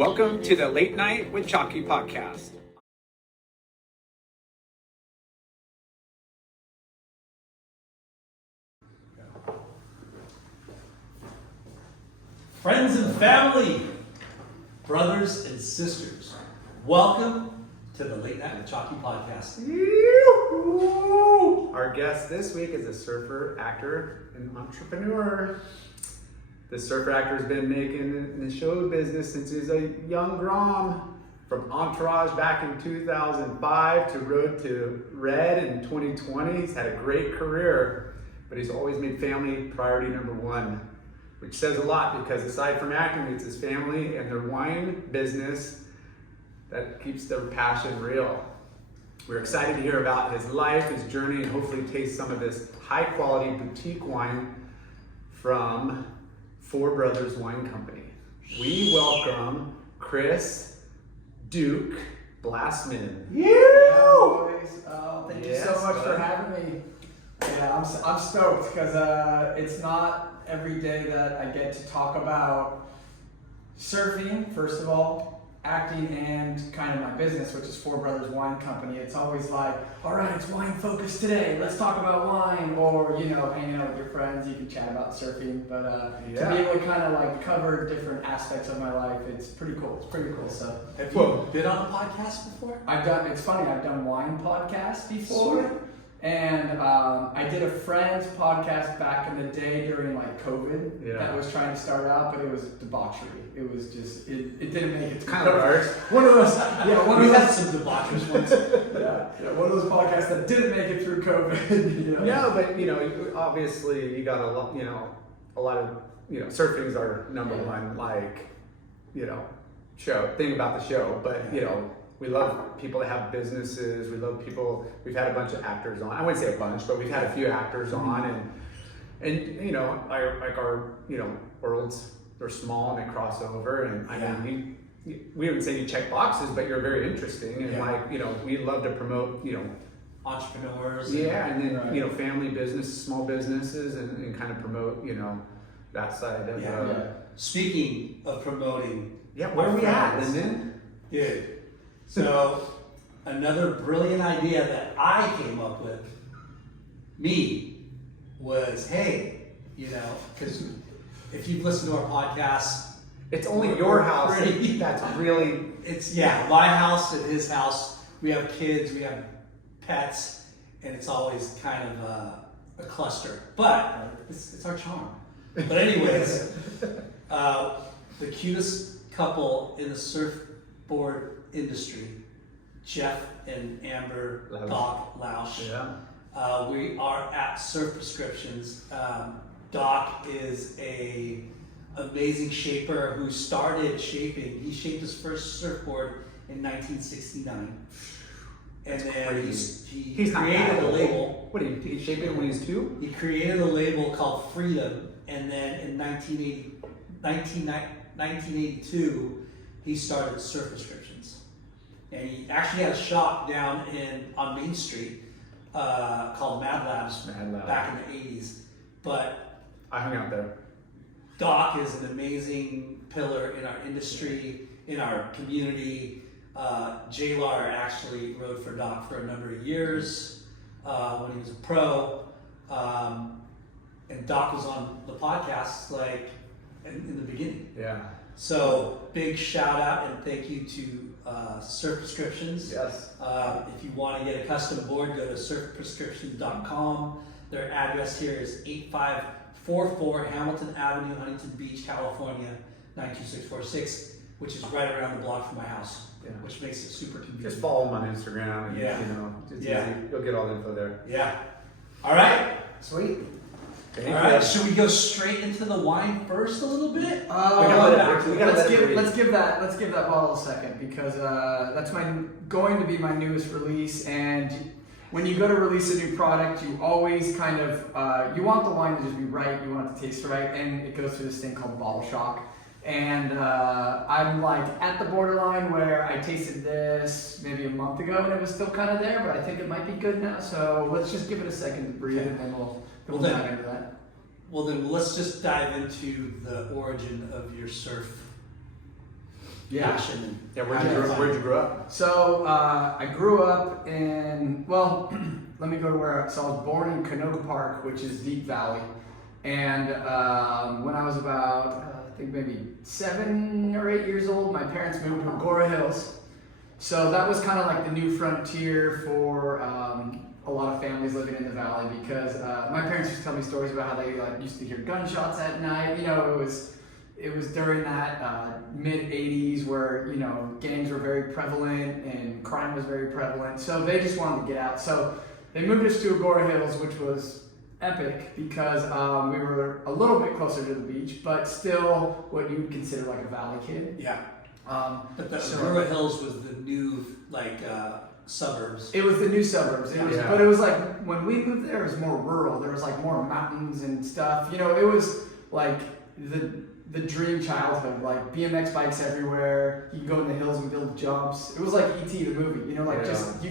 Welcome to the Late Night with Chalky podcast. Friends and family, brothers and sisters, welcome to the Late Night with Chalky podcast. Our guest this week is a surfer, actor, and entrepreneur. The surfer actor has been making in the show business since he was a young grom. From Entourage back in 2005 to Road to Red in 2020. He's had a great career, but he's always made family priority number one, which says a lot because aside from acting, it's his family and their wine business that keeps their passion real. We're excited to hear about his life, his journey, and hopefully taste some of this high quality boutique wine from Four Brothers Wine Company. We welcome Chris Duke Blasman. Thank you so much for having me. Yeah, I'm stoked because it's not every day that I get to talk about surfing, first of all, acting, and kind of my business, which is Four Brothers Wine Company. It's always like, all right, it's wine focused today. Let's talk about wine, or hanging out with your friends. You can chat about surfing, but to be able to kind of like cover different aspects of my life, it's pretty cool. It's pretty cool. So, Have you been on a podcast before? It's funny. I've done wine podcasts before. Sweet. And I did a friend's podcast back in the day during like COVID that was trying to start out, but it was debauchery. It was just, it didn't make it. Kind of hard. One of those, We had some debaucherous ones. one of those podcasts that didn't make it through COVID. No, but obviously you got a lot of, surfing's our number one, thing about the show, but we love people that have businesses. We love people. We've had a bunch of actors on. I wouldn't say a bunch, but we've had a few actors on, and our worlds, they're small and they cross over. And I mean, we wouldn't say you check boxes, but you're very interesting, and we love to promote Entrepreneurs. And then family business, small businesses, and kind of promote that side of. Speaking of promoting, Where are we at, Lyndon? Dude. So, another brilliant idea that I came up with, was, hey, because if you've listened to our podcast, it's only your house that's really. It's my house and his house. We have kids, we have pets, and it's always kind of a cluster. But it's our charm. But anyways, the cutest couple in the surfboard industry, Jeff and Amber Doc Lausch. We are at Surf Prescriptions. Doc is a amazing shaper who started shaping. He shaped his first surfboard in 1969. And then he created a label. What did he shape it when he was 2? He created a label called Freedom, and then in 1982, he started Surf Prescriptions. And he actually had a shop down on Main Street called Mad Labs back in the 80s. But I hung out there. Doc is an amazing pillar in our industry, in our community. J-Lar actually rode for Doc for a number of years when he was a pro. And Doc was on the podcast in the beginning. Yeah. So big shout out and thank you to Surf Prescriptions. Yes. If you want to get a custom board, go to surfprescriptions.com. Their address here is 8544 Hamilton Avenue, Huntington Beach, California, 92646, which is right around the block from my house, which makes it super convenient. Just follow them on Instagram and it's easy. You'll get all the info there. Yeah. All right. Sweet. All right, should we go straight into the wine first a little bit? Let's give that bottle a second because that's going to be my newest release. And when you go to release a new product, you always kind of you want the wine to just be right, you want it to taste right, and it goes through this thing called bottle shock. And I'm like at the borderline where I tasted this maybe a month ago and it was still kind of there, but I think it might be good now. So let's just give it a second to breathe, and then we'll dive into that. Well, then let's just dive into the origin of your surf Yeah. passion. Yeah, where'd you grow up? So I grew up in, well, let me go to so I was born in Canoga Park, which is Deep Valley. And when I was about, I think maybe 7 or 8 years old, my parents moved to Agora Hills. So that was kind of like the new frontier for a lot of families living in the valley, because my parents used to tell me stories about how they used to hear gunshots at night. You know, it was during that mid 80s where, you know, gangs were very prevalent and crime was very prevalent. So they just wanted to get out. So they moved us to Agora Hills, which was epic because we were a little bit closer to the beach, but still what you would consider like a valley kid. Yeah. But the so- Aurora Hills was the new suburbs. It was the new suburbs. It was, Yeah. But it was like when we moved there, it was more rural. There was like more mountains and stuff. You know, it was like the dream childhood. Like BMX bikes everywhere. You could go in the hills and build jumps. It was like E.T. the movie. You know, like just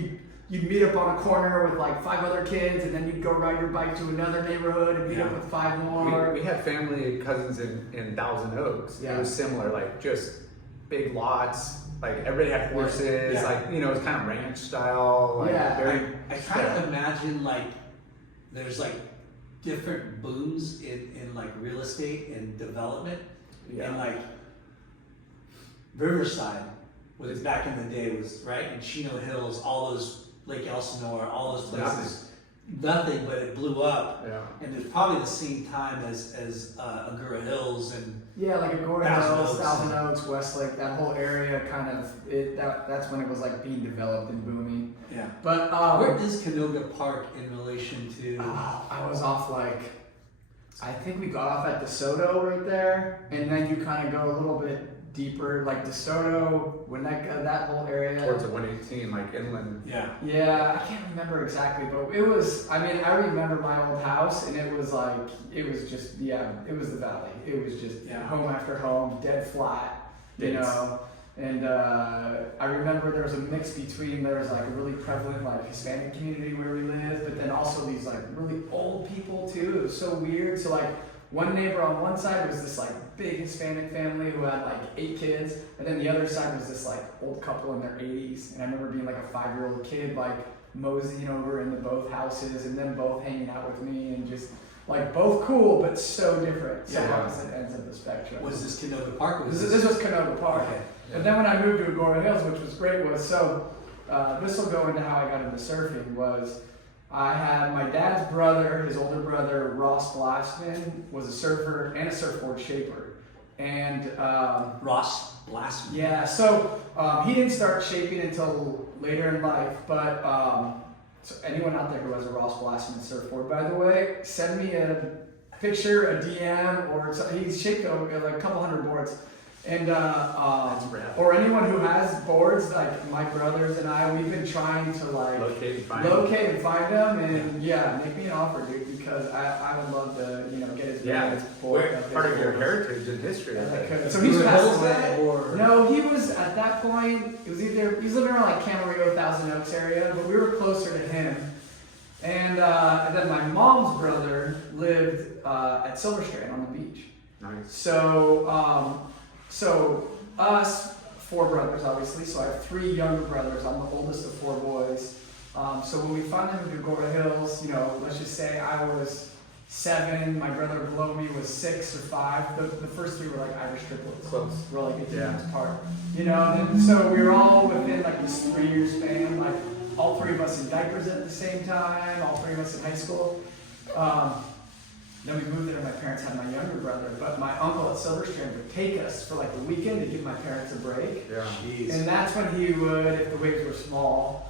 you'd meet up on a corner with like 5 other kids, and then you'd go ride your bike to another neighborhood and meet up with 5 more. We had family cousins in Thousand Oaks. Yeah. It was similar, like just big lots. Like everybody had horses. Yeah. Like, you know, it was kind of ranch style. Like, Yeah. I kind of imagine like there's like different booms in like real estate and development. Yeah. And like Riverside was back in the day was right, and Chino Hills, all those Lake Elsinore, all those places. Nothing, but it blew up. Yeah. And it was probably the same time as Agora Hills and Yeah, like Agora Thousand Hills, Oaks. Thousand Oaks, Westlake, that whole area kind of that's when it was like being developed and booming. yeah. But Where is Canoga Park in relation to? I was off like, I think we got off at DeSoto right there, and then you kind of go a little bit deeper, like DeSoto, Winnetka, that whole area. Towards the 118, like inland. Yeah. Yeah, I can't remember exactly, but it was, I mean, I remember my old house, and it was like, it was just, yeah, it was the valley. It was just home after home, dead flat, you know. And I remember there was a mix between, there was like a really prevalent like Hispanic community where we lived, but then also these like really old people too. It was so weird. So like one neighbor on one side was this like big Hispanic family who had like 8 kids, and then the other side was this like old couple in their 80s. And I remember being like a 5-year-old kid like moseying over into both houses and then both hanging out with me, and just like both cool but so different, so opposite ends of the spectrum. Was this Canoga Park? Or was This was Canoga Park. Okay. And then when I moved to Agora Hills, which was great, was this will go into how I got into surfing. Was I had my dad's brother, his older brother Ross Blasman, was a surfer and a surfboard shaper, and Ross Blasman. yeah, so he didn't start shaping until later in life. But so anyone out there who has a Ross Blasman surfboard, by the way, send me a picture, a DM, or he's shaped like a couple hundred boards. And or anyone who has boards, like my brothers and I, we've been trying to like Locate and find them, and make me an offer, dude, because I would love to, get his board. Part of your heritage and history. I think. So he's Were passed those away. that, or No, he was at that point. It was either he was living around like Camarillo, Thousand Oaks area, but we were closer to him. And then my mom's brother lived at Silver Strand on the beach. Nice. So us, 4 brothers, obviously. So I have 3 younger brothers. I'm the oldest of 4 boys. So when we finally moved to Agora Hills, let's just say I was 7. My brother below me was 6 or 5. The first 3 were like Irish triplets. Close. We're like 18 months apart. And so we were all within like this 3-year span. Like all 3 of us in diapers at the same time. All 3 of us in high school. Then we moved there, and my parents had my younger brother, but my uncle at Silver Strand would take us for like the weekend to give my parents a break. Yeah. jeez. And that's when he would, if the waves were small,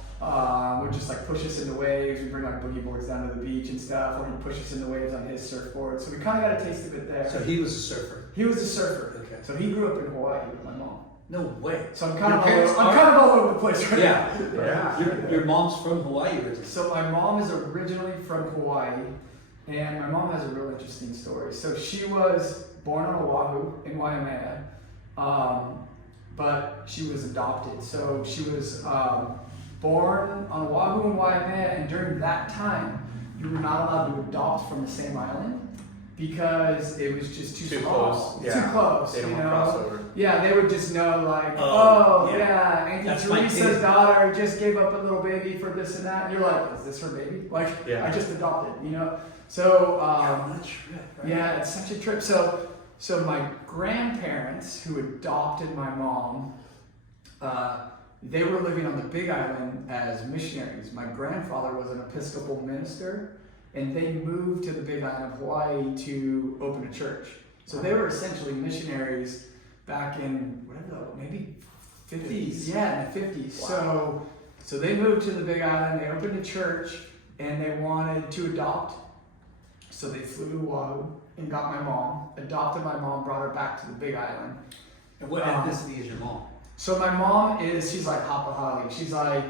would just like push us in the waves. We'd bring like boogie boards down to the beach and stuff, or he'd push us in the waves on his surfboard. So we kind of got a taste of it there. So he was a surfer. He was a surfer. Okay. So he grew up in Hawaii with my mom. No way. So I'm Your kind parents of all over the place right Yeah. now. Yeah. Your mom's from Hawaii originally. So my mom is originally from Hawaii, and my mom has a real interesting story. So she was born on Oahu in Waimea, but she was adopted. So she was born on Oahu in Waimea, and during that time, you were not allowed to adopt from the same island, because it was just too small. Close. Yeah. Too close. They don't you want know? crossover. Yeah, they would just know like, Oh, oh, yeah, Auntie That's my Teresa's kid. daughter just gave up a little baby for this and that. And you're like, is this her baby? Like, Yeah. I just adopted, you know? So, What a trip, right? yeah, it's such a trip. So my grandparents who adopted my mom, they were living on the Big Island as missionaries. My grandfather was an Episcopal minister, and they moved to the Big Island of Hawaii to open a church. So they were essentially missionaries back in whatever, maybe 50s. Yeah, in the 50s. Wow. So they moved to the Big Island. They opened a church, and they wanted to adopt. So they flew to Oahu and got my mom, adopted my mom, brought her back to the Big Island. And what ethnicity is your mom? So my mom she's like Hapahali. She's like,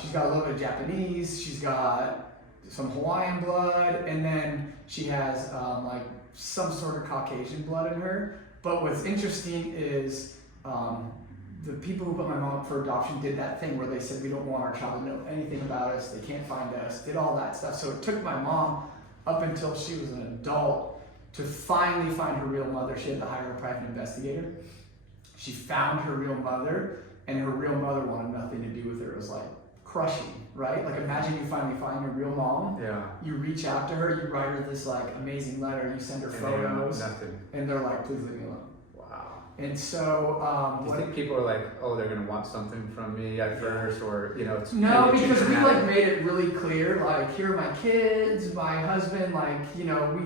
she's got a little bit of Japanese, she's got some Hawaiian blood, and then she has like some sort of Caucasian blood in her. But what's interesting is the people who put my mom up for adoption did that thing where they said, we don't want our child to know anything about us, they can't find us, did all that stuff. So it took my mom up until she was an adult to finally find her real mother. She had to hire a private investigator. She found her real mother, and her real mother wanted nothing to do with her. It was like crushing, right? Like imagine you finally find your real mom. Yeah. You reach out to her, you write her this like amazing letter, you send her And they have photos, nothing. and they're like, please leave me alone. Wow. And so, Do you think people are like, oh, they're gonna want something from me at first, or you know, it's no, maybe too because we dramatic? like made it really clear, like here are my kids, my husband, like, you know,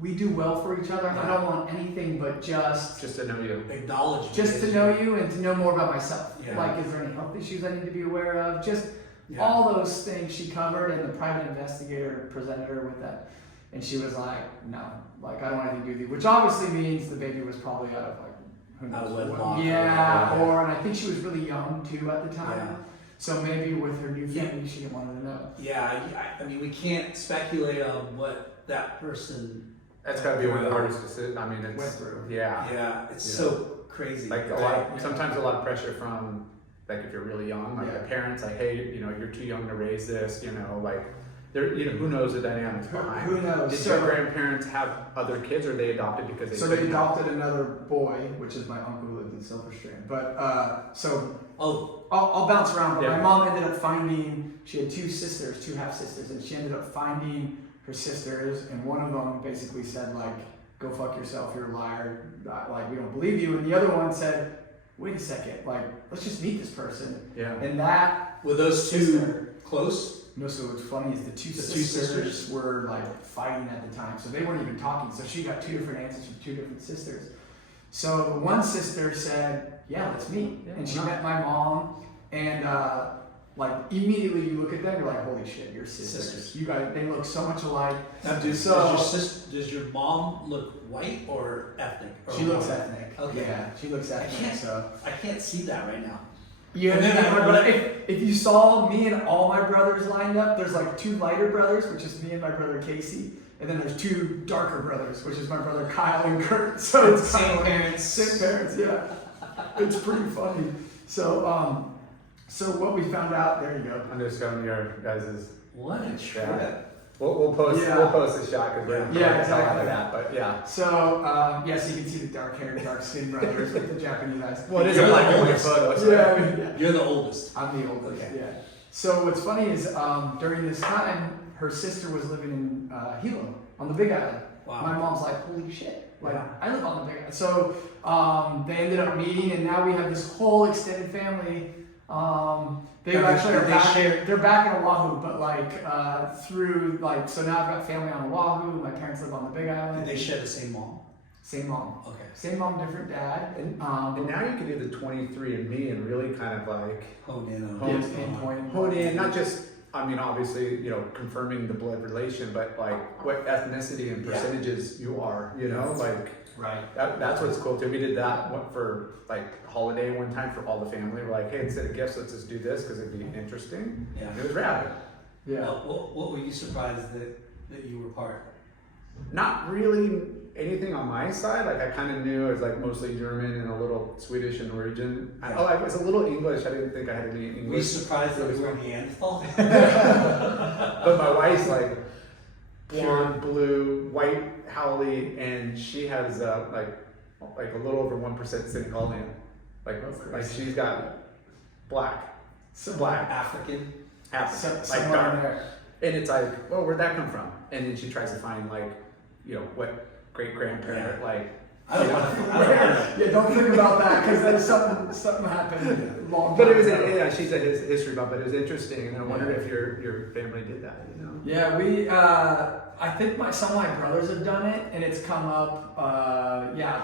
we do well for each other. I don't want anything but just to know you. Acknowledge to know you and to know more about myself. Yeah. Like, is there any health issues I need to be aware of? Just Yeah. all those things she covered, and the private investigator presented her with that. And she was like, no, like, I don't want anything to do with you. Which obviously means the baby was probably out of, like, who knows Out of what. wedlock or Yeah, whatever. and I think she was really young, too, at the time. Yeah. So maybe with her new family, she didn't want to know. Yeah, I mean, we can't speculate on what that person. That's got to be one of the hardest decisions. I mean, Went it's through. Yeah, it's Yeah. so crazy. like a right? lot. Sometimes a lot of pressure from like if you're really young, like Yeah. the parents, like, hey, you know, you're too young to raise this. You know, like there, you know, who knows the dynamics behind. Who knows? Did So- your grandparents have other kids, or they adopted because they? So they couldn't? adopted another boy, which is my uncle who lived in Silver Strand. But so Oh, I'll bounce around. But Yeah. my mom ended up finding, she had two sisters, two half sisters, and she ended up finding her sisters, and one of them basically said like, "Go fuck yourself, you're a liar. Like we don't believe you." And the other one said, "Wait a second, like let's just meet this person." Yeah. And that were those two sister, close? no, so what's funny is the two The two sisters sisters? were like fighting at the time, so they weren't even talking. So she got two different answers from two different sisters. So the one sister said, "Yeah, let's meet," Yeah, and she why not? met my mom, and like immediately you look at them, you're like, "Holy shit, you're sisters! Sisters. You guys, they look so much alike." Now, does your mom look white or ethnic? Or She looks what? ethnic. Okay. Yeah, she looks ethnic. can't- So I can't see that right now. yeah, And then and I- my brother, if you saw me and all my brothers lined up, there's like two lighter brothers, which is me and my brother Casey, and then there's two darker brothers, which is my brother Kyle and Kurt. So it's Same kinda like- parents. Same parents, yeah. It's pretty funny. So so what we found out, there you go. I'm just showing your guys'. What a trip. Yeah. We'll post Yeah. we'll post a shot because we're Yeah, gonna tell out exactly. of that. But yeah. So yeah, so you can see the dark haired, dark skinned brothers with the Japanese eyes. Well, it is You're a the black and white oldest. photo. So Yeah, I mean, yeah. You're the oldest. I'm the oldest, Okay. yeah. So what's funny is during this time, her sister was living in Hilo on the Big Island. Wow. My mom's like, holy shit, like Yeah. I live on the Big Island. So they ended up meeting, and now we have this whole extended family. They Did actually are they back. share- They're back in Oahu, but like through like so now I've got family on Oahu. My parents live on the Big Island. Did they share the same mom? Same mom. Okay. Same mom, different dad. And now you can do the 23andMe and really kind of like Hone in on Hone- what's going on. pinpoint. hone in, not just, I mean, obviously, you know, confirming the blood relation, but like what ethnicity and Yeah. percentages you are, you know, like Right. that's what's cool too. We did that for like holiday one time for all the family. We're like, hey, instead of gifts, let's just do this because it'd be interesting. Yeah. It was rad. Yeah. What were you surprised that you were part? Not really anything on my side. Like I kind of knew it was like mostly German and a little Swedish in origin. I was a little English. I didn't think I had any Were you English. surprised that we were Neanderthal? But my wife's like blonde, blue, white Howley, and she has like a little over 1% Senegalian. Like she's got black, African. like dark. And it's like, well, where'd that come from? And then she tries to find like, what great grandparent I don't want to. Yeah, don't think about that because there's something happened long. But it was she's a history buff, but it was interesting, and I wondered if your family did that. Yeah, we. I think some of my brothers have done it, and it's come up.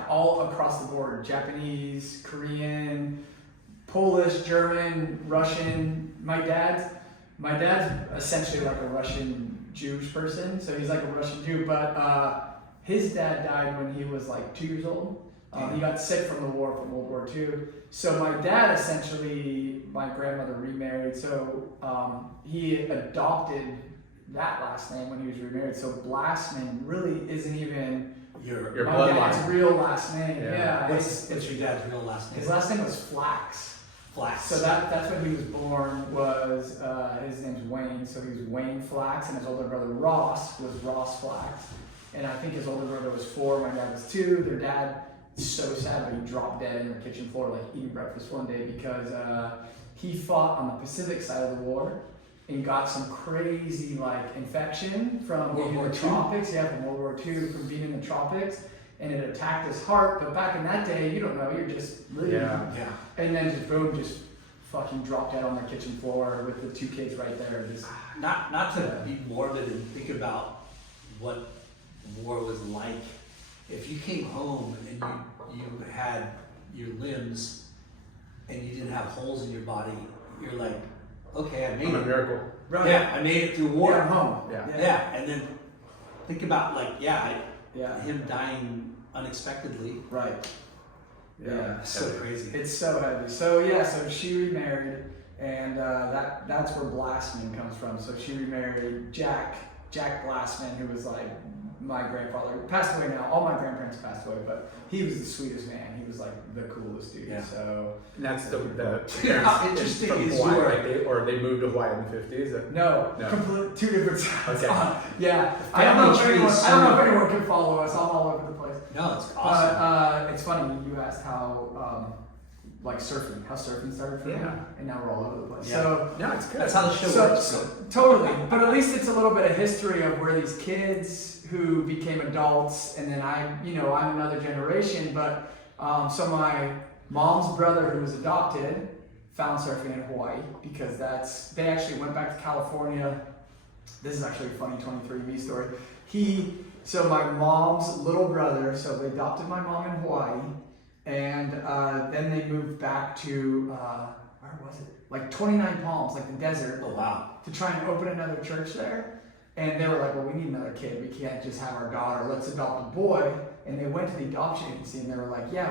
All across the board: Japanese, Korean, Polish, German, Russian. My dad's essentially like a Russian Jewish person, so he's like a Russian Jew, but his dad died when he was like 2 years old. He got sick from the war, from World War II. So my dad essentially, my grandmother remarried, so he adopted that last name when he was remarried. So Blasman really isn't even your my bloodline. dad's real last name. Yeah. What's your dad's real last name? His last name was Flax. Flax. So that's when he was born. Was his name's Wayne, so he was Wayne Flax, and his older brother Ross was Ross Flax. And I think his older brother was 4, my dad was 2. Their dad, so sad, but he dropped dead in the kitchen floor, like eating breakfast one day because he fought on the Pacific side of the war and got some crazy infection from being in the tropics. Yeah, from World War II, from being in the tropics, and it attacked his heart. But back in that day, you don't know, you're just living. Yeah. And then just boom, just fucking dropped dead on the kitchen floor with the 2 kids right there. Just not to be morbid and think about what war was like. If you came home and you had your limbs and you didn't have holes in your body, you're like, okay, I made I'm a it. miracle. right. Yeah, I made it through war. Yeah, I'm home. Yeah. And then think about Yeah. him dying unexpectedly. Right. Yeah. So crazy. It's so heavy. So she remarried, and that's where Blasman comes from. So she remarried Jack Blasman, who was like my grandfather. Passed away now. All my grandparents passed away, but he was the sweetest man. He was like the coolest dude. Yeah. So And that's the How interesting from is Hawaii, your- right? They moved to Hawaii in the 50s. no. No. 2 different sides. Okay. Yeah. The family tree is I don't know if similar. anyone can follow us. I'm all over the place. No, it's awesome. It's funny you asked how surfing, how surfing started for me, Yeah. and now we're all over the place. Yeah. So No, it's good. That's how the show So, works. so totally, but at least it's a little bit of history of where these kids who became adults, and then I'm another generation. But so my mom's brother, who was adopted, found surfing in Hawaii because they actually went back to California. This is actually a funny 23andMe story. So my mom's little brother, so they adopted my mom in Hawaii, and then they moved back to where was it? Like 29 Palms, like the desert, Oh wow. to try and open another church there. And they were like, well, we need another kid. We can't just have our daughter. Let's adopt a boy. And they went to the adoption agency and they were like, yeah,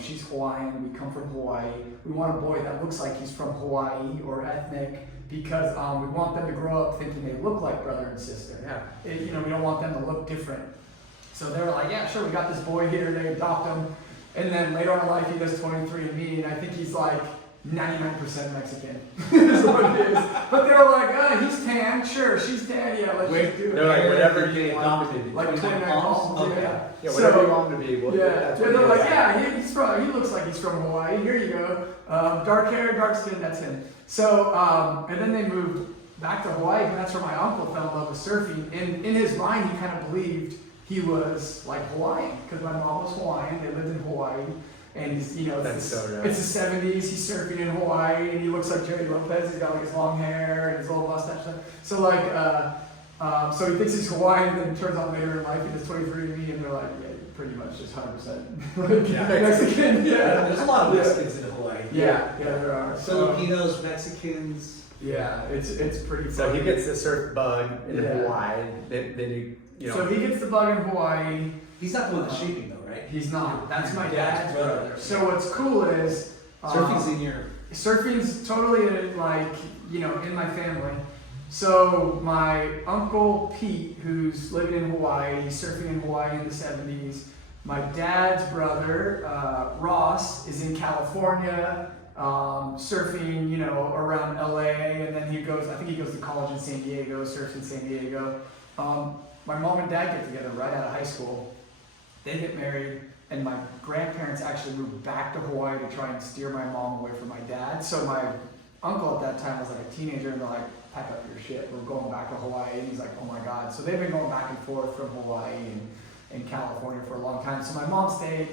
she's Hawaiian. We come from Hawaii. We want a boy that looks like he's from Hawaii or ethnic because we want them to grow up thinking they look like brother and sister. Yeah. We don't want them to look different. So they were like, yeah, sure, we got this boy here. They adopt him. And then later on in life, he does 23andMe, and I think he's like 99% Mexican. Is what it is. But they were like, he's tan, sure, she's tan, yeah, let's just do it. They're like, whatever you you want to adopted. be. Like 29 palms, Okay. yeah. Yeah, whatever you So, want him to be. Well, yeah, that's so what they're he like, is. he looks like he's from Hawaii, here you go. Dark hair, dark skin, that's him. So, and then they moved back to Hawaii, but that's where my uncle fell in love with surfing. And in his mind, he kind of believed he was like Hawaiian, because my mom was Hawaiian, they lived in Hawaii. And he's, That's so rad. it's the 70s, he's surfing in Hawaii, and he looks like Jerry Lopez, he's got like his long hair and his little mustache. So so he thinks he's Hawaiian, and then it turns out later in life he does 23andMe, and they're like, yeah, you're pretty much just 100% Yeah. Mexican, yeah. There's a lot of Mexicans in Hawaii. Yeah, there are. So, Filipinos, Mexicans. yeah, it's pretty So he funny. gets the surf bug in Yeah. Hawaii. Then So he gets the bug in Hawaii. He's not the one that's shaping though, right? He's not. That's my Your dad's brother. So what's cool is Surfing's in your. surfing's totally in my family. So my uncle Pete, who's living in Hawaii, he's surfing in Hawaii in the 70s. My dad's brother Ross is in California, surfing, around LA, and then I think he goes to college in San Diego, surfs in San Diego. my mom and dad get together right out of high school. They get married, and my grandparents actually moved back to Hawaii to try and steer my mom away from my dad. So my uncle at that time was like a teenager, and they're like, pack up your shit, we're going back to Hawaii. And he's like, oh my God. So they've been going back and forth from Hawaii and California for a long time. So my mom stayed.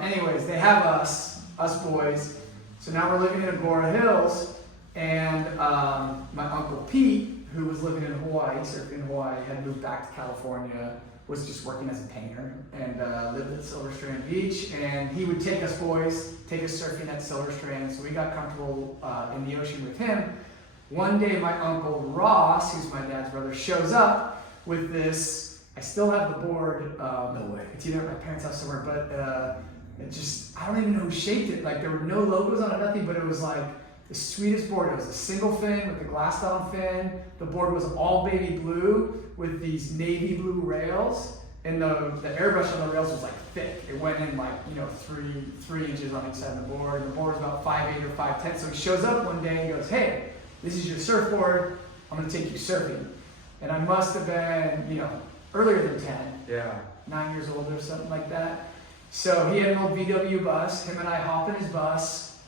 Anyways, they have us boys. So now we're living in Agora Hills, and my Uncle Pete, who was living in Hawaii, surfing in Hawaii, had moved back to California, was just working as a painter, and lived at Silver Strand Beach. And he would take us boys, take us surfing at Silver Strand, so we got comfortable in the ocean with him. One day my Uncle Ross, who's my dad's brother, shows up with this, I still have the board, No way. it's either at my parents' house somewhere, but it just, I don't even know who shaped it. Like, there were no logos on it, nothing, but it was like the sweetest board. It was a single fin with a glassed down fin. The board was all baby blue with these navy blue rails, and the airbrush on the rails was like thick. It went in like, you know, three inches on each side of the board. And the board was about 5'8" or 5'10". So he shows up one day and goes, hey, this is your surfboard. I'm gonna take you surfing. And I must have been, you know, earlier than 10. Yeah. 9 years old or something like that. So he had an old VW bus. Him and I hop in his bus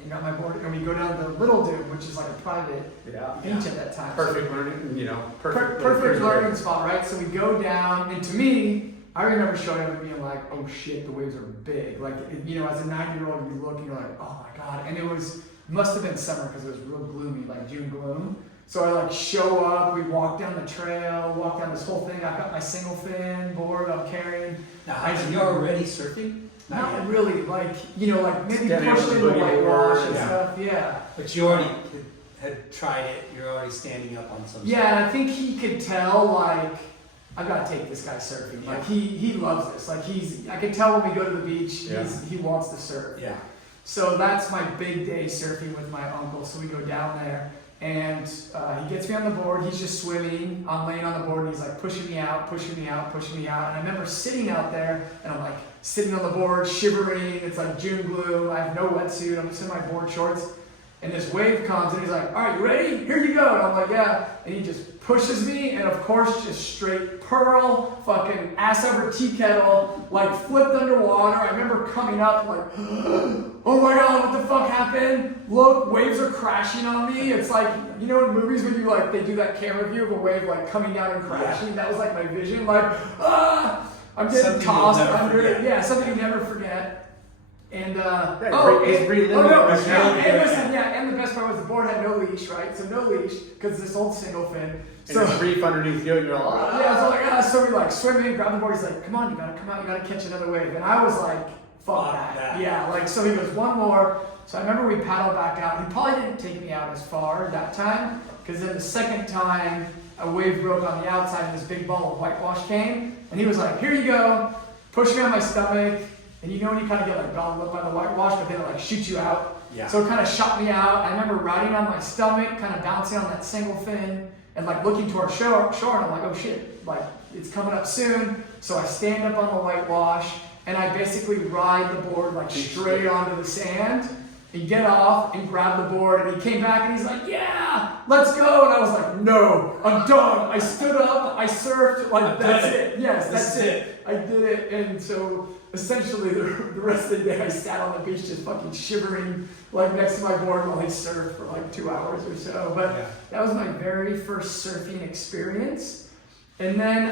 and got my board, and we go down to Little Dude, which is like a private beach at that time. Perfect learning, you know, Perfect learning spot, right? So we go down, and to me, I remember showing up and being like, oh shit, the waves are big. Like, you know, as a 9-year-old, you look and you're like, oh my God. And it must have been summer because it was real gloomy, like June gloom. So I like show up, we walk down the trail, walk down this whole thing. I've got my single fin board I'm carrying. Now, you're already surfing? Not really, like, you know, like maybe Standing pushing on the the whitewash and board, stuff, yeah. But you already had tried it, you're already standing up on some Yeah, and I think he could tell, like, I gotta take this guy surfing. Yeah. Like, he loves this. Like, I can tell when we go to the beach, Yeah. he wants to surf. Yeah. So that's my big day surfing with my uncle. So we go down there, and he gets me on the board. He's just swimming. I'm laying on the board, and he's like pushing me out, pushing me out, pushing me out. And I remember sitting out there, and I'm like sitting on the board, shivering. It's like June gloom. I have no wetsuit. I'm just in my board shorts. And this wave comes, and he's like, all right, you ready? Here you go. And I'm like, yeah. And he just pushes me, and of course, just straight pearl, fucking ass over tea kettle, like flipped underwater. I remember coming up like, oh my God, what the fuck happened? Look, waves are crashing on me. It's like, you know in movies when you like, they do that camera view of a wave like coming down and crashing? That was like my vision, like, I'm getting Something tossed you'll never under. forget. Yeah, something you never forget. And It's and the best part was the board had no leash, right? So no leash, because this old single fin. So and it's reef underneath you, and you're like, so we like swim in, grab the board. He's like, come on, you gotta come out, you gotta catch another wave. And I was like, fuck that. Yeah, like so he goes one more. So I remember we paddled back out. He probably didn't take me out as far that time, because then the second time a wave broke on the outside and this big ball of whitewash came, and he was like, here you go, push me on my stomach. And you know when you kind of get like gobbled up by the whitewash, but then it like shoots you out. Yeah. So it kind of shot me out. I remember riding on my stomach, kind of bouncing on that single fin, and like looking toward shore, and I'm like, oh shit, like it's coming up soon. So I stand up on the whitewash, and I basically ride the board like straight onto the sand, and get off and grab the board. And he came back and he's like, yeah, let's go. And I was like, no, I'm done. I stood up, I surfed, like that's it. Yes, that's it. I did it. And so essentially the rest of the day I sat on the beach just fucking shivering like next to my board while he surfed for like 2 hours or so. But that was my very first surfing experience. And then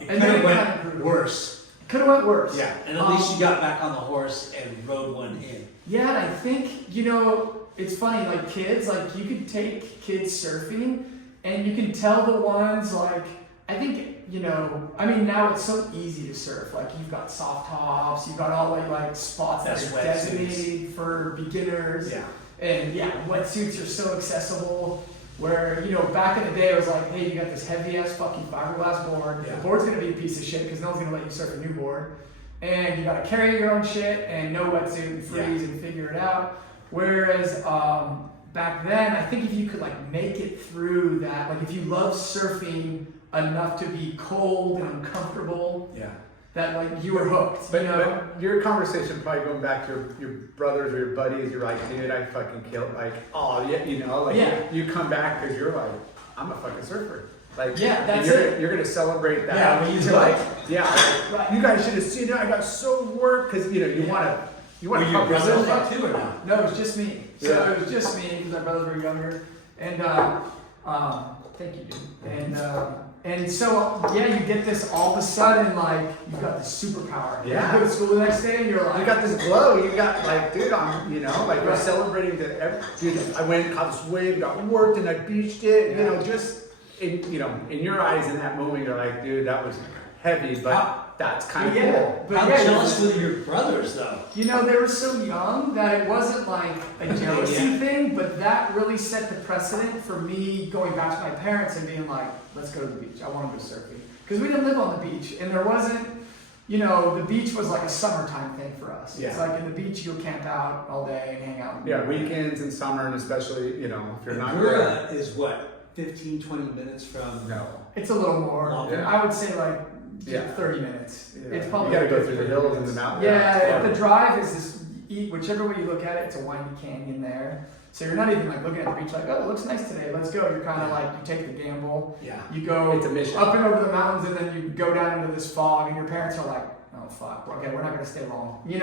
it could have went worse. Could have went worse. Yeah, and at least you got back on the horse and rode one in. Yeah, and I think, you know, it's funny, like kids, like you could take kids surfing and you can tell the ones like, I think, you know, I mean, now it's so easy to surf. Like you've got soft tops, you've got all like spots that are designated for beginners. Yeah. And yeah, wetsuits are so accessible. Where, you know, back in the day, it was like, hey, you got this heavy ass fucking fiberglass board. Yeah. The board's gonna be a piece of shit because no one's gonna let you surf a new board. And you gotta carry your own shit and no wetsuit and freeze and figure it out. Whereas back then, I think if you could like make it through that, like if you love surfing enough to be cold and uncomfortable, that like you were hooked. But, you know? but your conversation probably going back to your brothers or your buddies, you're like, dude, I fucking killed, like, oh yeah, you know, like you come back because you're like, I'm a fucking surfer. Like, Yeah, that's and you're gonna celebrate that. Yeah, when you You're do like, it. yeah, Right. you guys should have seen it. I got so work because you want to Were your pump brothers yourself there up. too or not? No, it was just me. So Yeah. it was just me because our brothers were younger. And thank you, dude. And so yeah, you get this all of a sudden like you've got this superpower. Yeah. You go to school the next day and you're like, You got this glow. You got like, dude, like we're Right. celebrating dude. I went and caught this wave, got worked, and I beached it. Yeah. You know, just in your eyes in that moment, you're like, dude, that was heavy, but that's kind of cool. But How yeah, jealous were your brothers though? You know, they were so young that it wasn't like a jealousy thing, but that really set the precedent for me going back to my parents and being like, let's go to the beach. I want to go surfing. Because we didn't live on the beach, and there wasn't, the beach was like a summertime thing for us. Yeah. It's like in the beach, you go camp out all day and hang out. Yeah, weekends and summer, and especially, if you're not Agoura is what, 15, 20 minutes from. No. It's a little more. Longer. I would say like Yeah. 30 minutes. Yeah. It's probably You gotta go like through the 30 hills minutes. and the mountains. Yeah, the drive is this, whichever way you look at it, it's a windy canyon there. So you're not even like looking at the beach like, oh, it looks nice today, let's go. You're kind of like, you take the gamble. Yeah. You go It's a mission. up and over the mountains and then you go down into this fog and your parents are like, oh fuck, okay, we're not gonna stay long. We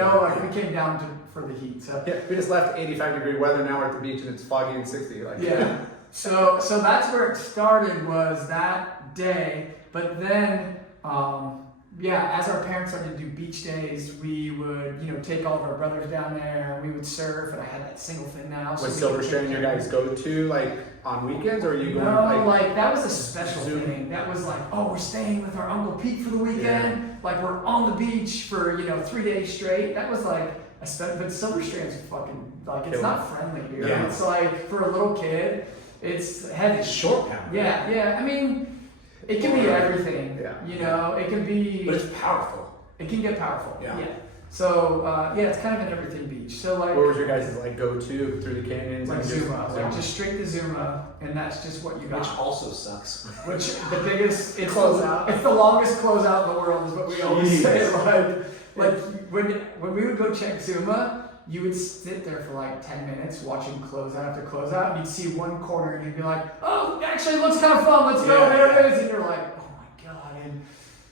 came down for the heat. So Yeah, we just left 85-degree weather. Now we're at the beach and it's foggy and 60. Like, yeah. So that's where it started, was that day. But then, as our parents started to do beach days, we would, take all of our brothers down there and we would surf. And I had that single fin now. was we Silver could Strand your guys go to like on weekends, or are you going No, like? that was a special Zoom? thing. That was like, oh, we're staying with our Uncle Pete for the weekend. Like we're on the beach for 3 days straight. That was like but Silver Strand's fucking like it's not friendly here. Yeah. It's like for a little kid, it's heavy. It's short pound. Yeah. I mean, it can be everything. Yeah. It can be. But it's powerful. It can get powerful. Yeah. So it's kind of an everything beach. So like. What was your guys' like go to through the canyons? Like and Zuma, like just straight to Zuma, and that's just what you got. Which also sucks. Which the biggest it's Closeout. It's the longest closeout in the world is what we always Jeez. say. Like when we would go check Zuma, you would sit there for like 10 minutes watching closeout after closeout, and you'd see one corner and you'd be like, oh, actually it looks kind of fun, let's go, Yeah. there it is, and you're like, oh my god. And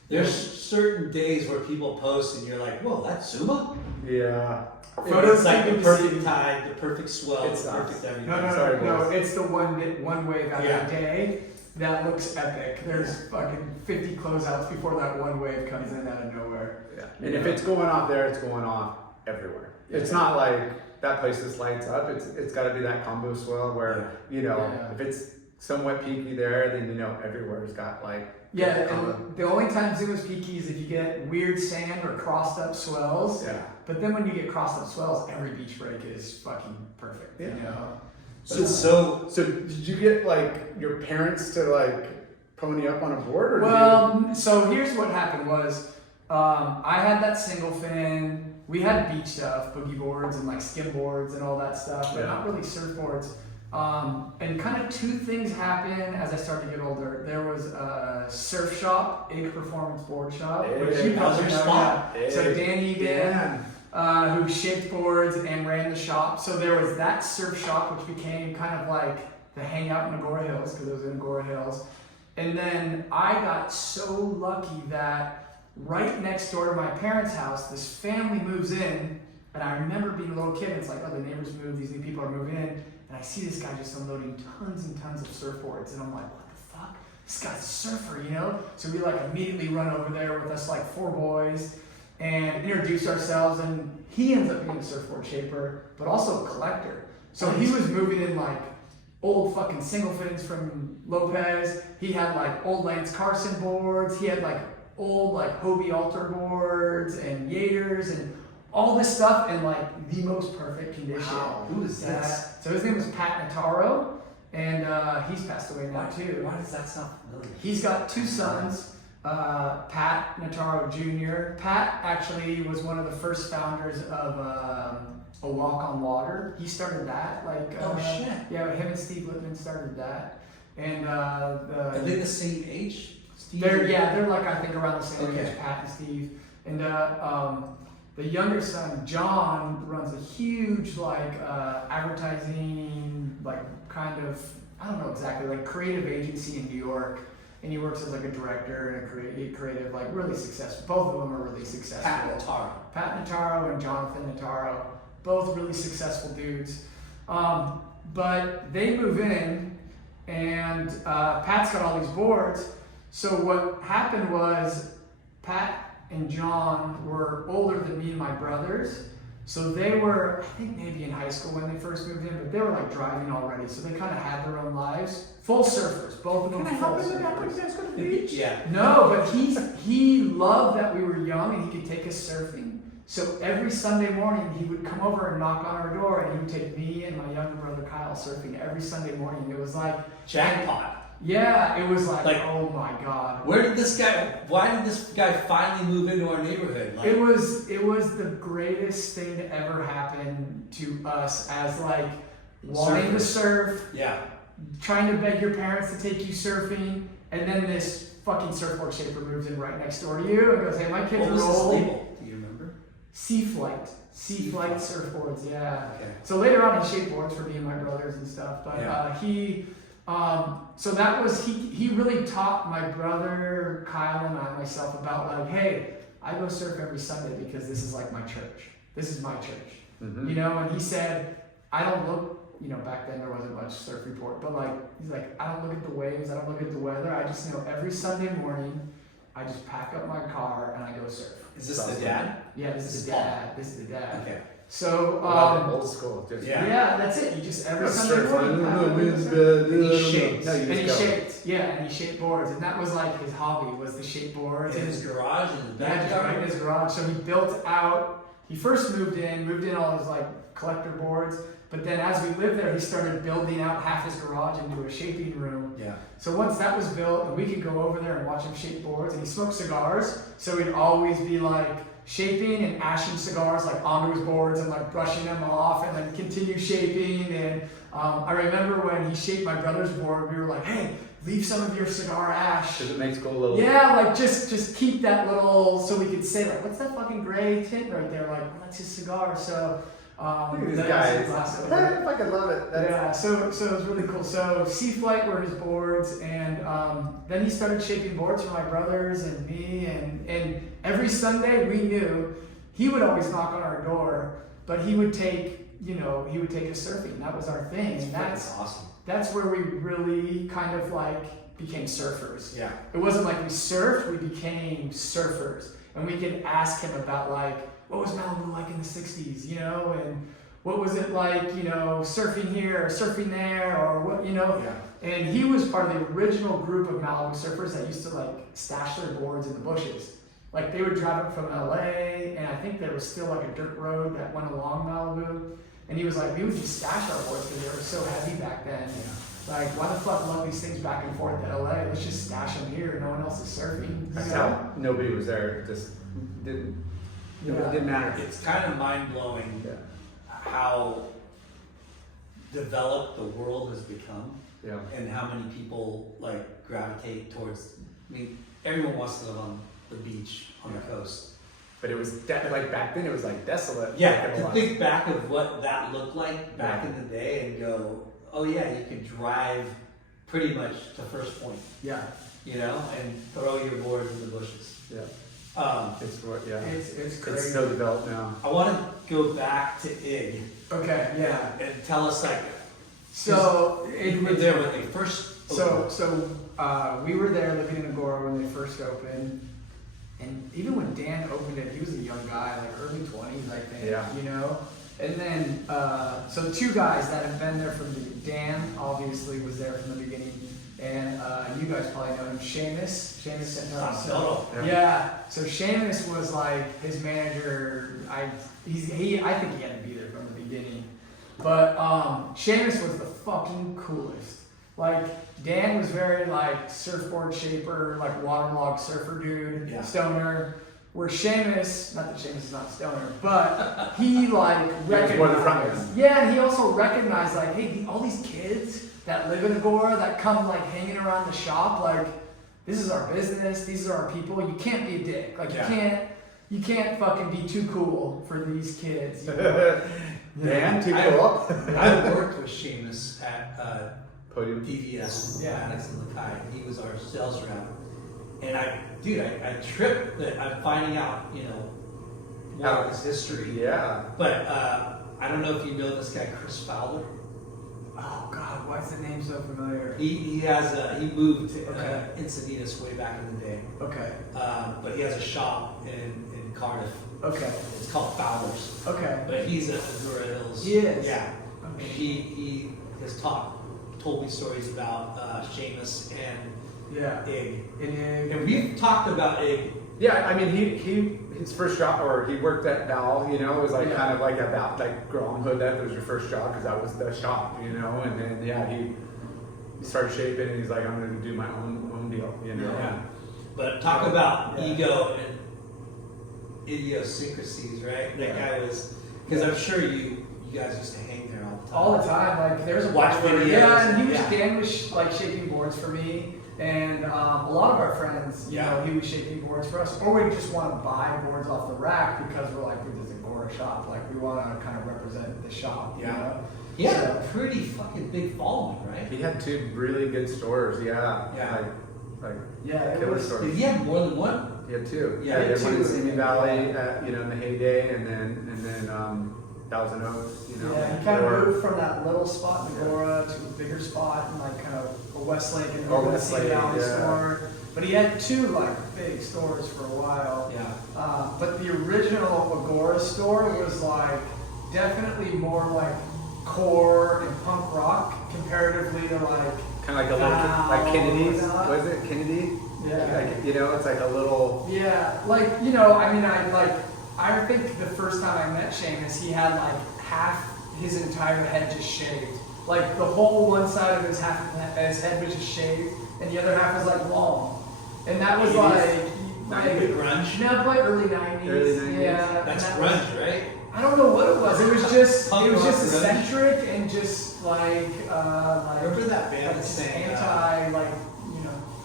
There's certain days where people post and you're like, whoa, that's Zuma? Yeah. Photos It's like can the be perfect seen. tide, the perfect swell, It the sucks. perfect everything. no, it's the one wave out Yeah. of the day that looks epic. There's fucking 50 closeouts before that one wave comes in out of nowhere. Yeah. And if it's going off there, it's going off everywhere. It's not like that place just lights up. It's got to be that combo swell where Yeah. if it's somewhat peaky there, then everywhere's got like. Yeah, and the only time Zuma's peaky is if you get weird sand or crossed up swells. Yeah. But then when you get crossed up swells, every beach break is fucking perfect. Yeah. But it's so So did you get like your parents to like pony up on a board, or Well, so here's what happened was, I had that single fin. We had beach stuff, boogie boards and like skim boards and all that stuff, but Yeah. not really surfboards. And kind of two things happened as I started to get older. There was a surf shop, Ig Performance Board Shop. Hey, which you that was probably your know, spot. yeah. So Dan Egan, Dan. who shaped boards and ran the shop. So there was that surf shop, which became kind of like the hangout in Agora Hills, because it was in Agora Hills. And then I got so lucky that right next door to my parents' house, this family moves in. And I remember being a little kid, and it's like, oh, the neighbors moved, these new people are moving in. And I see this guy just unloading tons and tons of surfboards. And I'm like, what the fuck? This guy's a surfer, So we like immediately run over there with us like 4 boys and introduce ourselves. And he ends up being a surfboard shaper, but also a collector. So he was moving in like old fucking single fins from Lopez. He had like old Lance Carson boards. He had like old like Hobie Alter boards and Yaters and all this stuff in like the most perfect condition. Wow, who is this? So his name was Pat Notaro, and he's passed away now too. Why does that sound familiar? He's got 2 sons, Pat Notaro Jr. Pat actually was one of the first founders of A Walk on Water. He started that. Oh, shit. Yeah, him and Steve Lippman started that. And Are they the same age? Steve? they're like I think around the same Okay. age, Pat and Steve. And the younger son, John, runs a huge like advertising, like kind of I don't know exactly, like creative agency in New York. and he works as like a director and a creative, like really successful. Both of them are really successful. Pat Notaro and Jonathan Notaro, both really successful dudes. But they move in, and Pat's got all these boards. So what happened was Pat and John were older than me and my brothers. So they were, I think maybe in high school when they first moved in, but they were like driving already. So they kind of had their own lives. Full surfers, both of them. Can I help you out when you guys go to the beach? Yeah. No, but he loved that we were young and he could take us surfing. So every Sunday morning he would come over and knock on our door, and he would take me and my younger brother Kyle surfing every Sunday morning. It was like jackpot. Yeah, it was like oh my god. Why did this guy finally move into our neighborhood? It was the greatest thing to ever happen to us as like wanting to surf. Yeah. Trying to beg your parents to take you surfing, and then this fucking surfboard shaper moves in right next door to you and goes, "Hey, my kids what was are this old." label? Do you remember? Sea Flight surfboards, yeah. Okay. So later on, he shaped boards for me and my brothers and stuff. But so that was he really taught my brother Kyle and myself about like, hey, I go surf every Sunday because this is like my church. This is my church, Mm-hmm. you know. And he said, I don't look. You know, back then there wasn't much surf report, but like he's like, I don't look at the waves, I don't look at the weather. I just know every Sunday morning, I just pack up my car and I go surf. Is this the dad? Yeah, this is the dad. This is the dad. Okay. So old school. Just, yeah, that's it. You just every Sunday morning. And he shaped. And he shaped boards, and that was like his hobby, was the shape boards. In his garage, in his backyard. backyard. Right in his garage. So he built out. He first moved in all his like collector boards. But then as we lived there, he started building out half his garage into a shaping room. Yeah. So once that was built, and we could go over there and watch him shape boards, and he smoked cigars, so he'd always be like shaping and ashing cigars like onto his boards and like brushing them off and like continue shaping. And I remember when he shaped my brother's board, we were like, hey, leave some of your cigar ash. Because it makes it a little. Yeah, like just keep that little, so we could say like, what's that fucking gray tint right there? Like, well, that's his cigar. So. Look at this guy. I fucking love it. Yeah, so it was really cool. So Sea Flight were his boards, and then he started shaping boards for my brothers and me, and every Sunday we knew he would always knock on our door, but he would take us surfing. That was our thing, and that's awesome. That's where we really kind of like became surfers. Yeah. It wasn't like we surfed; we became surfers, and we could ask him about like, what was Malibu like in the 60s, you know, and what was it like, you know, surfing here or surfing there, or what, you know. Yeah. And he was part of the original group of Malibu surfers that used to like stash their boards in the bushes. Like they would drive up from LA, and I think there was still like a dirt road that went along Malibu. And he was like, we would just stash our boards because they were so heavy back then. Yeah. Like, why the fuck lug these things back and forth to LA? Let's just stash them here. No one else is surfing. That's how nobody was there. It just didn't. It didn't matter. It's kind of mind-blowing how developed the world has become, and how many people like gravitate towards. I mean, everyone wants to live on the beach on the coast. But it was like back then. It was like desolate. Yeah, to think back of what that looked like back in the day and go, oh yeah, you could drive pretty much to First Point. Yeah. You know, and throw your boards in the bushes. Yeah. It's crazy. It's so developed now. I want to go back to IG. Okay, yeah. And tell us like. So you were there when they first opened. So we were there living in Agora when they first opened, and even when Dan opened it, he was a young guy, like early 20s, I think. Yeah. You know. And then so two guys that have been there from the Dan obviously was there from the beginning. And you guys probably know him, Seamus Santos. Yeah. So Seamus was like his manager. I think he had to be there from the beginning. But Seamus was the fucking coolest. Like Dan was very like surfboard shaper, like waterlog surfer dude, stoner. Where Seamus, not that Seamus is not a stoner, but he like recognized. Yeah, and he also recognized like, hey, all these kids that live in Agora that come like hanging around the shop, like this is our business, these are our people. You can't be a dick. Like you can't fucking be too cool for these kids. You know? Too cool. I worked with Seamus at Podium. DVS, Yeah. next to Lakai. He was our sales rep. And I tripped that I'm finding out, more of his history. Yeah. But I don't know if you know this guy, Chris Fowler. Oh God, why is the name so familiar? He moved to Okay. Encinitas way back in the day. Okay. But he has a shop in Cardiff. Okay. It's called Fowler's. Okay. But he's at Azura Hills. He is? Yeah. Okay. And he has told me stories about Seamus and Yeah. Ig. And And we've talked about Ig. Yeah, I mean, his first job, or he worked at Val, it was like Yeah. kind of like about like Grom Hood, that was your first job because that was the shop, and then he started shaping and he's like, I'm gonna do my own deal, Yeah. But talk about Yeah. ego and idiosyncrasies, right? That Yeah. guy was, because I'm sure you guys used to hang there all the time. all the time, like there's a Watch point where- videos. Yeah, and he was Yeah. Dan was like shaping boards for me, and a lot of our friends, he was shaping boards for us, or we just want to buy boards off the rack because we're like, we're just a Gora shop, like we want to kind of represent the shop, Yeah. He had a pretty fucking big following, right? he had 2 really good stores, Yeah. like Yeah, it killer was. stores. Did he have more than one? He had 2. Yeah, he had one in 2. Simi Valley, in the heyday, and then Thousand Oaks, Yeah, he kind of or- moved from that little spot in Agora to a bigger spot in like kind of a Westlake and Oh, the Westlake, Simi Valley yeah. store. But he had 2 like big stores for a while. Yeah. But the original Agora store was like definitely more like core and punk rock comparatively to like kind of like a little, like Kennedy's, was it Kennedy? Yeah. Like, it's like a little. Yeah, like I think the first time I met Seamus, he had like half his entire head just shaved. Like the whole one side of his head was just shaved, and the other half was like long. And that was 80s? like The grunge? no, probably early 90s. Early 90s. Yeah, That's and that was- grunge, right? I don't know what it was. It was just Punk rock grunge. eccentric and just like Remember that band like that just sang, anti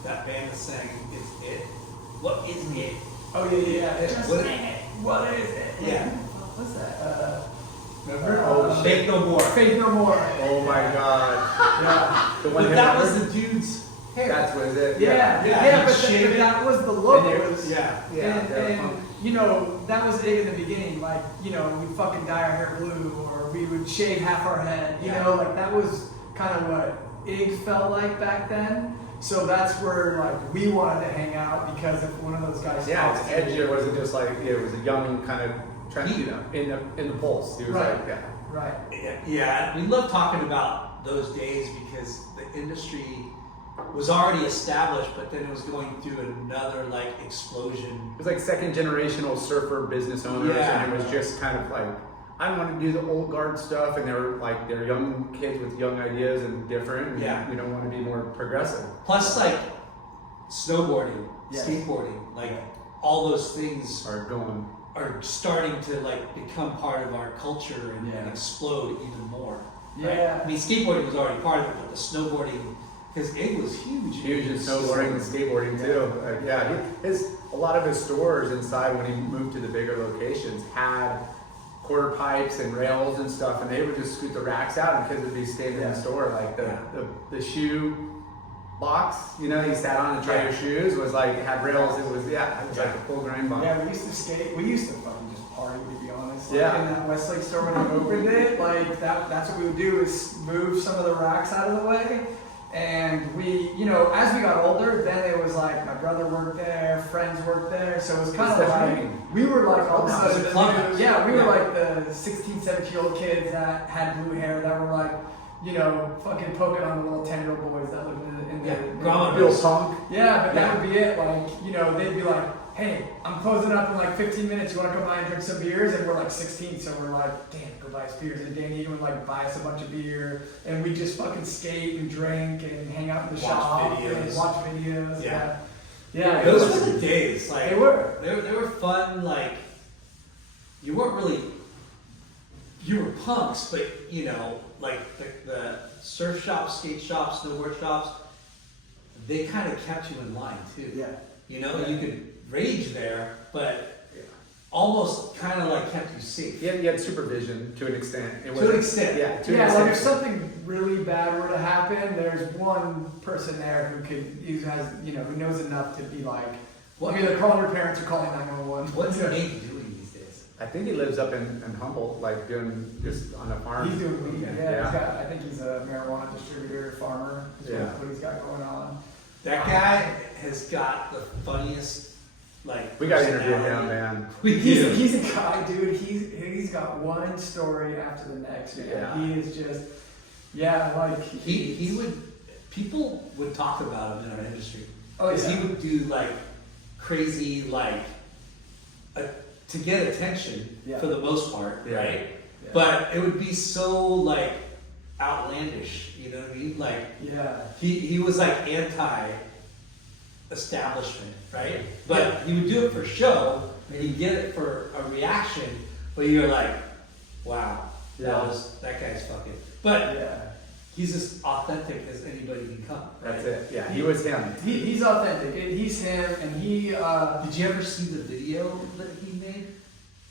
that band that sang It's It? What is it? Oh yeah. What- What is it? Yeah. What's that? Remember? Oh, Faith No More. Faith No More. Oh my God. Yeah. The one But that was the dude's hair. That's what it. Yeah, Yeah, but, he shaved it. that was the look. And It it was, Yeah. Yeah, they're and punk. that was it in the beginning. Like, we'd fucking dye our hair blue, or we would shave half our head. Yeah. Like that was kind of what Ig felt like back then. So that's where like we wanted to hang out because if one of those guys. Yeah, it's talks to edgy. you- It wasn't just like it was a young kind of trend, in the pulse. He was Right. like, yeah. Right. Yeah, we love talking about those days because the industry was already established, but then it was going through another like explosion. It was like second generational surfer business owners, Yeah. and it was just kind of like, I want to do the old guard stuff, and they're young kids with young ideas and different. And Yeah. we don't want to be more progressive. Plus, like snowboarding, Yes. skateboarding, like all those things Are going. are starting to like become part of our culture and Yeah. explode even more. Right? Yeah. I mean, skateboarding was already part of it, but the snowboarding, because it was huge. Huge in snowboarding and skateboarding too. A lot of his stores inside when he moved to the bigger locations had quarter pipes and rails and stuff, and they would just scoot the racks out, and kids would be standing in the store like the shoe box, you sat on and try your shoes was like it had rails. It was like a full grind box. Yeah, we used to skate. We used to fucking just party, to be honest. Like, Yeah. In that Westlake store when I opened it, like that's what we would do is move some of the racks out of the way. And we, as we got older, then it was like my brother worked there, friends worked there. So it was kind of It's like, different. we were like all of a Clubhouse. sudden, Clubhouse. we were Yeah. like the 16, 17-year-old kids that had blue hair that were like, fucking poking on the little 10-year-old boys that lived in the Yeah, in the- growing Real punk. yeah, but that Yeah. would be it. Like, they'd be like, hey, I'm closing up in like 15 minutes. You want to come by and drink some beers? And we're like 16, so we're like, damn, go buy us beers. And Danny would like buy us a bunch of beer. And we just fucking skate and drink and hang out in the Watch shop videos. and watch videos. Yeah. Yeah, it Those was, were the days. Like they were. They were fun. Like you weren't really. You were punks, but like the surf shops, skate shops, snowboard shops, they kind of kept you in line too. Yeah. You could rage there, but almost kind of like kept you safe. You had supervision to an extent. It To an extent. Yeah, to an Yeah, extent. like if something really bad were to happen, there's one person there who knows enough to be like, What? either calling your parents or calling 911. What's Nate doing these days? I think he lives up in Humboldt, like doing just on a farm. He's doing weed. Yeah, Yeah. I think he's a marijuana distributor, farmer. Is Yeah. what he's got going on. That guy has got the funniest, We gotta interview him, personality. man. We do. He's a guy, dude. He's got one story after the next. Man. Yeah. He is just, like He would, people would talk about him in our industry. Oh, Because yeah. he would do like crazy, to get attention Yeah. for the most part, Yeah. right? Yeah. But it would be so outlandish, you know what I mean? Like Yeah. he was like anti-establishment, right? But he would do it for show, and he'd get it for a reaction. But you're like, wow, Yeah. that guy's fucking. But Yeah. he's as authentic as anybody can come. Right? That's it. Yeah, he was him. He's authentic. He's him, and he. Did you ever see the video that he made?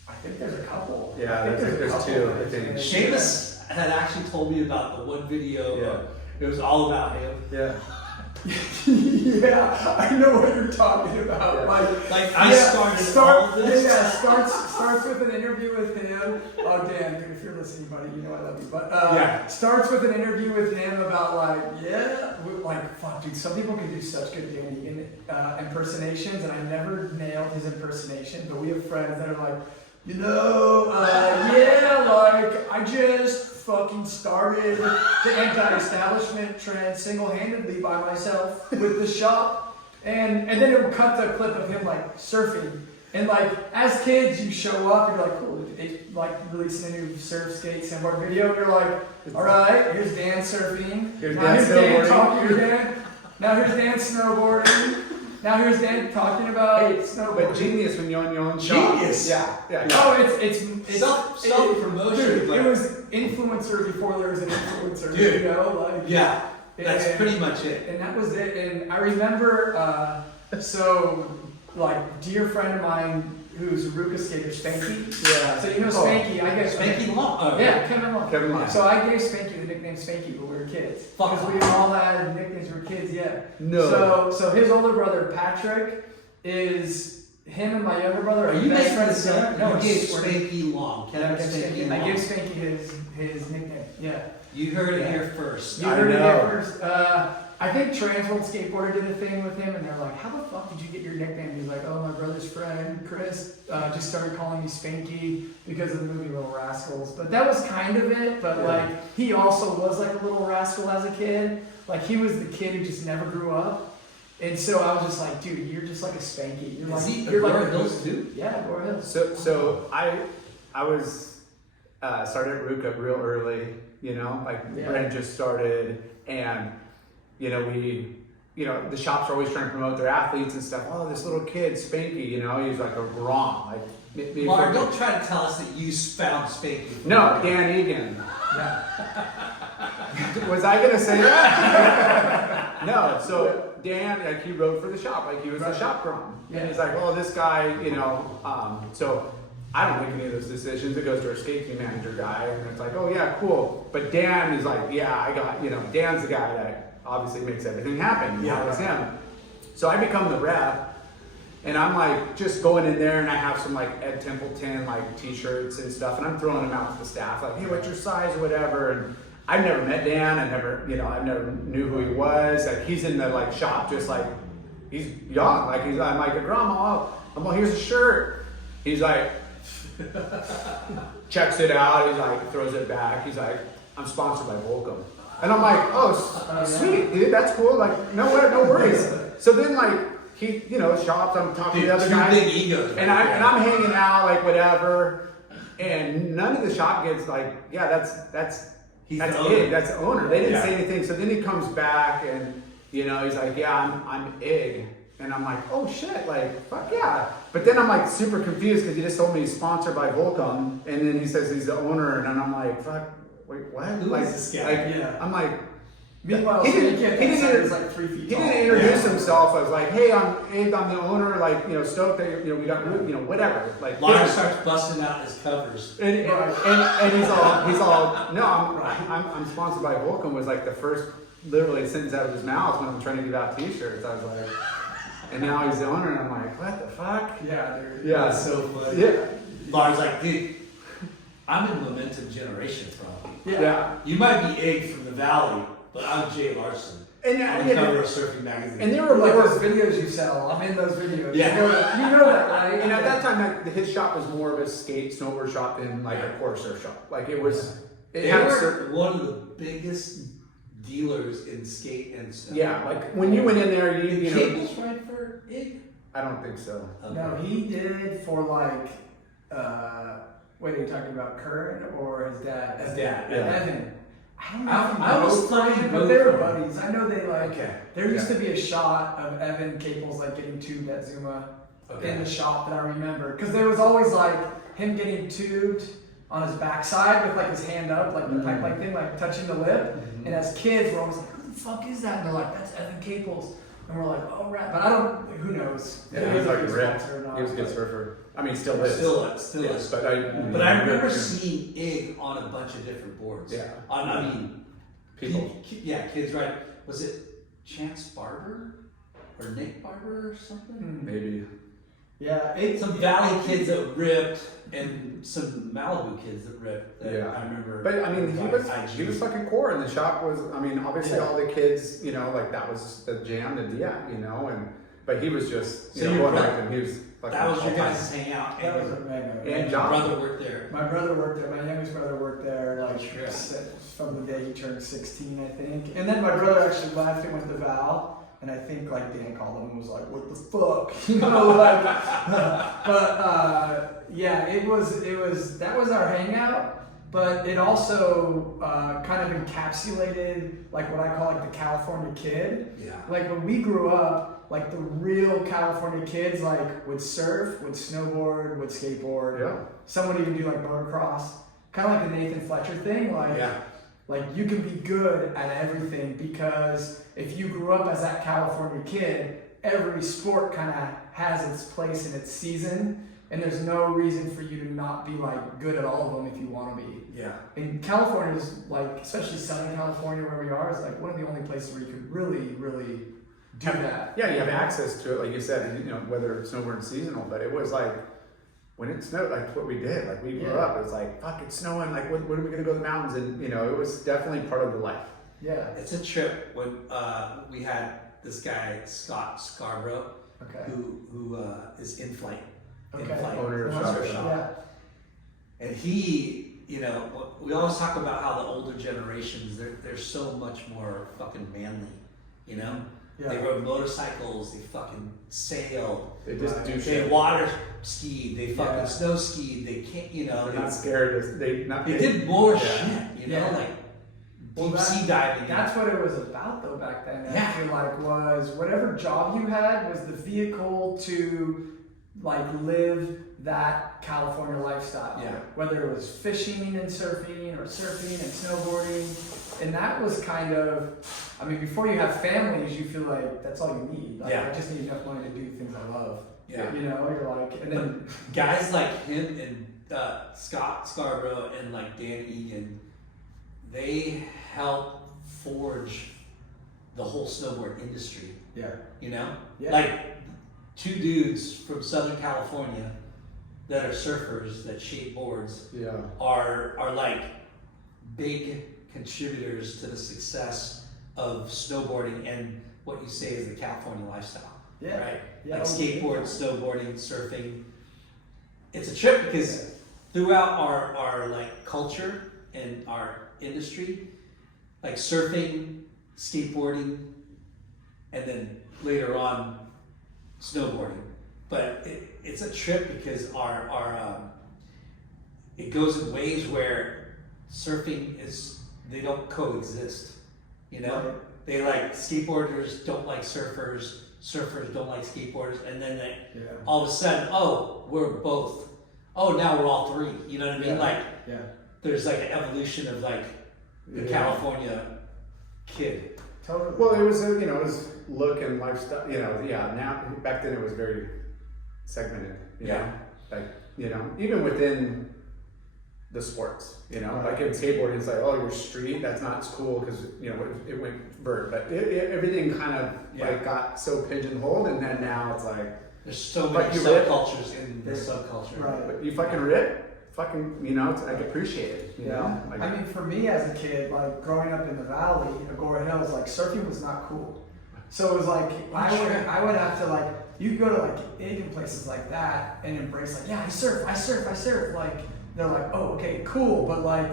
I think there's a couple. Yeah, I think there's a couple two, that I think. he's made. Seamus had actually told me about the one video. Yeah. It was all about him. Yeah. Yeah, I know what you're talking about. Yeah. Like I started all of this. Starts with an interview with him. Oh Dan, dude, if you're listening, buddy, you know I love you. But Yeah. starts with an interview with him about fuck, dude. Some people can do such good Dan Egan impersonations, and I never nailed his impersonation. But we have friends that are like, I just fucking started the anti-establishment trend single-handedly by myself with the shop, and then it would cut to a clip of him surfing, and as kids you show up and you're like, cool, they releasing a new surf skate sandboard video, and you're like, all right, here's Dan surfing, Here's now Dan here's Dan snowboarding. talking to Dan, now here's Dan snowboarding. Now here's Dan talking about snowboarding. But genius when you're on your own shop. Genius. Yeah. Yeah. Oh, it's Self-promotion, Dude, like- it was influencer before there was an influencer. Dude. Yeah. That's pretty much it. And that was it. And I remember, dear friend of mine who's a Ruka skater, Spanky. Yeah. So you know Spanky, I guess. Spanky Long. Oh, Yeah, Kevin Long. Kevin Long. So I gave Spanky the nickname Spanky when we were kids. Fuck Because we all had nicknames when we were kids, yeah. No. So his older brother, Patrick, is him and my younger brother Are are you best making friends. this up? No, You gave it's- Spanky Long. I Kevin give Spanky Spanky, I Long. give Spanky his nickname. Yeah. You heard it Yeah. here first. You I heard it know. here first. I think Transworld Skateboarder did a thing with him, and they're like, "How the fuck did you get your nickname?" He's like, "Oh, my brother's friend Chris just started calling me Spanky because of the movie Little Rascals." But that was kind of it. But he also was like a little rascal as a kid. Like he was the kid who just never grew up. And so I was just like, dude, you're just like a Spanky. You're Is he you're Agora a Hills too? Yeah, Agora Hills. So I was started at Ruka real early, Brent just started, and the shops are always trying to promote their athletes and stuff. Oh, this little kid, Spanky, he's like a grom. Mark, don't try to tell us that you found Spanky. No, Dan Egan. Yeah. Was I gonna say that? No. So Dan, he wrote for the shop, he was the shop grom. Yeah. And he's like, oh, this guy, so I don't make any of those decisions. It goes to our skate team manager guy, and it's like, oh yeah, cool. But Dan is like, yeah, I got, Dan's the guy that obviously makes everything happen. Yeah, It's him. So I become the rep. And I'm just going in there, and I have some Ed Templeton t-shirts and stuff, and I'm throwing them out to the staff, hey, what's your size or whatever. And I've never met Dan. I never knew who he was. He's in the shop, just he's young. I'm like a grandma. I'm like, here's a shirt. He's like, checks it out. He's like, throws it back. He's like, I'm sponsored by Volcom. And I'm like, oh, sweet, dude, that's cool. No worries. So then he, shops, I'm talking to the other guys. Big egos. And I'm hanging out, whatever. And none of the shop gets that's He's that's the owner. Ig, that's the owner. They didn't Yeah. say anything. So then he comes back and, he's like, yeah, I'm Ig. And I'm like, oh shit, fuck yeah. But then I'm super confused because he just told me he's sponsored by Volcom. And then he says he's the owner. And then I'm like, fuck, wait, what? Who is this guy? I'm like, Meanwhile, He didn't- Snake he didn't- Center is like 3 feet He tall. didn't introduce himself as like, hey, I'm Abe, I'm the owner, like, you know, stoked that, you know, we got, you know, whatever. Like, Lars starts busting out his covers. and he's all, no, I'm sponsored by Vulcan was like the first literally sentence out of his mouth when I'm trying to give out t-shirts. I was like, and now he's the owner, and I'm like, what the fuck? Yeah, dude. Yeah. That's so funny. Yeah. Lars like, dude, I'm in momentum generation from. Yeah. You might be Egg from the Valley, but I'm Jay Larson. And On the cover of Surfing Magazine. And there Or were like more, those videos you sell. I'm in those videos. Yeah. You know that, right? and at that time, his shop was more of a skate snowboard shop than like a quarter surf shop. Like it was, it They had were certain, one of the biggest dealers in skate and stuff. yeah, like when you went in there, Did you know, Cables ride for Egg? I don't think so. Okay. No, he did for like, what are you talking about, Curran or his dad? His dad, yeah. Evan. I don't know. I- if he I always wrote thought for he him, but wrote they were for him. buddies. I know they like. Okay. There used to be a shot of Evan Caples like getting tubed at Zuma Okay. in the shop that I remember, because there was always like him getting tubed on his backside with like his hand up, like the pipe like thing, like touching the lip. And as kids, we're always like, "Who the fuck is that?" And they're like, "That's Evan Caples." And we're like, "Oh, right." But I don't. Who knows? Yeah, Maybe he was he's like a ripped. sponsor or not, He was a good but- surfer. I mean, still is. Still Yeah, is. But But I remember seeing Egg on a bunch of different boards. Yeah. I mean, People. kids ride. Was it Chance Barber or Nick Barber or something? Maybe. Yeah, it's Some Valley kids that ripped and some Malibu kids that ripped. That Yeah. I remember. But I mean, on he was IG. fucking core, and the shop was. I mean, obviously Yeah. all the kids, you know, like that was the jam, the you know, and but he was just, you So know, your going brother- back and he was. Like, That was your all-time. guys' hangout. that was a mega. And Your John. brother worked there. My brother worked there. My youngest brother worked there like Sure. from the day he turned 16, I think. And then my brother actually left and went to Val. And I think like Dan called him and was like, "What the fuck?" You know, like. But yeah, it was that was our hangout. But it also kind of encapsulated like what I call like the California kid. Yeah. Like when we grew up, like the real California kids like would surf, would snowboard, would skateboard. Yeah. Some would even do like motocross. Kind of like the Nathan Fletcher thing. Like, Yeah. like you can be good at everything because if you grew up as that California kid, every sport kind of has its place in its season. And there's no reason for you to not be like good at all of them if you want to be. Yeah. And California is like, especially Southern California where we are, is like one of the only places where you could really, really do that. Yeah, you have access to it, like you said, you know, whether it's snowboard seasonal, but it was like, when it snowed, like what we did, like we grew Yeah. up, it was like, fuck, it's snowing, like when are we gonna go to the mountains? And, you know, it was definitely part of the life. Yeah. It's a trip when we had this guy Scott Scarborough Okay. who is in flight. Okay. Owner of Monster Shop. Yeah. And he, you know, we always talk about how the older generations, they're so much more fucking manly, you know? They Yeah. rode motorcycles, they fucking sailed, They just do they shit. water skied, they fucking Yeah. snow skied, they can't, you know, They're not scared. They did more Yeah. shit, you know, Yeah. like Well, deep that- sea diving. That's what it was about though back then. I Yeah. feel like was whatever job you had was the vehicle to like live that California lifestyle. Yeah. Whether it was fishing and surfing or surfing and snowboarding. And that was kind of, I mean, before you have families, you feel like that's all you need. Like, Yeah. I just need enough money to do things I love. Yeah. You know, you're like, and then, Guys like him and Scott Scarborough and like Dan Egan, they help forge the whole snowboard industry. yeah. You know, Yeah. like two dudes from Southern California that are surfers that shape boards Yeah. are like big contributors to the success of snowboarding and what you say is the California lifestyle. Yeah. Right? Yeah. Like skateboard, snowboarding, surfing. It's a trip because throughout our like culture and our industry, like surfing, skateboarding, and then later on snowboarding. But it's a trip because our it goes in ways where surfing they don't coexist. You know, Right. they like skateboarders don't like surfers. Surfers don't like skateboarders, and then Yeah. all of a sudden, oh, we're both. Oh, now we're all three. You know what I mean? Yeah. Like Yeah. there's like an evolution of like the Yeah. California kid. Totally. Well, it was it was look and lifestyle. Now back then it was very segmented. You know, like even within the sports. Like in skateboarding, it's like, oh, you're street. That's not as cool because it went vert. But everything kind of like got so pigeonholed, and then now it's like there's so many subcultures in the subculture. Right. But you fucking rip, it's like appreciate it. You know. Like, I mean, for me as a kid, like growing up in the valley, Agora Hills, like surfing was not cool. So it was like I would have to like you could go to like Indian places like that and embrace like I surf. Like they're like, oh, okay, cool. But like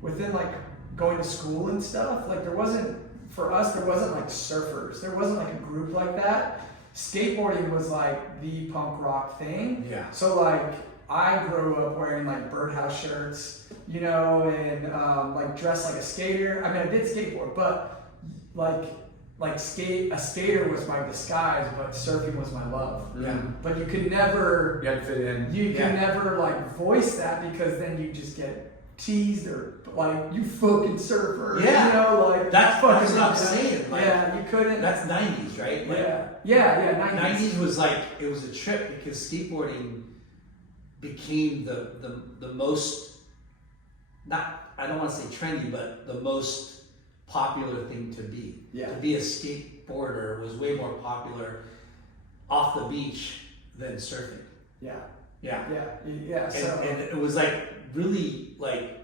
within like going to school and stuff, like there wasn't like surfers. There wasn't like a group like that. Skateboarding was like the punk rock thing. Yeah. So like I grew up wearing like birdhouse shirts, and like dressed like a skater. I mean, I did skateboard, but a skater was my disguise, but surfing was my love. Yeah. But you could never. You had to fit in. You can never like voice that because then you just get teased or like you fucking surfer. Yeah. Like that's fucking what I'm saying. Like, you couldn't. That's 90s, right? Like, yeah. 90s was like it was a trip because skateboarding became the most I don't want to say trendy, but the most popular thing to be. Yeah. To be a skateboarder was way more popular off the beach than surfing. Yeah. And it was like really like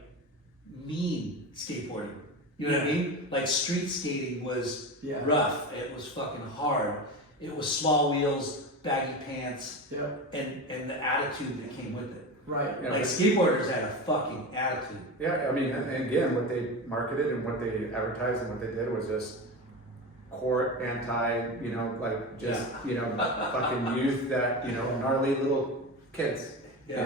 mean skateboarding. You know what I mean? Like street skating was rough. It was fucking hard. It was small wheels, baggy pants, and the attitude that came with it. Right. Yeah, Like skateboarders had a fucking attitude. Yeah, I mean, and again, what they marketed and what they advertised and what they did was just core anti, fucking youth that, gnarly little kids. Like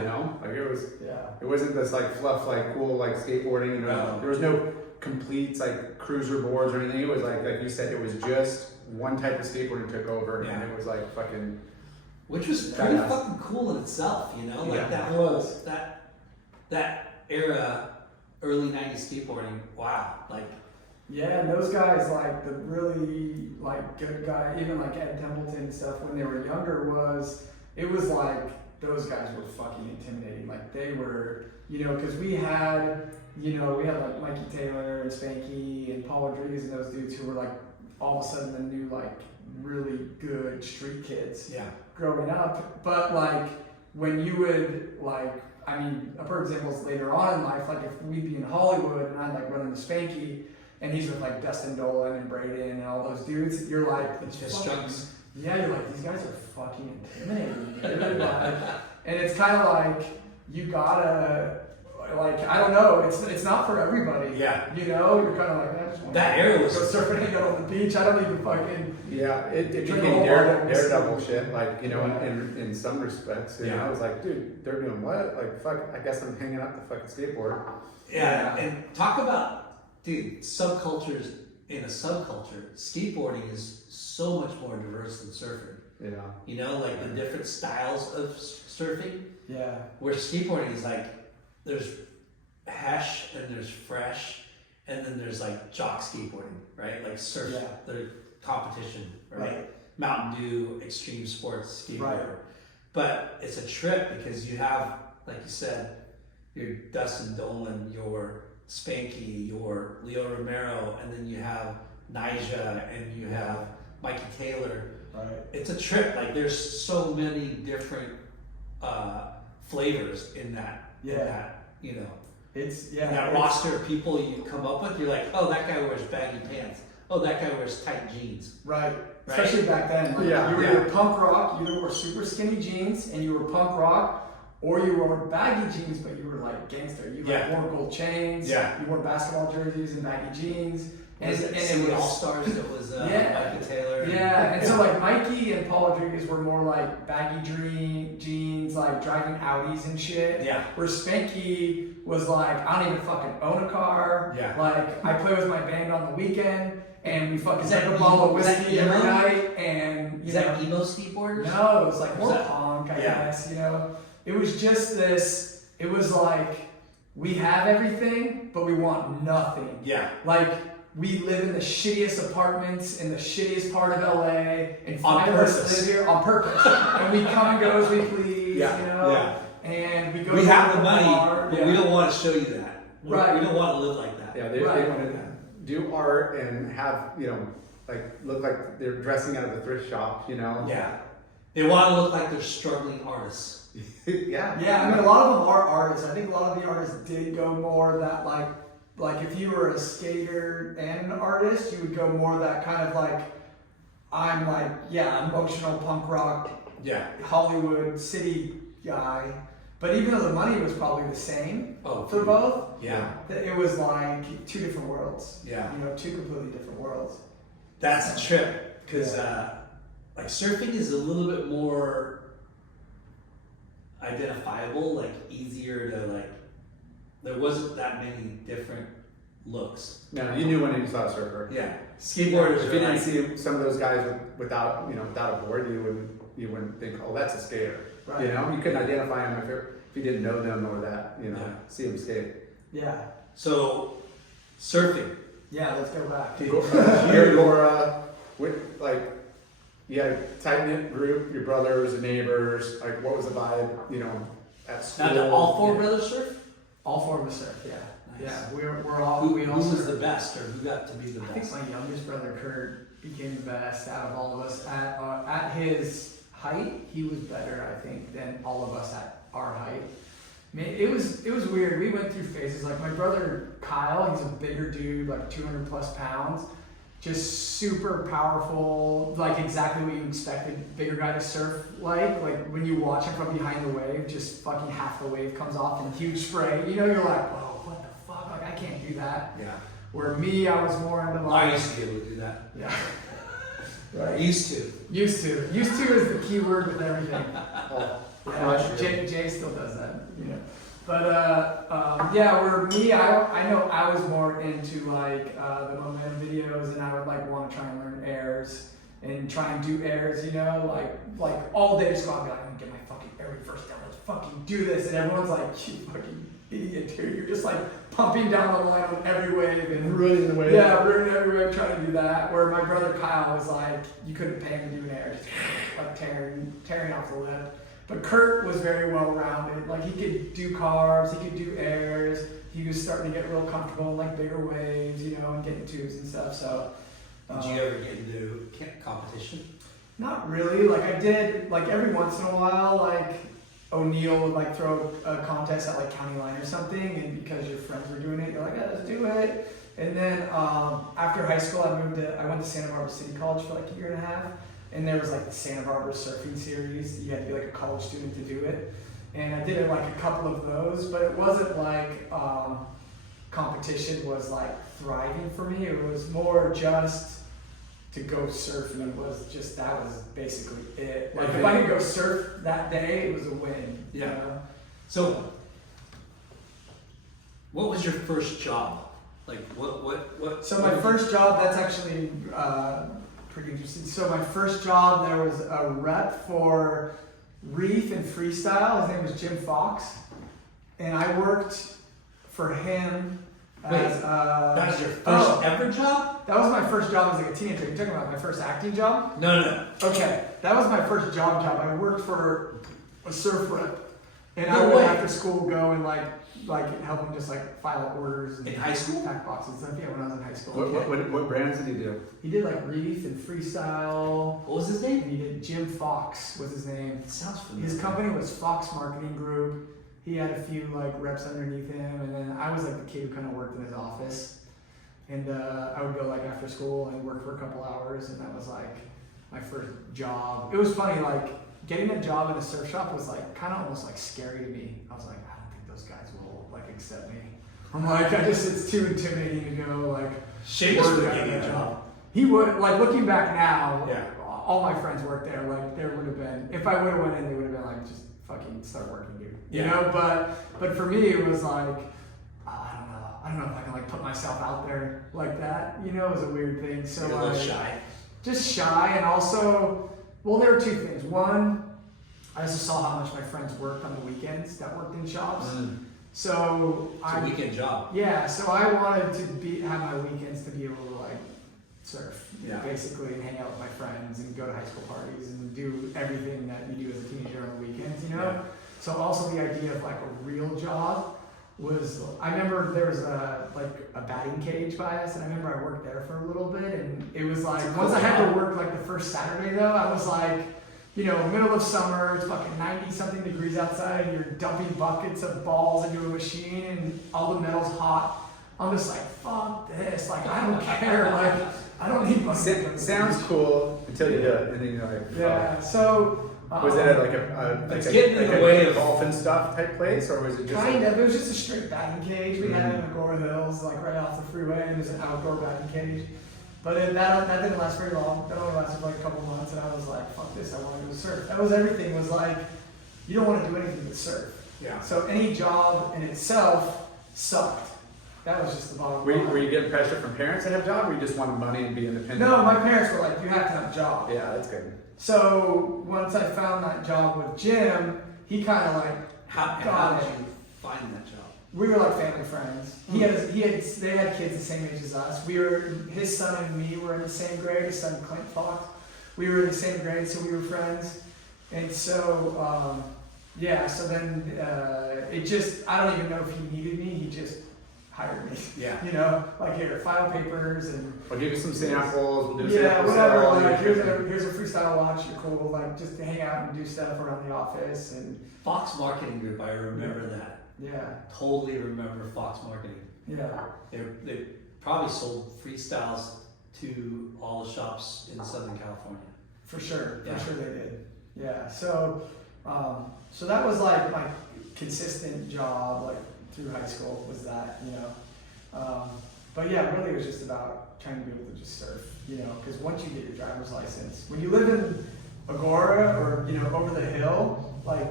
it wasn't this like fluff, like cool, like skateboarding. There was no complete like cruiser boards or anything. It was like you said, it was just one type of skateboarding took over, and it was like fucking. Which was pretty fucking cool in itself, Like that whole that era, early 90s skateboarding. Wow, like. Yeah, and those guys, like the really like good guy, even like Ed Templeton and stuff when they were younger it was like those guys were fucking intimidating. Like they were, because we had like Mikey Taylor and Spanky and Paul Rodriguez and those dudes who were like all of a sudden the new like really good street kids. Yeah. Growing up, but like when you would like, I mean, for examples later on in life, like if we'd be in Hollywood and I'd like run into Spanky and he's with like Dustin Dolan and Braden and all those dudes, you're like, you're like, these guys are fucking intimidating, dude. And it's kind of like you gotta. Like, I don't know, it's not for everybody. Yeah. You're kind of like, I just want that era was go surfing and go on the beach. I don't even fucking. Yeah, it became daredevil shit, like, in some respects. I was like, dude, they're doing what? Like, fuck, I guess I'm hanging up the fucking skateboard. Yeah, and talk about, dude, subcultures in a subculture. Skateboarding is so much more diverse than surfing. Like the different styles of surfing. Yeah. Where skateboarding is like, there's hash and there's fresh, and then there's like jock skateboarding, right? Like surf, the competition, right? Mountain Dew, extreme sports skateboarder. Right. But it's a trip because you have, like you said, your Dustin Dolan, your Spanky, your Leo Romero, and then you have Nyjah, and you have Mikey Taylor. Right. It's a trip. Like there's so many different flavors in that. It's that roster of people you come up with, you're like, oh, that guy wears baggy pants. Oh, that guy wears tight jeans. Right. Especially back then. Like, you were either punk rock, you wore super skinny jeans, and you were punk rock, or you wore baggy jeans, but you were like gangster. You wore gold chains. Yeah. You wore basketball jerseys and baggy jeans. And it was All-Stars that was Mikey Taylor. And so like Mikey and Paul Rodriguez were more like baggy jeans, like driving Audis and shit. Yeah. Where Spanky was like, I don't even fucking own a car. Yeah. Like I play with my band on the weekend and we fucking take a bottle of whiskey every night and Is that emo skateboarders? No, it was like more punk, I guess, It was just this, it was like we have everything, but we want nothing. Yeah. Like we live in the shittiest apartments in the shittiest part of LA, and On 5 of us purpose. live here on purpose. And we come and go as we please, Yeah, you know. yeah. And we go. We to have the bar, money, but yeah. we don't want to show you that. Right. We don't want to live like that. Yeah, they Right. want to do art and have, like look like they're dressing out of a thrift shop, Yeah. They want to look like they're struggling artists. Yeah. Yeah, I mean, a lot of them are artists. I think a lot of the artists did go more that like if you were a skater and an artist, you would go more that kind of like, I'm like, yeah, emotional punk rock, Yeah. Hollywood city guy. But even though the money was probably the same Oh, for both, Yeah. it was like 2 different worlds. Yeah. 2 completely different worlds. That's a trip because like surfing is a little bit more identifiable, like easier to like. There wasn't that many different looks. No, you knew when you saw a surfer. Yeah, skateboarders If are you didn't like, see some of those guys without a board, you wouldn't think, oh, that's a skater. Right. You couldn't identify them if you didn't know them or that, Yeah. see them skate. Yeah. so surfing. Yeah, let's go back. You had a tight knit group, your brothers and neighbors. Like, what was the vibe? At school. Now, do all 4 brothers surf? All 4 of us surf, yeah. Nice. Yeah, we're all, Who we all was surf. the best, or who got to be the I think best? my youngest brother Kurt became the best out of all of us. At his height, he was better, I think, than all of us at our height. I mean, it was weird. We went through phases. Like my brother Kyle, he's a bigger dude, like 200 plus pounds, just super powerful, like exactly what you expected bigger guy to surf like. Like when you watch him from behind the wave, just fucking half the wave comes off in huge spray. You're like, whoa, what the fuck? Like I can't do that. Yeah. Where me, I was more into I like, used to be able to do that. yeah. Right. Used to. Used to is the key word with everything. Oh, Yeah, crush it. Jay still does that, But yeah, where me, I know I was more into like the momentum videos, and I would like want to try and learn airs and try and do airs, like all day. Just go out and be like, I'm gonna get my fucking air first down. Let's fucking do this, and everyone's like, you fucking idiot, dude. You're just like pumping down the line on every wave and Ruining the wave. yeah, ruining every wave trying to do that. Where my brother Kyle was like, you couldn't pay him to do an air, just like tearing off the lip. But Kurt was very well rounded. Like he could do carves, he could do airs. He was starting to get real comfortable in like bigger waves, and getting tubes and stuff. So Did you ever get into competition? not really. Like I did, like every once in a while, like O'Neill would like throw a contest at like County Line or something, and because your friends were doing it, you're like, yeah, let's do it. And then after high school, I went to Santa Barbara City College for like a year and a half. And there was like the Santa Barbara surfing series. You had to be like a college student to do it. And I did like a couple of those, but it wasn't like competition was like thriving for me. It was more just to go surfing. It was just, that was basically it. Like if I could go surf that day, it was a win. Yeah. So, what was your first job? Like what? So my first job, that's actually pretty interesting. So my first job, there was a rep for Reef and Freestyle. His name was Jim Fox, and I worked for him as that was your first ever job? That was my first job as like a teenager. You're talking about my first acting job? No. Okay, that was my first job. I worked for a surf rep, and I No would way. after school go and like help him just like file orders and In high school? pack boxes and stuff. Yeah, when I was in high school. What brands did he do? He did like Reef and Freestyle. What was his name? And he did Jim Fox was his name. It sounds familiar. His company was Fox Marketing Group. He had a few like reps underneath him, and then I was like the kid who kind of worked in his office. And I would go like after school and work for a couple hours, and that was like my first job. It was funny, like getting a job in a surf shop was like kind of almost like scary to me. I was like, I don't think those guys will like accept me. I'm like, it's too intimidating to go like. Seamus would have given you a job. He would, like looking back now, Yeah. all my friends worked there. Like there would have been, if I would have went in, they would have been like, just fucking start working, dude. You Yeah. know, but for me, it was like, I don't know if I can like put myself out there like that. You know, it was a weird thing. So You're a little like, shy. just shy, and also, well, there were two things. One, I also saw how much my friends worked on the weekends that worked in shops. So It's a weekend job. Yeah, so I wanted to have my weekends to be able to like surf, Yeah. basically, and hang out with my friends and go to high school parties and do everything that you do as a teenager on the weekends, you know? Yeah. So also the idea of like a real job was, I remember there was a batting cage by us, and I remember I worked there for a little bit, and it was like, once I had to work like the first Saturday though, I was like, you know, middle of summer, it's fucking 90 something degrees outside, and you're dumping buckets of balls into a machine, and all the metal's hot. I'm just like, fuck this, like, I don't care, like, I don't need money. Sounds cool until you do it, and then you're like, Yeah, so. Was it like a It's getting in the way of golf and stuff type place, or was it just Kind of. It was just a straight batting cage. We had it in Agora Hills, like right off the freeway, and it was an outdoor batting cage. But that didn't last very long. That only lasted for like a couple months, and I was like, fuck this, I want to go surf. That was everything, was like, you don't want to do anything but surf. Yeah. So any job in itself sucked. That was just the bottom line. Were you getting pressure from parents to have a job, or you just wanted money and be independent? No, my parents were like, you have to have a job. Yeah, that's good. So once I found that job with Jim, he kind of like, How got did it. you find that job? We were like family friends. They had kids the same age as us. His son and me were in the same grade. His son Clint Fox. We were in the same grade, so we were friends. And so, so then I don't even know if he needed me. He just hired me. Yeah. You know, like here, file papers and. I'll give you some samples. We'll do Yeah, samples, whatever. sell, Like you here's a freestyle watch. You're cool. Like just to hang out and do stuff around the office and. Fox Marketing Group, I remember that. Yeah. Totally remember Fox Marketing. Yeah. They probably sold freestyles to all the shops in Southern California. For sure. Yeah. For sure they did. Yeah. So that was like my consistent job, like through high school, was that, you know. But yeah, really it was just about trying to be able to just surf, you know, because once you get your driver's license, when you live in Agora or, you know, over the hill, like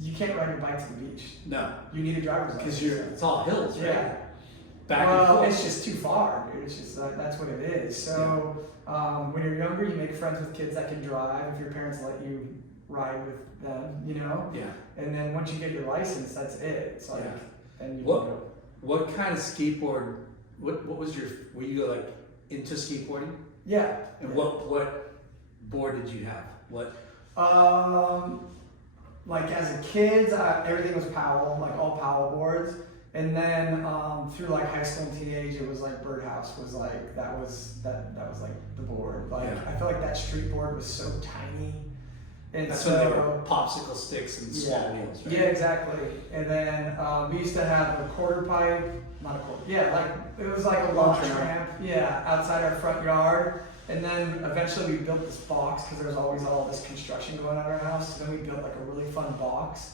you can't ride your bike to the beach. No, You need a driver's license. because it's all hills, right? Yeah. Back and Well, forth. it's just too far, dude. It's just that's what it is. So when you're younger, you make friends with kids that can drive. If your parents let you ride with them, you know. Yeah. And then once you get your license, that's it. It's like, Yeah. and you What- can go. What kind of skateboard? What was your? Were you like into skateboarding? Yeah. And yeah. what board did you have? What? Like as a kid, everything was Powell, like all Powell boards. And then through like high school and teenage, it was like Birdhouse was like that was like the board. Like Yeah. I feel like that street board was so tiny. And That's so when they were popsicle sticks and small wheels, right? yeah, exactly. And then we used to have a quarter pipe, not a quarter, yeah, like it was like a launch ramp, yeah, outside our front yard. And then eventually we built this box because there was always all this construction going on in our house. So then we built like a really fun box.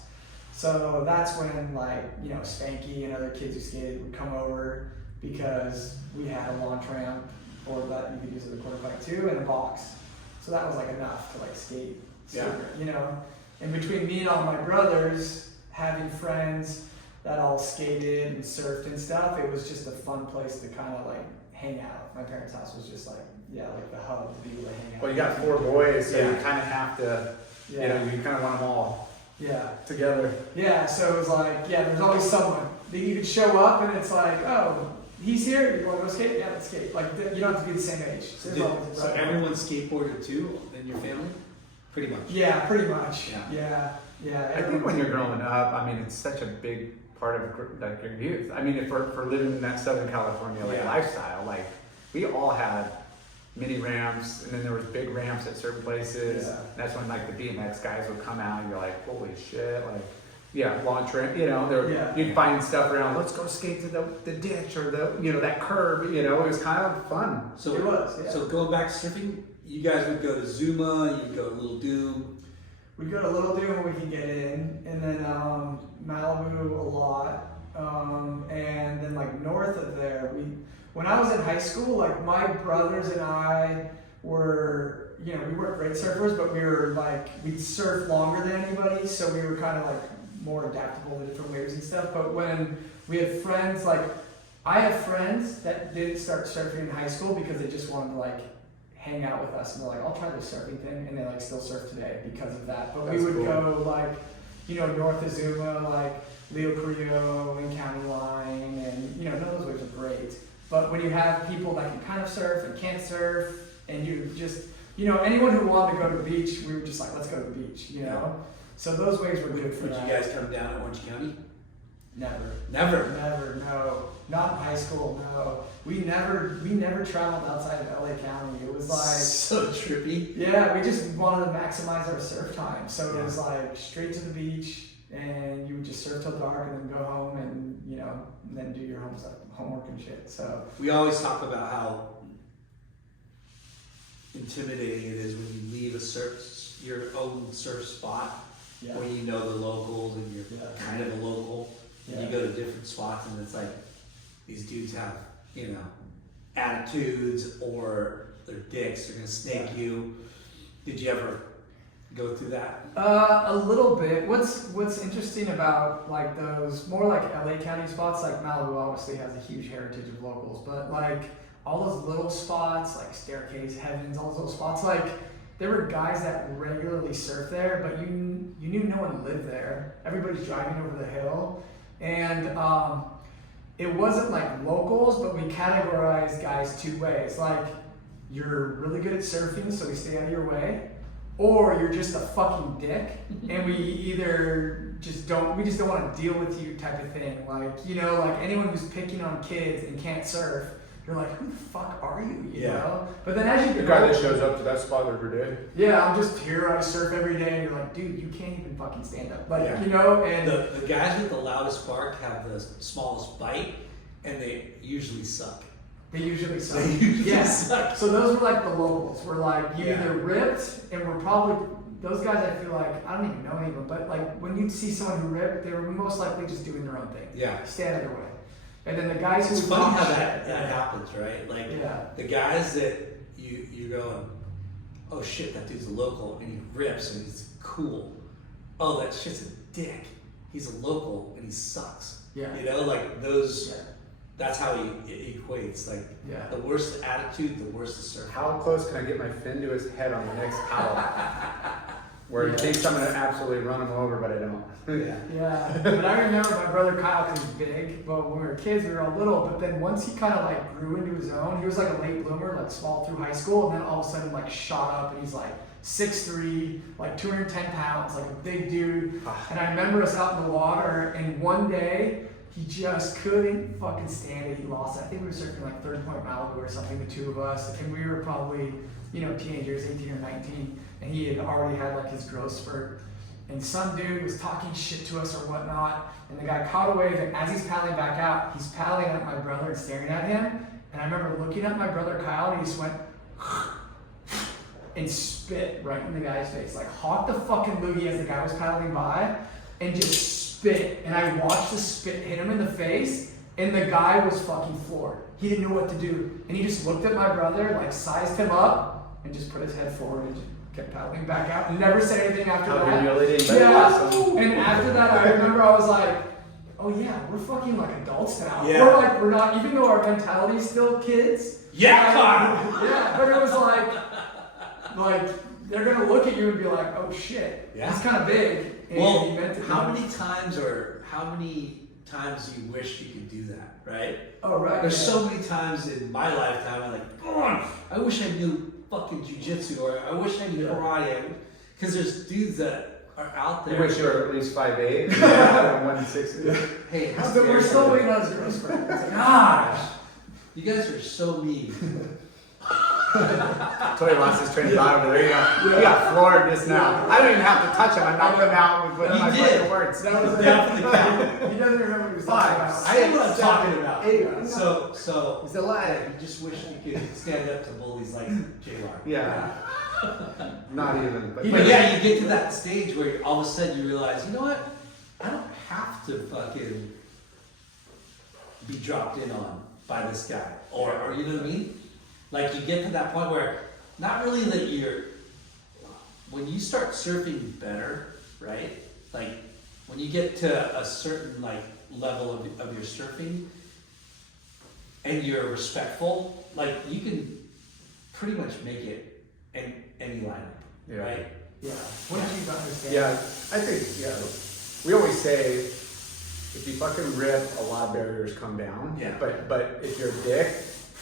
So that's when like, you know, Spanky and other kids who skated would come over because we had a launch ramp or that you could use as a quarter pipe too and a box. So that was like enough to like skate. Yeah. You know, and between me and all my brothers having friends that all skated and surfed and stuff, it was just a fun place to kind of like hang out. My parents' house was just like, like the hub to be able to hang out. Well, you got 4 boys, so Yeah. you kind of have to, you know, you kind of want them all Yeah. together. Yeah, so it was like, there's always someone. You could show up and it's like, oh, he's here, you want to go skate? Yeah, let's skate. Like, you don't have to be the same age. So, there's always a So brother. everyone skateboarded too in your family? Pretty much. Yeah, pretty much. Yeah. Yeah. I think when you're growing up, I mean, it's such a big part of like your youth. I mean, for living in that Southern California like Yeah. lifestyle, like we all had mini ramps, and then there was big ramps at certain places. Yeah. And that's when like the BMX guys would come out, and you're like, holy shit, like launch ramp. You know, you'd find stuff around. Let's go skate to the ditch or that curb. You know, it was kind of fun. So It was, yeah. So going back to surfing, you guys would go to Zuma, you'd go to Little Doom. We'd go to Little Doom when we could get in, and then Malibu a lot, and then like north of there, when I was in high school, like my brothers and I were, we weren't great surfers, but we were like, we'd surf longer than anybody, so we were kind of like more adaptable to different waves and stuff. But when we had friends, like I have friends that didn't start surfing in high school because they just wanted to like hang out with us, and they're like, I'll try this surfing thing, and they like still surf today because of that. But That's we would cool. go like, north of Zuma, like Leo Carrillo and County Line, and none of those waves are great. But when you have people that can kind of surf and can't surf, and you just, anyone who wanted to go to the beach, we were just like, let's go to the beach, So those waves were good for Would that. you guys come down to Orange County? Never. Never? No. Not in high school, no. We never traveled outside of LA County. It was like So trippy. Yeah, we just wanted to maximize our surf time. So it was like straight to the beach, and you would just surf till dark and then go home and and then do your homework and shit. So we always talk about how intimidating it is when you leave your own surf spot where you know the locals and you're kind of a local. And you go to different spots and it's like these dudes have, attitudes or they're dicks, they're gonna snake you. Did you ever go through that? A little bit. What's interesting about like those more like LA County spots, like Malibu obviously has a huge heritage of locals, but like all those little spots like Staircase, Heavens, all those little spots, like there were guys that regularly surfed there, but you knew no one lived there. Everybody's driving over the hill, and it wasn't like locals, but we categorized guys two ways. Like you're really good at surfing, so we stay out of your way, or you're just a fucking dick, and we just don't want to deal with you type of thing. Like like anyone who's picking on kids and can't surf, you're like, who the fuck are you? You know? But then as you The get guy older, that shows up to that spot every day. yeah, I'm just here, I surf every day, and you're like, dude, you can't even fucking stand up. Like, and the guys with the loudest bark have the smallest bite, and they usually suck. they usually suck. They usually suck. So those were like the locals. We're like, you either ripped, and we're probably, those guys I feel like, I don't even know any of them, but like when you see someone who ripped, they were most likely just doing their own thing. Yeah. Stay out of their way. And then the guys who It's would funny talk how shit, that happens, right? Like the guys that you're going, oh shit, that dude's a local and he rips and he's cool. Oh, that shit's a dick. He's a local and he sucks. Yeah. Like those. That's how he equates. Like the worse the attitude, the worse the surf. How close can I get my fin to his head on the next paddle? Where he thinks I'm gonna absolutely run him over, but I don't. Yeah, but I remember my brother Kyle, because he's big, but when we were kids, we were all little, but then once he kind of like grew into his own, he was like a late bloomer, like small through high school, and then all of a sudden like shot up, and he's like 6'3", like 210 pounds, like a big dude. And I remember us out in the water, and one day, he just couldn't fucking stand it. He lost it. I think we were surfing like 30 Point Malibu or something, the two of us, and we were probably, teenagers, 18 or 19, and he had already had like his growth spurt. And some dude was talking shit to us or whatnot, and the guy caught a wave, and as he's paddling back out, he's paddling at my brother and staring at him. And I remember looking at my brother Kyle, and he just went and spit right in the guy's face, like hawked the fucking loogie as the guy was paddling by, and just spit. And I watched the spit hit him in the face, and the guy was fucking floored. He didn't know what to do, and he just looked at my brother, like sized him up, and just put his head forward and kept paddling back out and never said anything after that. Humiliating, but Yeah. awesome. And after that, I remember I was like, oh yeah, we're fucking like adults now. Yeah. We're not, even though our mentality is still kids. Yeah, Kyle! Yeah, but it was like they're gonna look at you and be like, oh shit, he's kind of big. And Well, he meant to how be. many times do you wish you could do that, right? Oh right. There's so many times in my lifetime I'm like, oh, I wish I knew fucking jujitsu, or I wish I knew karate. Because there's dudes that are out You there. wish you were at least 5'8", and 160. Hey, how So we're dare still you. waiting on his growth spurt. Gosh, you guys are so mean. Toy lost his train of thought over there. He got floored just now. I don't even have to touch him. I knocked him out with my You did. fucking words. That was Definitely count. He doesn't remember what he was talking about. I know what I'm talking about. Eight. So He's alive. you just wish you could stand up to bullies like J-Rock. Yeah. Not even. But But yeah, you get to that stage where all of a sudden you realize, you know what? I don't have to fucking be dropped in on by this guy. Or you know what I mean? Like you get to that point where not really that when you start surfing better, right? Like when you get to a certain like level of your surfing and you're respectful, like you can pretty much make it in any lineup, right? Yeah. What did you understand? Yeah, I think we always say, if you fucking rip, a lot of barriers come down. Yeah. But if you're a dick,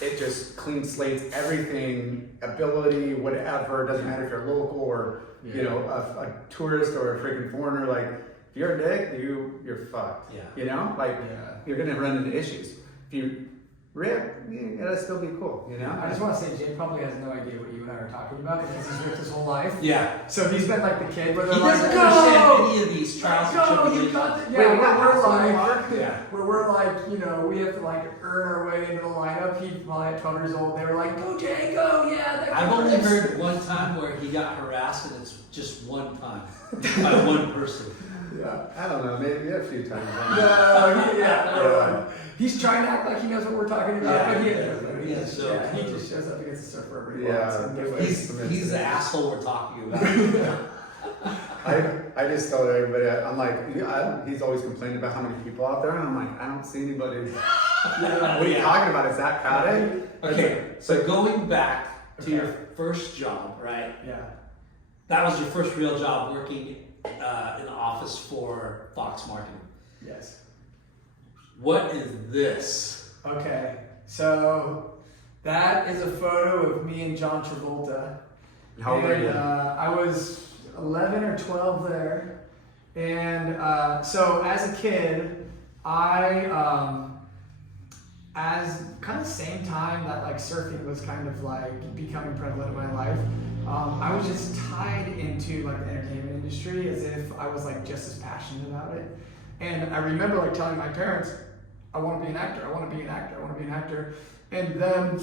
it just clean slates everything, ability, whatever. It doesn't matter if you're local or you know a tourist or a freaking foreigner. Like if you're a dick, you're fucked. Yeah. You know, like you're gonna run into issues. If you rip, it'll still be cool. You know. I just want to say, Jay probably has no idea what you and I are talking about because he's ripped his whole life. Yeah. So he's been like the kid where they're He like, doesn't go! understand any of these trials and Go, you tribulations. got the, Wait, yeah, yeah. where we're like, you know, we have to like earn our way into the lineup. He probably at 12 years old, they were like, go Jay, go, yeah. I've only heard one time where he got harassed, and it's just one time by one person. Yeah. I don't know. Maybe a few times. Yeah. He's trying to act like he knows what we're talking about, but he doesn't. Yeah, so He just shows up against the surfer every Yeah. once. He's the asshole we're talking about. I just told everybody, I'm like, he's always complaining about how many people out there, and I'm like, I don't see anybody. What are you talking about? Is that crowded? Okay, so going back to your first job, right? Yeah. That was your first real job working in the office for Fox Marketing. Yes. What is this? Okay, so that is a photo of me and John Travolta. How old are you? I was 11 or 12 there. And so as a kid, as kind of same time that like surfing was kind of like becoming prevalent in my life, I was just tied into like the entertainment industry as if I was like just as passionate about it. And I remember like telling my parents, I want to be an actor, I want to be an actor, I want to be an actor. And them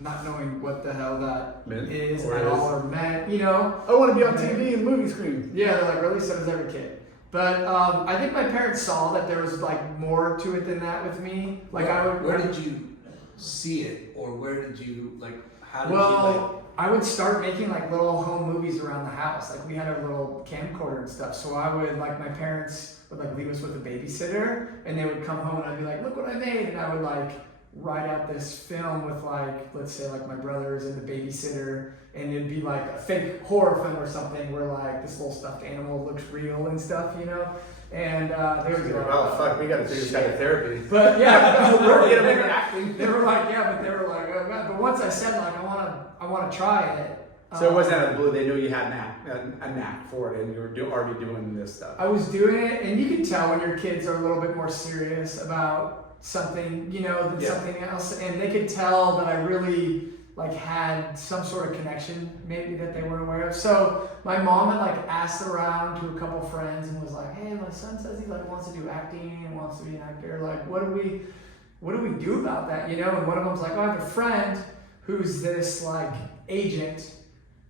not knowing what the hell that is at all or meant, you know. I want to be on TV and movie screen. Yeah, they're like, really? So does every kid. But I think my parents saw that there was like more to it than that with me. Like where did you see it, or where did you like? How did you like? I would start making like little home movies around the house. Like we had a little camcorder and stuff. So I would like my parents would like leave us with a babysitter, and they would come home and I'd be like, look what I made, and I would like write out this film with like, let's say like my brothers and the babysitter, and it'd be like a fake horror film or something where like this little stuffed animal looks real and stuff, you know. And they would be like, oh fuck, we gotta do this kind of therapy. but yeah, We're getting into acting. they were like, yeah, but they were like, oh, God. But once I said like, I want to try it. So it wasn't out of the blue. They knew you had a knack for it, and you were already doing this stuff. I was doing it, and you can tell when your kids are a little bit more serious about something, you know, than something else, and they could tell that I really like had some sort of connection maybe that they weren't aware of. So my mom had like asked around to a couple friends and was like, hey, my son says he like wants to do acting and wants to be an actor. Like, what do we do about that, you know? And one of them's like, oh, I have a friend who's this like agent.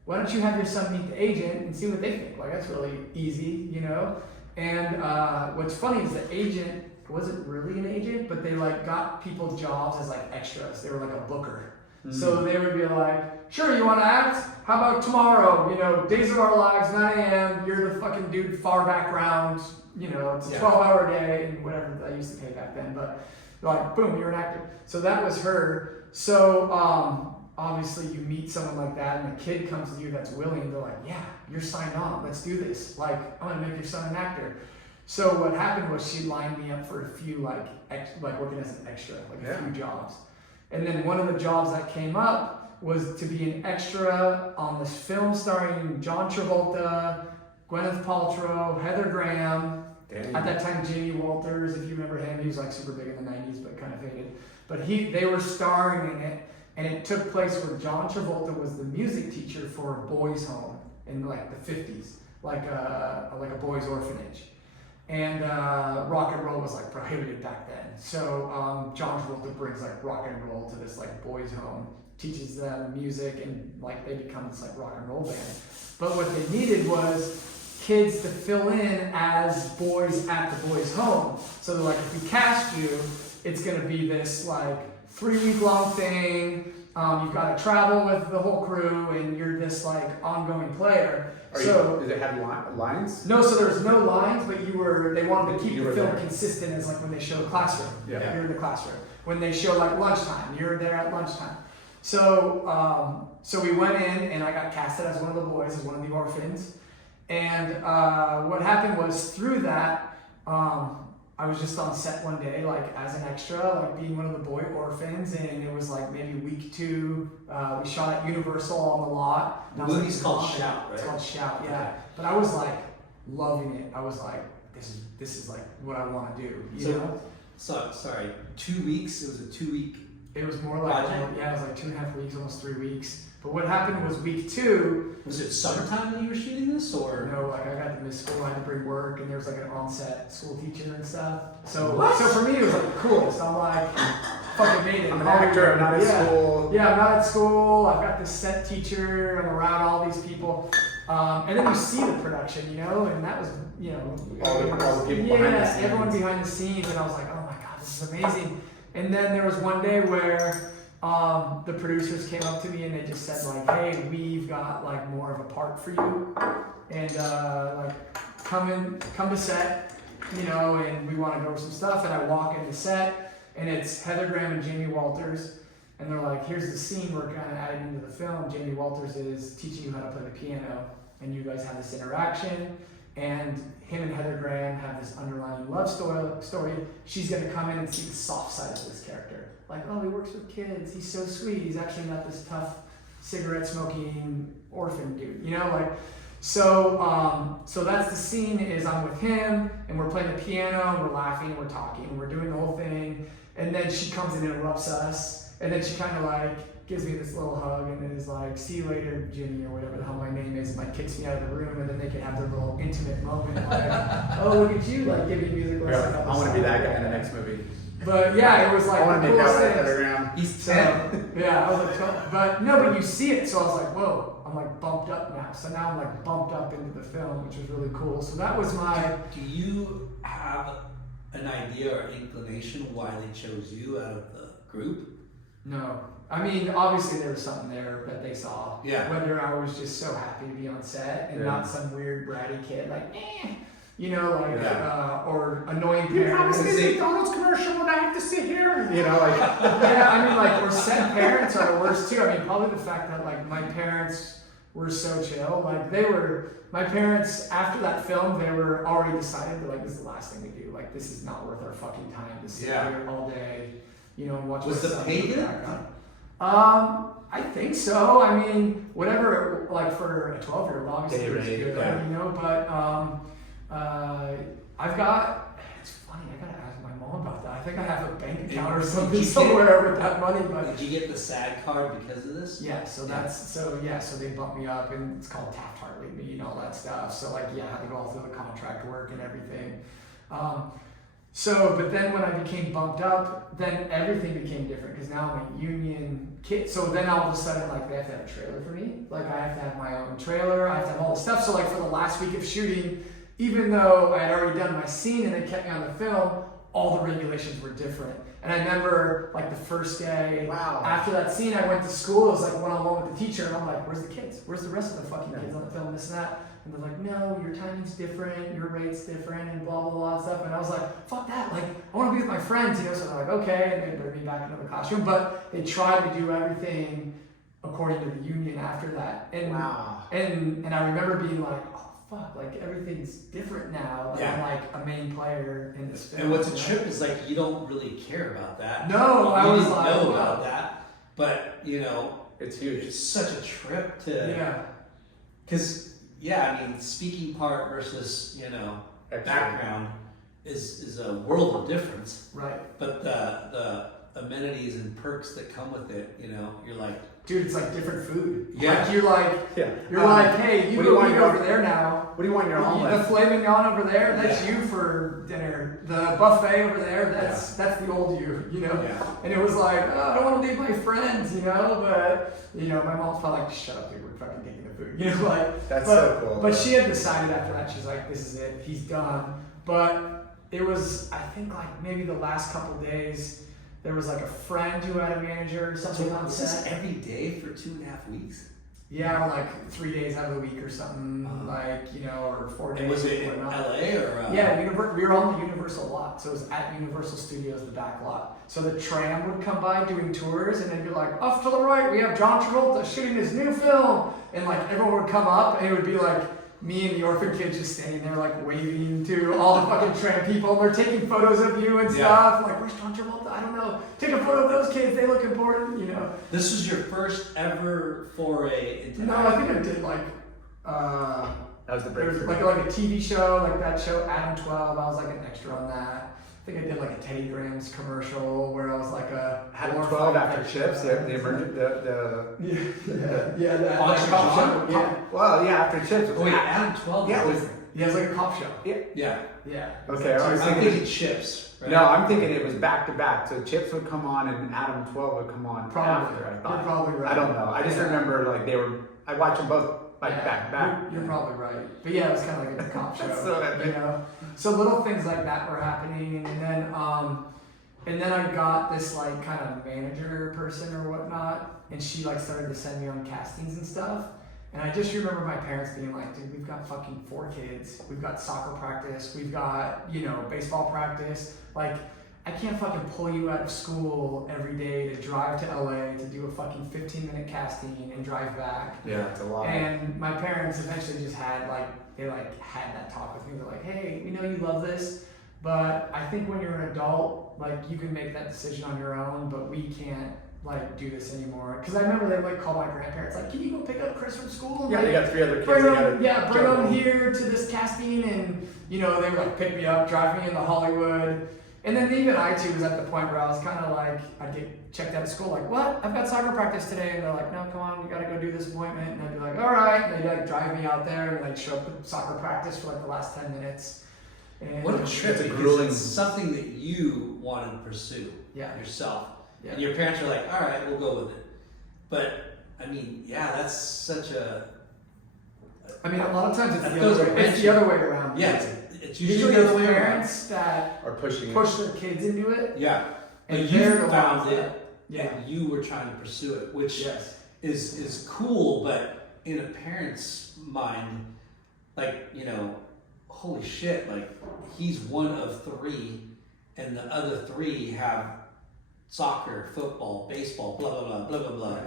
Why don't you have your son meet the agent and see what they think? Like, that's really easy, you know? And what's funny is the agent wasn't really an agent, but they like got people jobs as like extras. They were like a booker. So they would be like, sure, you want to act? How about tomorrow? You know, Days of Our Lives, 9 a.m. You're the fucking dude, far background. You know, it's a 12-hour day and whatever I used to pay back then. But like, boom, you're an actor. So that was her. So obviously you meet someone like that and a kid comes to you that's willing. They're like, yeah, you're signed on. Let's do this. Like, I'm gonna make your son an actor. So what happened was she lined me up for a few like working as an extra, like a few jobs. And then one of the jobs that came up was to be an extra on this film starring John Travolta, Gwyneth Paltrow, Heather Graham. Damn. At that time, Jamie Walters, if you remember him, he was like super big in the 90s, but kind of faded. But they were starring in it, and it took place where John Travolta was the music teacher for a boys' home in like the 50s, like a boys' orphanage. And rock and roll was like prohibited back then. So John Travolta brings like rock and roll to this like boys' home, teaches them music, and like they become this like rock and roll band. But what they needed was kids to fill in as boys at the boys' home. So they're like, if we cast you, it's gonna be this like 3-week-long thing. You've got to travel with the whole crew, and you're this like ongoing player. Did it have lines? No, so there's no lines, but they wanted to keep You the were film there. consistent as like when they show classroom. Yeah. You're in the classroom. When they show like lunchtime, you're there at lunchtime. So so we went in, and I got casted as one of the boys, as one of the orphans. And what happened was through that, I was just on set one day, like as an extra, like being one of the boy orphans, and it was like maybe week 2. We shot at Universal on the lot. The movie's called Shout, right? It's called Shout, yeah. Okay. But I was like loving it. I was like, this is like what I want to do. You know? So sorry, 2 weeks. It was a 2-week. It was more like project? it was like 2.5 weeks, almost 3 weeks. But what happened was week 2. Was it summertime when you were shooting this, or? No, like I got to miss school, I had to bring work, and there was like an on-set school teacher and stuff. So, What? so for me it was like cool. So I'm like, fucking made it. I'm an actor, I'm not at school. Yeah, I'm not at school. I've got this set teacher. I'm around all these people, and then you see the production, you know, and that was, you know, All the people behind the scenes. everyone behind the scenes, and I was like, oh my god, this is amazing. And then there was one day where the producers came up to me and they just said like, hey, we've got like more of a part for you, and like come to set, you know, and we want to go over some stuff. And I walk into set and it's Heather Graham and Jamie Walters, and they're like, here's the scene we're kind of adding into the film. Jamie Walters is teaching you how to play the piano, and you guys have this interaction, and him and Heather Graham have this underlying love story. She's gonna come in and see the soft side of this character. Like, oh, he works with kids, he's so sweet, he's actually not this tough cigarette smoking orphan dude, you know, like, so that's the scene. Is I'm with him and we're playing the piano and we're laughing, we're talking, we're doing the whole thing, and then she comes and interrupts us, and then she kind of like gives me this little hug and then is like, see you later, Jimmy, or whatever the hell my name is, and like kicks me out of the room, and then they can have their little intimate moment, like, oh, look at you, like giving music lessons. I want to be that guy in the next movie. But yeah, it was like I want the to make coolest out with thing. Heather Graham. He's So, 10. yeah, I was like, but you see it, so I was like, whoa, I'm like bumped up now. So now I'm like bumped up into the film, which was really cool. So that was my. Do you have an idea or inclination why they chose you out of the group? No, I mean, obviously there was something there that they saw. Yeah. Whether I was just so happy to be on set and Yeah. not some weird bratty kid, like, you know, like, Yeah. or annoying You parents. promised me a McDonald's commercial and I have to sit here? You know, like. Yeah, I mean, like, or set parents are the worst too. I mean, probably the fact that like my parents were so chill. Like my parents, after that film, they were already decided that like this is the last thing we do. Like this is not worth our fucking time to sit Yeah. here all day, you know, and watch. Was my the son pay in the good? background. I think so. I mean, whatever, like for a 12-year-old, obviously Day it's rate, good, yeah. you know. But I've got. It's funny. I gotta ask my mom about that. I think I have a bank account or something somewhere with that money, but. Did you get the SAG card because of this? Yeah, so so they bumped me up, and it's called Taft-Hartley and all that stuff. So like, yeah, I had to go all through the contract work and everything. But then when I became bumped up, then everything became different because now I'm a union kid. So then all of a sudden, like, they have to have a trailer for me. Like, I have to have my own trailer. I have to have all the stuff. So like for the last week of shooting, even though I had already done my scene and they kept me on the film, all the regulations were different. And I remember like the first day after that scene, I went to school. It was like one-on-one with the teacher, and I'm like, "Where's the kids? Where's the rest of the fucking kids on the film? This and that." And they're like, "No, your timing's different, your rate's different, and blah blah blah and stuff." And I was like, "Fuck that! Like, I want to be with my friends, you know." So they're like, "Okay," and they bring me back into the classroom. But they tried to do everything according to the union after that. And and I remember being like, fuck, like everything's different now. Like, I'm like a main player in this film. And what's a trip is like you don't really care about that. No, I was didn't like, know wow. about that, but you know, It's huge. it's such a trip to. Yeah. Because I mean, speaking part versus background is a world of difference. Right. But the amenities and perks that come with it, you're like. Dude, it's like different food. Yeah. Like you're like, you're like, hey, you what do you go want eat your- over there now. What do you want in your The omelet? filet mignon over there, that's you for dinner. The buffet over there, that's the old you, Yeah. And it was like, oh, I don't want to leave my friends, but my mom's probably like, shut up, dude, we're fucking taking the food, like. That's but, so cool. But she had decided after that, she's like, this is it, he's done. But it was, I think, like maybe the last couple days, there was like a friend who had a manager or something on Was set. this every day for 2.5 weeks? Yeah, or like 3 days out of the week or something, or 4 days. And was it or in whatnot. LA or? Yeah, we were on the Universal lot, so it was at Universal Studios, the back lot. So the tram would come by doing tours, and they'd be like, off to the right, we have John Travolta shooting his new film, and like everyone would come up, and it would be like me and the orphan kids just standing there like waving to all the fucking tramp people. They're taking photos of you and stuff. Like, where's John Travolta? I don't know. Take a photo of those kids. They look important, you know. This was your first ever foray into No, I think I did like That was the there was breakthrough. like a TV show, like that show Adam 12. I was like an extra on that. I think I did like a Teddy Grahams commercial where I was like a Had glorified 12 after extra. chips. The emergent, Yeah, that Punch cop John? show. Yeah. well, yeah, after chips. Oh wait, Adam 12. Yeah, it was. Yeah, it was like a cop show. Yeah. Yeah. Okay, I was I'm thinking. thinking chips. Right? No, I'm thinking it was back to back. So chips would come on and Adam 12 would come on Probably. after. I You're thought. probably right. I don't know. I just Yeah. remember like they were. I watched them both like Yeah, back to back. You're probably right. But yeah, it was kind of like a cop show. That's so epic. You know? So little things like that were happening, and then I got this like kind of manager person or whatnot, and she like started to send me on castings and stuff. And I just remember my parents being like, dude, we've got fucking 4 kids. We've got soccer practice. We've got, you know, baseball practice. Like, I can't fucking pull you out of school every day to drive to LA to do a fucking 15-minute casting and drive back. Yeah, it's a lot. And my parents eventually just had had that talk with me. They're like, hey, we know you love this, but I think when you're an adult, like you can make that decision on your own, but we can't like do this anymore. Because I remember they like called my grandparents, like, can you go pick up Chris from school? And, Yeah, like, you got 3 other kids. bring you them, gotta bring juggle. them here to this casting, and you know they would like pick me up, drive me into Hollywood. And then even I too was at the point where I was kind of like, I'd get checked out of school, like, what? I've got soccer practice today. And they're like, no, come on, you gotta go do this appointment. And I'd be like, all right. And they'd like drive me out there and like show up at soccer practice for like the last 10 minutes. And What a trip! It's a Because grueling- it's something that you wanted to pursue Yeah. yourself, Yeah. and your parents are like, "All right, we'll go with it." But I mean, yeah, that's such a I mean, a lot of times it's That the goes other way. with It's the other way around. yeah. It's usually Usually the it's other way around. parents that Are pushing push their kids into it. Yeah, but And you they're the found ones it, that- Yeah. and you were trying to pursue it, which Yes. is cool. But in a parent's mind, like, you know, holy shit, like he's one of 3, and the other 3 have soccer, football, baseball, blah blah blah blah blah blah,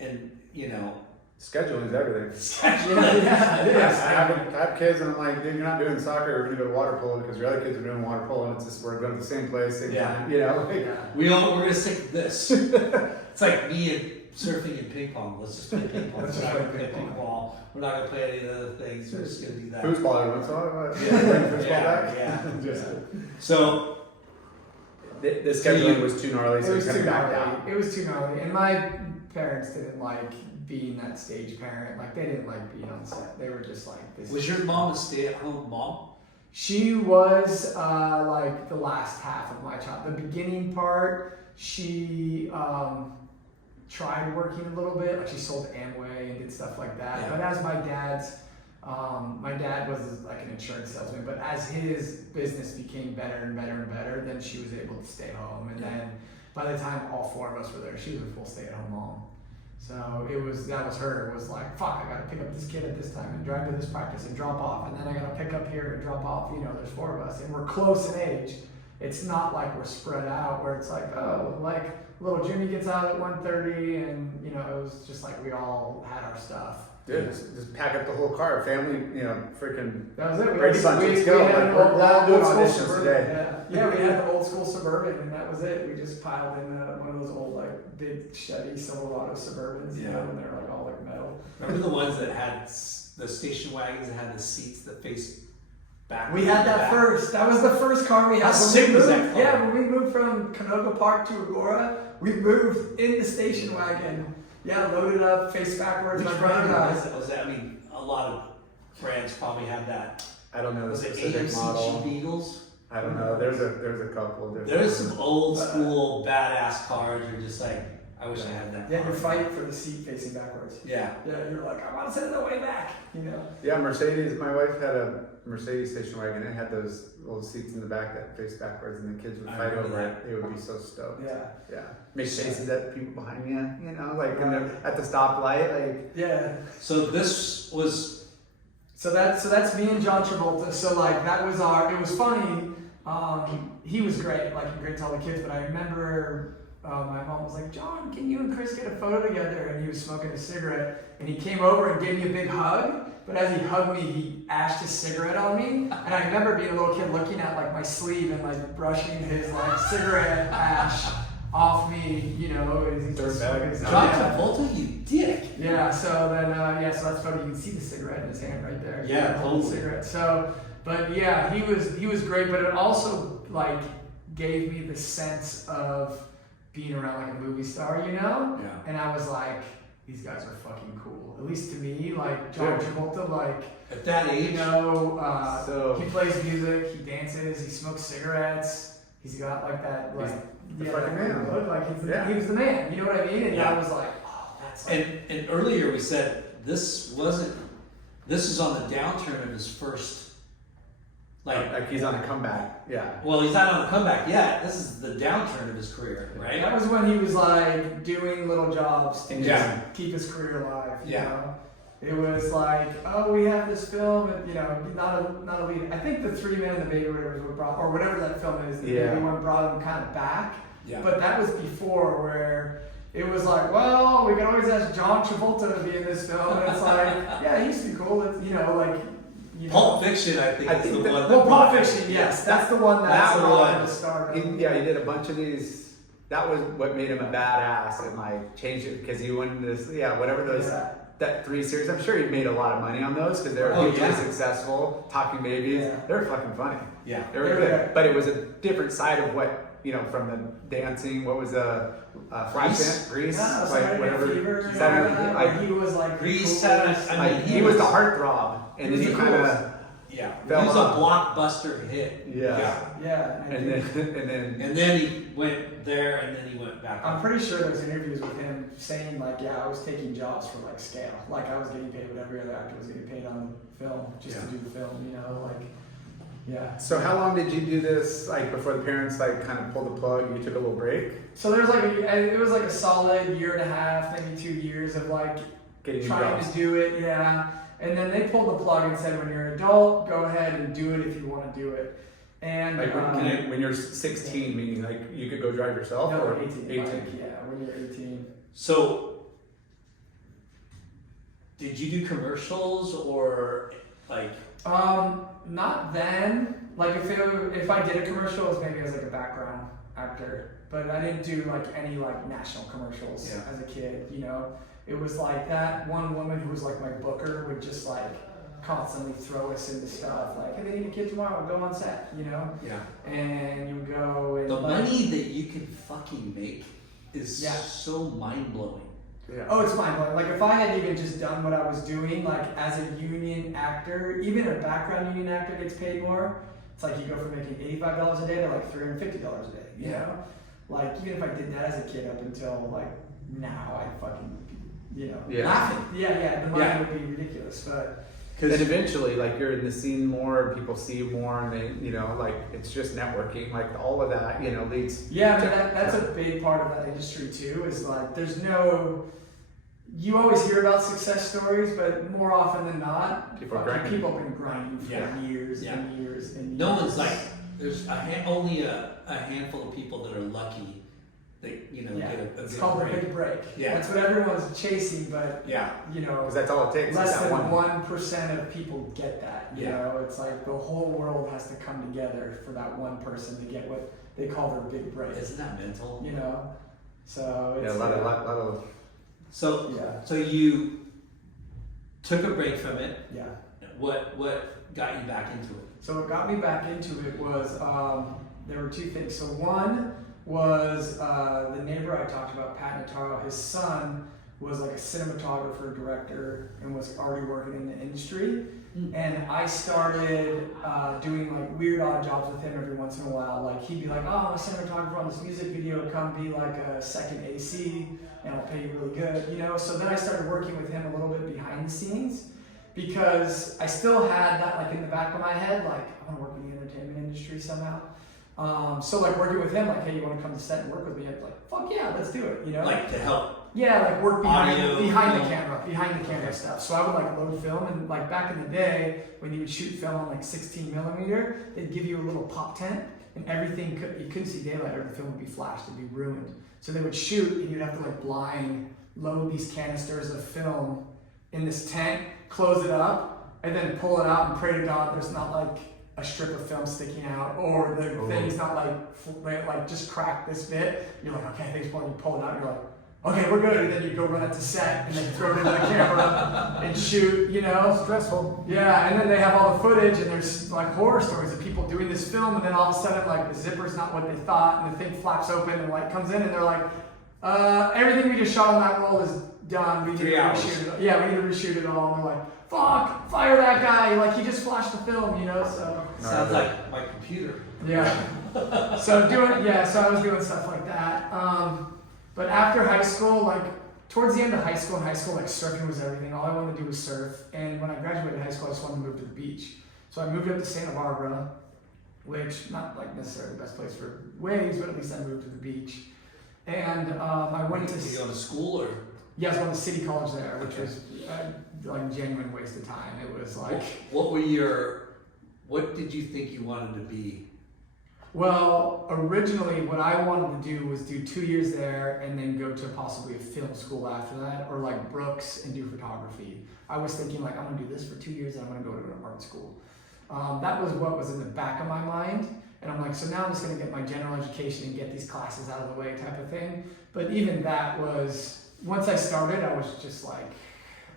and you know. Scheduling is everything. Yeah, it I is. have kids and I'm like, dude, you're not doing soccer, we're gonna go to water polo because your other kids are doing water polo and it's just we're going to the same place, same Yeah. time, you know? Like, Yeah. We're gonna stick with this. It's like me and surfing and ping pong. Let's just play ping pong. Let's We're just not gonna play play ping ping pong. We're not gonna play any of the other things. We're just gonna do that. Foosball every once in a while. Yeah. Bring foosball Yeah, back. yeah. Just, So the scheduling was too gnarly, so It we was kind too of backed gnarly. out. It was too gnarly, and my parents didn't like being that stage parent. Like they didn't like being on set. They were just like, "This." was your mom a stay-at-home mom? She was like the last half of my child. The beginning part, she tried working a little bit. Like she sold Amway and did stuff like that. Yeah. But as my dad was like an insurance salesman. But as his business became better and better and better, then she was able to stay home. And then by the time all 4 of us were there, she was a full stay-at-home mom. So that was her. It was like, fuck, I gotta pick up this kid at this time and drive to this practice and drop off, and then I gotta pick up here and drop off. You know, there's 4 of us, and we're close in age. It's not like we're spread out where it's like, oh, like little Jimmy gets out at 1:30, and you know, it was just like we all had our stuff. Dude, just pack up the whole car, family, you know, freaking. That was it. Brady Bunch, let's go. had Like, an we're all doing old school auditions Suburban. today. Yeah, we had the old school Suburban, and that was it. We just piled in one of those old like big Chevy Silverado Suburbans, you know, and they're like all like metal. Remember the ones that had the station wagons that had the seats that faced back? We had that first. That was the first car we had. How When sick we was moved- that car? Yeah, when we moved from Canoga Park to Agora, we moved in the station wagon. Yeah, loaded up, face backwards. Which My brother brand died. was that? I mean, a lot of brands probably had that. I don't know the Was it specific AMC model. Beagles? I don't know. There's a couple of different. There's some old school badass cars. You're just like, I wish I had that. Yeah, car. you're fighting for the seat facing backwards. Yeah. Yeah, you're like, I want to sit in the way back. You know. Yeah, Mercedes. My wife had a Mercedes station wagon. It had those little seats in the back that faced backwards, and the kids would I fight remember over that. it. They would be so stoked. Yeah. Yeah. Make faces at people behind you. You know, like when they're at the stoplight. Like, Yeah. So this was So that's me and John Travolta. So like that was it was funny. He was great, like great to all the kids. But I remember my mom was like, John, can you and Chris get a photo together? And he was smoking a cigarette, and he came over and gave me a big hug. But as he hugged me, he ashed his cigarette on me, and I remember being a little kid looking at like my sleeve and like brushing his like cigarette ash off me, you know. John Travolta, you dick. Yeah. So then, so that's funny. You can see the cigarette in his hand right there. Yeah, totally. Cigarette. So, but yeah, he was great. But it also like gave me the sense of being around like a movie star, you know. Yeah. And I was like, these guys are fucking cool. At least to me, like John Travolta, like at that age, you know, he plays music, he dances, he smokes cigarettes. He's got like that, like fucking man. Look, like he was the man. You know what I mean? And I was like, oh, that's. Like, and earlier we said this is on the downturn of his first. Like he's on a comeback, yeah. Well, he's not on a comeback yet. This is the downturn of his career, right? That was when he was like doing little jobs to Yeah. just keep his career alive. You Yeah. know? It was like, oh, we have this film, and, you know, not a lead. I think the Three Men and the Baby, or whatever that film is, the baby one brought him kind of back. Yeah. But that was before where it was like, well, we can always ask John Travolta to be in this film, and it's like, yeah, he's too cool. It's, you know, like. Pulp Fiction, I think, is the one. Well, Pulp Fiction, yes, that's the one that's the on one. the star. He did a bunch of these. That was what made him a badass and like changed it because he won this, whatever those that 3 series. I'm sure he made a lot of money on those because they were hugely successful. Talking Babies, they're fucking funny. Yeah, they were good. But it was a different side of what, you know, from the dancing. What was Grease? Like whatever. He was like Grease. He was the heartthrob, and then he kind of. Yeah, he was a blockbuster hit. Yeah. And then he went there, and then he went back. I'm pretty sure there's interviews with him saying like, I was taking jobs for like scale, like I was getting paid what every other actor was getting paid on the film just to do the film, you know, like. Yeah. So how long did you do this? Like before the parents like kind of pulled the plug, you took a little break. So there's like it was like a solid year and a half, maybe 2 years of like trying to do it, And then they pulled the plug and said, when you're an adult, go ahead and do it if you want to do it. And like when you're 16, meaning like you could go drive yourself. No, or 18. 18. Like, when you're 18. So, did you do commercials or like? Not then. Like if I did a commercial, it was maybe as like a background actor, but I didn't do like any like national commercials as a kid. You know, it was like that one woman who was like my booker would just like constantly throw us into stuff like, hey, they need a kid tomorrow, go on set. You know. Yeah. And you go. And the money that you can fucking make is so mind blowing. Yeah. Oh, it's mind blowing. Like if I had even just done what I was doing, like as a union actor, even a background union actor gets paid more. It's like you go from making $85 a day to like $350 a day. You know, like even if I did that as a kid up until like now, I fucking, you know, laughing. The money would be ridiculous, but. Because eventually, like you're in the scene more, and people see you more, and they, you know, like it's just networking, like all of that, you know, leads. Yeah, I mean that's a big part of that industry too. Is like there's no. You always hear about success stories, but more often than not, people have been grinding for years and years and years. No one's like there's only a handful of people that are lucky. That you know get a it's called break. a big break. Yeah, that's what everyone's chasing, but you know, because that's all it takes. Less than 1% of people get that. You know, it's like the whole world has to come together for that one person to get what they call their big break. Isn't that mental? You know, so it's, a lot of. So you took a break from it. Yeah. What got you back into it? So what got me back into it was there were 2 things. So one was the neighbor I talked about, Pat Notaro. His son was like a cinematographer, director, and was already working in the industry. And I started doing like weird odd jobs with him every once in a while. Like he'd be like, oh, I'm a cinematographer on this music video, come be like a second AC and I'll pay you really good, you know? So then I started working with him a little bit behind the scenes because I still had that like in the back of my head, like I want to work in the entertainment industry somehow. So like working with him, like, hey, you want to come to set and work with me? I'd be like, fuck yeah, let's do it, you know? Like to help. Yeah, like work behind Audio, the camera stuff. So I would like load film, and like back in the day when you would shoot film on like 16mm, they'd give you a little pop tent, and everything you couldn't see daylight, or the film would be flashed, it'd be ruined. So they would shoot, and you'd have to like blind load these canisters of film in this tent, close it up, and then pull it out and pray to God there's not like a strip of film sticking out, or the thing's not like just cracked this bit. You're like, okay, thanks, Paul. You pull it out, and you're like, okay, we're good. And then you go run it to set, and then throw it into the camera and shoot. You know, Stressful. yeah. And then they have all the footage, and there's like horror stories of people doing this film, and then all of a sudden, like the zipper's not what they thought, and the thing flaps open, and light comes in, and they're like, everything we just shot on that roll is done. We need 3 to hours. reshoot it. Yeah, we need to reshoot it all. And they're like, fuck, fire that guy. Like, he just flashed the film, you know, so. Sounds like my computer. Yeah. So I was doing stuff like that. But after high school, like, towards the end of high school, like, surfing was everything. All I wanted to do was surf. And when I graduated high school, I just wanted to move to the beach. So I moved up to Santa Barbara, which, not like necessarily the best place for waves, but at least I moved to the beach. And I went to... Did you go to school or? Yeah, I was going to City College there, which was like a genuine waste of time. It was like... What did you think you wanted to be? Well, originally what I wanted to do was do 2 years there and then go to possibly a film school after that, or like Brooks and do photography. I was thinking like, I'm going to do this for 2 years and I'm going to go to an art school. That was what was in the back of my mind. And I'm like, so now I'm just going to get my general education and get these classes out of the way type of thing. But even that was, once I started, I was just like,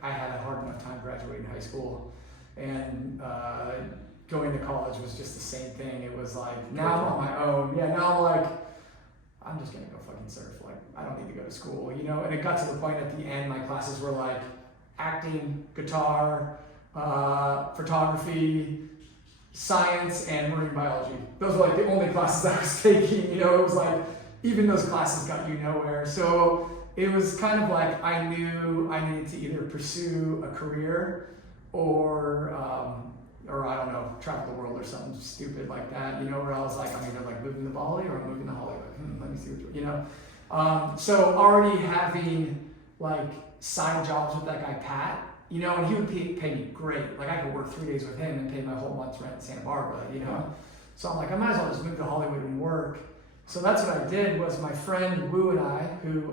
I had a hard enough time graduating high school. And going to college was just the same thing. It was like, now I'm on my own. Yeah, now I'm like, I'm just going to go fucking surf. Like, I don't need to go to school, you know? And it got to the point at the end, my classes were like acting, guitar, photography, science, and marine biology. Those were like the only classes I was taking, you know? It was like, even those classes got you nowhere. So it was kind of like, I knew I needed to either pursue a career or I don't know, travel the world or something stupid like that, you know, where I was like, I'm either like moving to Bali or I'm moving to Hollywood. Let me see what you know. So already having like side jobs with that guy, Pat, you know, and he would pay me great. Like I could work 3 days with him and pay my whole month's rent in Santa Barbara, you know? So I'm like, I might as well just move to Hollywood and work. So that's what I did. Was my friend Wu and I, who,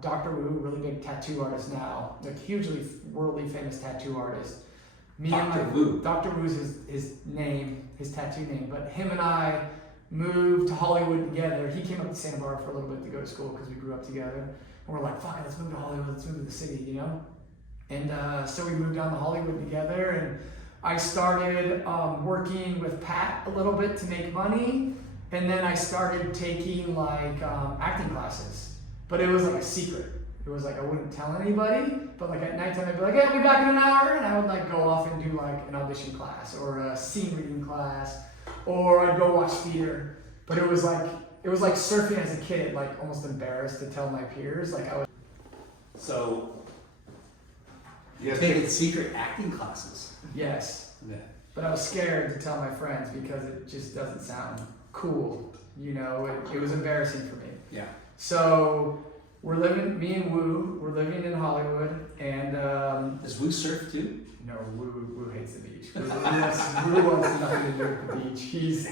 Dr. Wu, really big tattoo artist now, like hugely worldly famous tattoo artist. Dr. Wu. Dr. Wu's his name, his tattoo name, but him and I moved to Hollywood together. He came up to Santa Barbara for a little bit to go to school because we grew up together. And we're like, fuck it, let's move to Hollywood, let's move to the city, you know? And so we moved down to Hollywood together, and I started working with Pat a little bit to make money, and then I started taking like acting classes, but it was like a secret. It was like I wouldn't tell anybody, but like at nighttime I'd be like, hey, I'll be back in an hour, and I would like go off and do like an audition class or a scene reading class, or I'd go watch theater. But it was like surfing as a kid, like almost embarrassed to tell my peers. Like I was. So You guys taking secret acting classes. Yes. Yeah. But I was scared to tell my friends because it just doesn't sound cool. You know, it was embarrassing for me. Yeah. So me and Wu, we're living in Hollywood, and Does Wu surf too? no, Wu hates the beach. Wu wants nothing to do with the beach. He's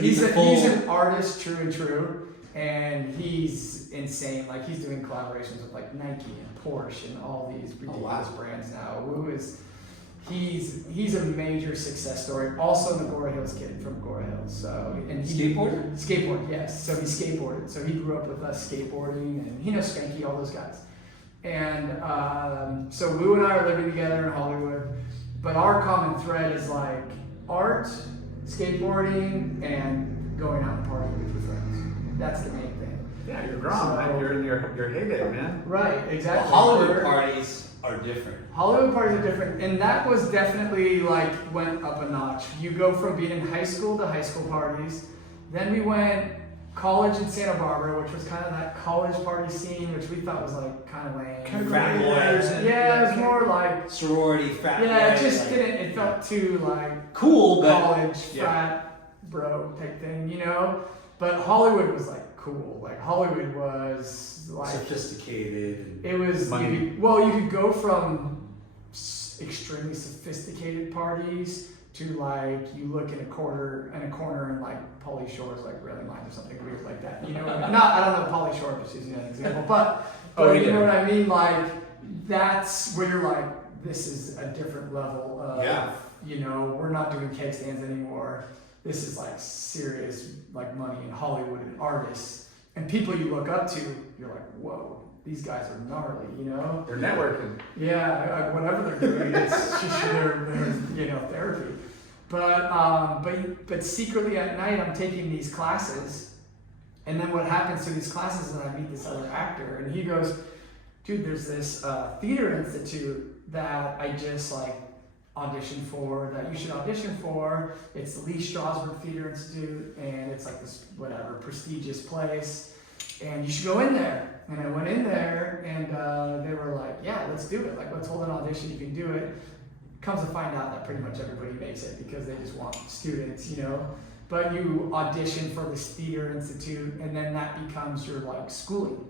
he's an artist, true and true, and he's insane. Like he's doing collaborations with like Nike and Porsche and all these ridiculous brands now. Wu is. He's a major success story. Also an Agora Hills kid from Agora Hills. So and he skateboard, yes. So he skateboarded. So he grew up with us skateboarding, and he knows Spanky, all those guys. And so Wu and I are living together in Hollywood, but our common thread is like art, skateboarding, and going out and partying with your friends. That's the main thing. Yeah, you're wrong. So- You're in your heyday, man. Right, exactly. Well, Hollywood parties are different. Hollywood parties are different, and that was definitely like went up a notch. You go from being in high school to high school parties. Then we went college in Santa Barbara, which was kind of that college party scene, which we thought was like kind of lame. Frat boys. Yeah, it was more like Sorority, frat yeah, it boys, just like, didn't. It felt too like cool, but college yeah. frat bro type thing, you know. But Hollywood was like cool. Like Hollywood was like sophisticated. And it was money. you could go from extremely sophisticated parties to like you look in a corner and like Pauly Shore's like railing lines or something weird like that. You know what I mean? I don't know Pauly Shore, just using that example, but you know what I mean? Like that's where you're like, this is a different level of, Yeah. you know, we're not doing cake stands anymore. This is like serious like money in Hollywood and artists and people you look up to. You're like, whoa, these guys are gnarly, you know. They're networking. Yeah, whatever they're doing, it's just their you know therapy. But secretly at night, I'm taking these classes, and then what happens to these classes is I meet this other actor, and he goes, dude, there's this theater institute that I just like auditioned for, that you should audition for. It's the Lee Strasberg Theater Institute, and it's like this whatever prestigious place, and you should go in there. And I went in there, and they were like, yeah, let's do it. Like, let's hold an audition. You can do it. Comes to find out that pretty much everybody makes it because they just want students, you know. But you audition for this theater institute, and then that becomes your like schooling.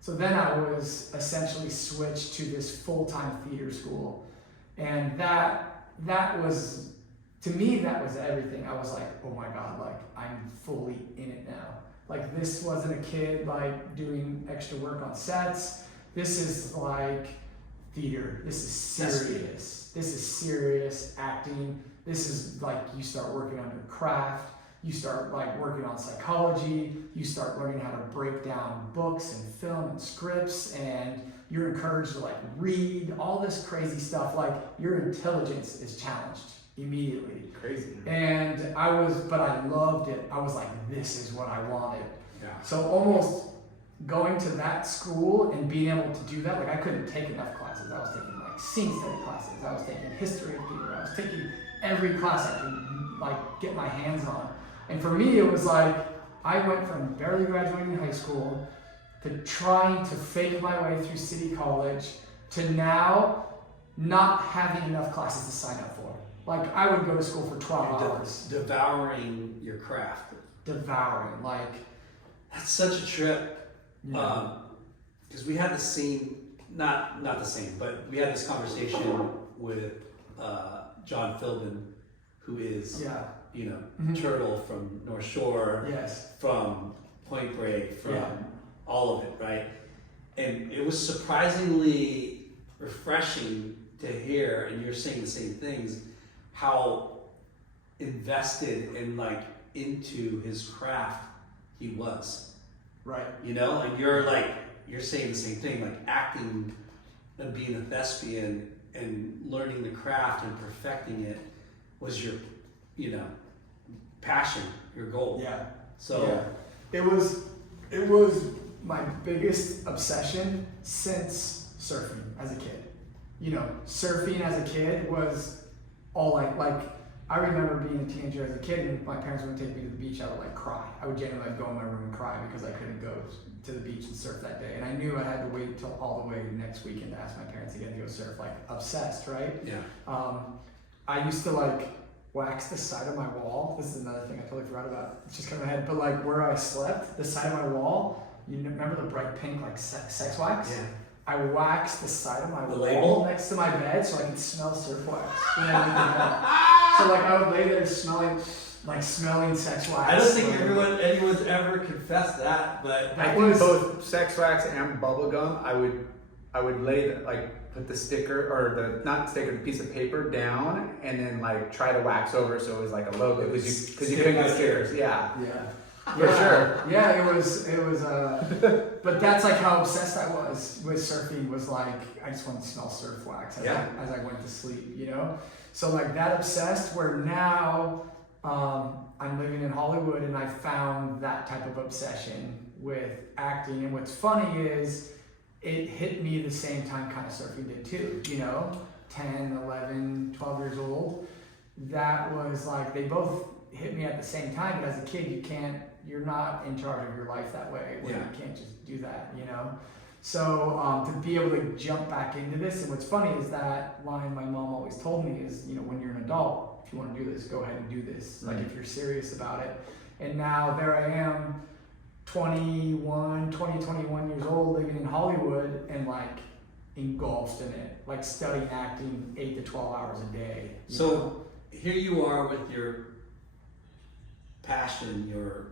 So then I was essentially switched to this full-time theater school, and that was, to me, that was everything. I was like, oh my God, like I'm fully in it now. Like this wasn't a kid like doing extra work on sets. This is like theater. This is serious. This is serious acting. This is like you start working on your craft. You start like working on psychology. You start learning how to break down books and film and scripts, and you're encouraged to like read all this crazy stuff. Like your intelligence is challenged immediately. Crazy. And but I loved it. I was like, this is what I wanted. Yeah. So almost going to that school and being able to do that, like I couldn't take enough classes. I was taking like scene study classes. I was taking history of theater. I was taking every class I could like get my hands on. And for me, it was like, I went from barely graduating high school to trying to fake my way through City College to now not having enough classes to sign up for. Like I would go to school for 12 hours. Devouring your craft. Devouring, like. That's such a trip. Yeah. Because we had the same, not the same, but we had this conversation with John Philbin, who is, Yeah. you know, Mhm. Turtle from North Shore, Yes. from Point Break, from Yeah. all of it, right? And it was surprisingly refreshing to hear, and you're saying the same things, how invested and like into his craft he was. Right. You know, like you're saying the same thing, like acting and being a thespian and learning the craft and perfecting it was your, you know, passion, your goal. Yeah. So yeah. It was my biggest obsession since surfing as a kid. You know, surfing as a kid was all like I remember being a teenager as a kid, and if my parents wouldn't take me to the beach, I would like cry. I would genuinely like, go in my room and cry because I couldn't go to the beach and surf that day. And I knew I had to wait until all the way next weekend to ask my parents again to go surf, like obsessed, right? yeah. I used to like wax the side of my wall. This is another thing I totally forgot about. It's just coming to my head. But like where I slept, the side of my wall, you remember the bright pink like sex wax? Yeah. I waxed the side of my The wall label? next to my bed so I could smell surf wax. You know, so like I would lay there smelling sex wax. I don't think anyone's ever confessed that, but I think both sex wax and bubble gum, I would lay put the sticker or the piece of paper down and then like try to wax over so it was like a logo because you couldn't get stickers. Yeah. Yeah. For sure. Yeah, it was but that's like how obsessed I was with surfing, was like I just wanted to smell surf wax as I went to sleep, you know? So like that obsessed, where now I'm living in Hollywood and I found that type of obsession with acting. And what's funny is it hit me the same time kind of surfing did too, you know, 10, 11, 12 years old. That was like, they both hit me at the same time, but as a kid, you're not in charge of your life that way, where you can't just do that, you know? So to be able to jump back into this, and what's funny is that line my mom always told me is, you know, when you're an adult, if you want to do this, go ahead and do this. Like if you're serious about it. And now there I am, 21 years old, living in Hollywood and like engulfed in it, like studying acting 8 to 12 hours a day. So here you are with your passion, your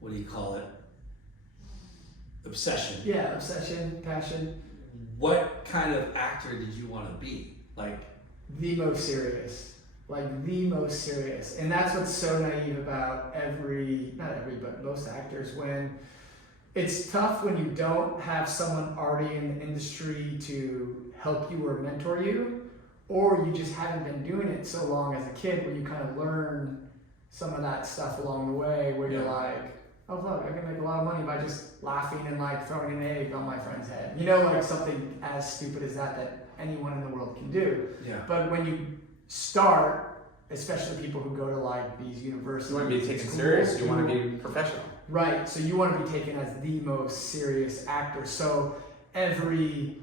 what do you call it? Obsession. Yeah, obsession, passion. what kind of actor did you want to be? Like the most serious, and that's what's so naive about but most actors, when it's tough when you don't have someone already in the industry to help you or mentor you, or you just haven't been doing it so long as a kid where you kind of learn some of that stuff along the way, where you're like, oh look, I can make a lot of money by just laughing and like throwing an egg on my friend's head. You know, like something as stupid as that anyone in the world can do. Yeah. But when you start, especially people who go to like these universities, You want to be taken serious. You want to be professional. Right. So you want to be taken as the most serious actor. So every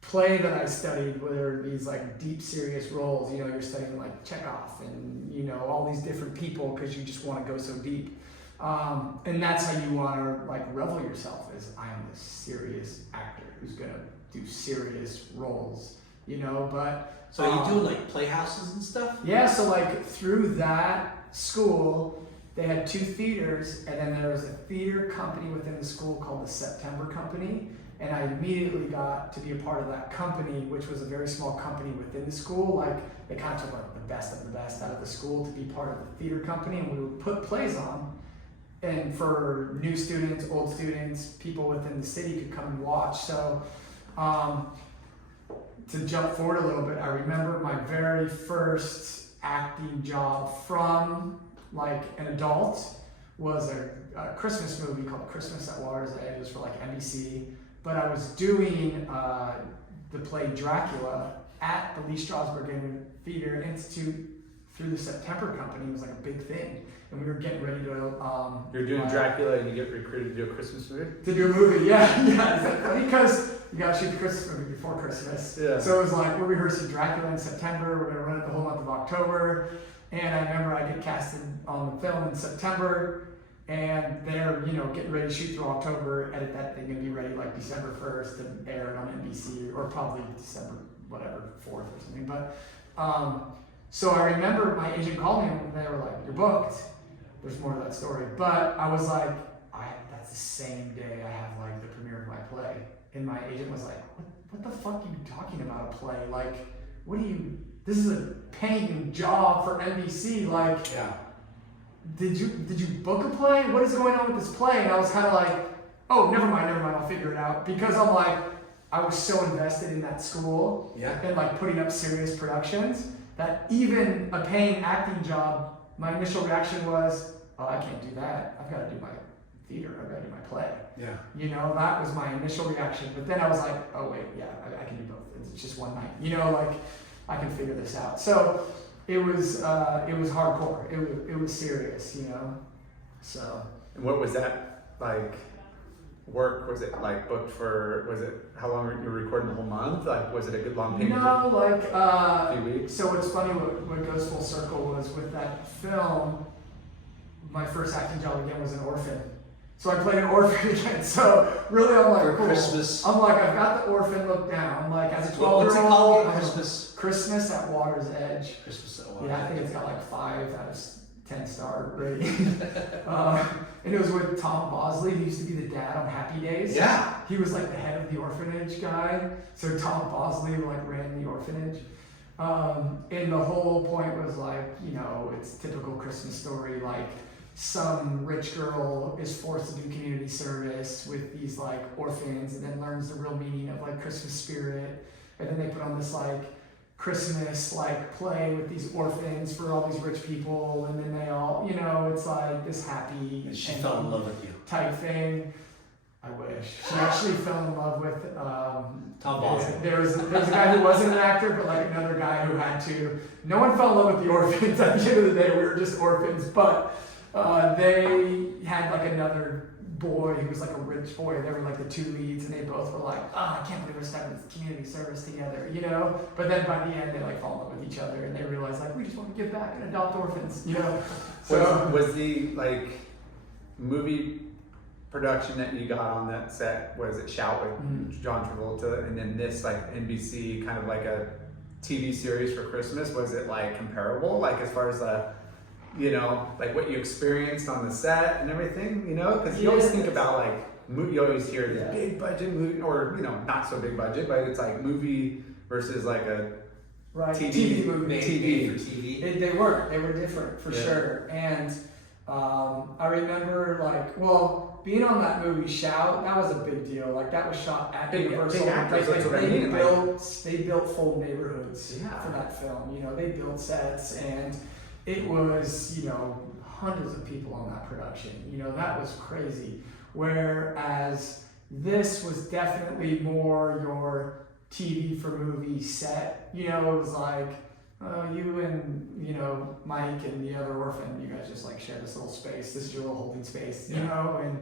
play that I studied, whether these like deep serious roles, you know, you're studying like Chekhov and, you know, all these different people because you just want to go so deep. And that's how you want to like revel yourself, as I am this serious actor who's going to do serious roles, you know, but... So are you doing like playhouses and stuff? Yeah, so like through that school, they had 2 theaters, and then there was a theater company within the school called the September Company, and I immediately got to be a part of that company, which was a very small company within the school. Like they kind of took like the best of the best out of the school to be part of the theater company, and we would put plays on. And for new students, old students, people within the city could come and watch. So to jump forward a little bit, I remember my very first acting job from like an adult was a Christmas movie called Christmas at Water's Edge. It was for like NBC. But I was doing the play Dracula at the Lee Strasberg Theater Institute through the September Company. It was like a big thing. And we were getting ready to... You're doing Dracula and you get recruited to do a Christmas movie? To do a movie, yeah. Because you gotta shoot the Christmas movie before Christmas. Yeah. So it was like, we're rehearsing Dracula in September, we're gonna run it the whole month of October. And I remember I get casted on the film in September, and they're, you know, getting ready to shoot through October, edit that thing and be ready like December 1st and air it on NBC, or probably December, whatever, 4th or something. But, so I remember my agent called me and they were like, you're booked. There's more to that story. But I was like, that's the same day I have like the premiere of my play. And my agent was like, what the fuck are you talking about, a play? Like, this is a paying job for NBC. Like, yeah. Did you book a play? What is going on with this play? And I was kind of like, oh, never mind, I'll figure it out. Because I'm like, I was so invested in that school and like putting up serious productions that even a paying acting job, my initial reaction was, oh, I can't do that. I've got to do my theater. I've got to do my play. Yeah. You know, that was my initial reaction. But then I was like, oh wait, yeah, I can do both. It's just one night. You know, like I can figure this out. So it was hardcore. It was serious. You know. So. And what was that like? Work, was it like booked for, how long were you recording, the whole month? Like, was it a good long period? No, like a few weeks. So what's funny, what goes full circle was with that film, my first acting job again was an orphan. So I played an orphan again. So really I'm like, cool. Christmas. I'm like, I've got the orphan look down. Like as a 12-year-old. What's it called? Christmas at Water's Edge. Christmas at Water's Edge. Yeah, I think it's got like 5 out of 10-star rating. And it was with Tom Bosley, who used to be the dad on Happy Days. Yeah. He was like the head of the orphanage guy. So Tom Bosley like ran the orphanage. And the whole point was like, you know, it's typical Christmas story, like some rich girl is forced to do community service with these like orphans and then learns the real meaning of like Christmas spirit. And then they put on this like Christmas like play with these orphans for all these rich people, and then they all, you know, it's like this happy and she fell in love with you type thing. I wish. She actually fell in love with Tom Bosley. There's a guy who wasn't an actor, but like another guy who had to. No one fell in love with the orphans. At the end of the day, we were just orphans, but they had like another boy who was like a rich boy, and they were like the 2 leads, and they both were like, I can't believe we're starting this community service together, you know? But then by the end, they like fall in love with each other, and they realize like, we just want to give back and adopt orphans, you know? So was the like movie production that you got on that set, was it Shout with John Travolta, and then this like NBC kind of like a TV series for Christmas, was it like comparable, like as far as you know, like what you experienced on the set and everything, you know? Because you always think about like you always hear this Yeah. big budget movie, or not so big budget, but it's like movie versus like a Right. TV movie. Made for TV. They were different for sure. And I remember being on that movie Shout, that was a big deal. Like that was shot at Universal. Big actors, that's what I mean. They built full neighborhoods Yeah. for that film. They built sets, and it was hundreds of people on that production. That was crazy. Whereas this was definitely more your TV for movie set. It was like, you and Mike and the other orphan, you guys just like share this little space. This is your little holding space, and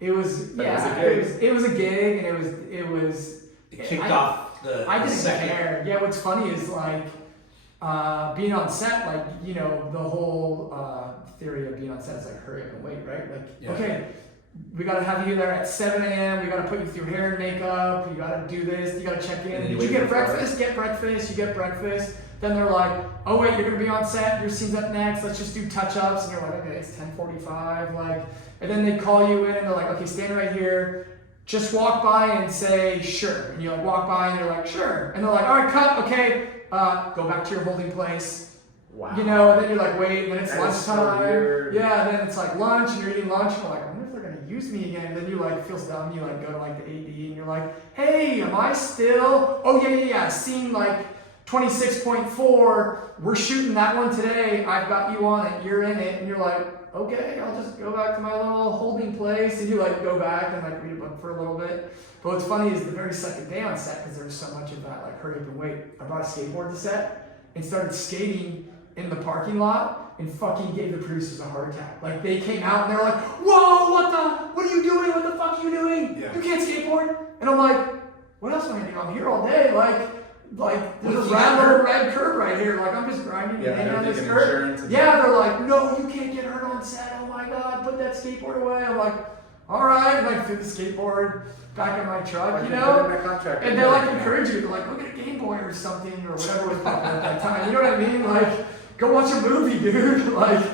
it was it was a gig, and It kicked off the. I didn't second. care. Yeah, what's funny is like being on set, the whole theory of being on set is like hurry up and wait, right? Okay. We gotta have you there at 7 a.m. We gotta put you through hair and makeup. You gotta do this. You gotta check in. Did you get breakfast? Get breakfast. You get breakfast. Then they're like, oh wait, you're gonna be on set. Your scene's up next. Let's just do touch-ups. And you're like, okay, it's 10:45. And then they call you in and they're like, okay, stand right here. Just walk by and say sure. And you walk by and you're like, sure. And they're like, all right, cut. Okay, go back to your holding place. Wow. And then you're like, wait. And then it's lunchtime. So weird. Yeah. Then it's like lunch, and you're eating lunch. And you're like, use me again. And then you feel dumb. You go to the AD and you're like, hey, am I still? Oh yeah. Scene 26.4. We're shooting that one today. I've got you on it. You're in it. And you're like, okay, I'll just go back to my little holding place. And you go back and read a book for a little bit. But what's funny is the very second day on set, because there was so much of that hurry up and wait, I brought a skateboard to set and started skating in the parking lot. And fucking gave the producers a heart attack. They came out and they're like, whoa, what are you doing? What the fuck are you doing? Yeah. You can't skateboard. And I'm like, what else am I doing? I'm here all day. There's a red curb right here. I'm just grinding and hanging on this curb. Yeah, they're like, no, you can't get hurt on set. Oh my God, put that skateboard away. I'm like, all right. And threw the skateboard back in my truck, And they encourage you to go get a Game Boy or something or whatever was popular at that time. You know what I mean? Go watch a movie, dude. You're like,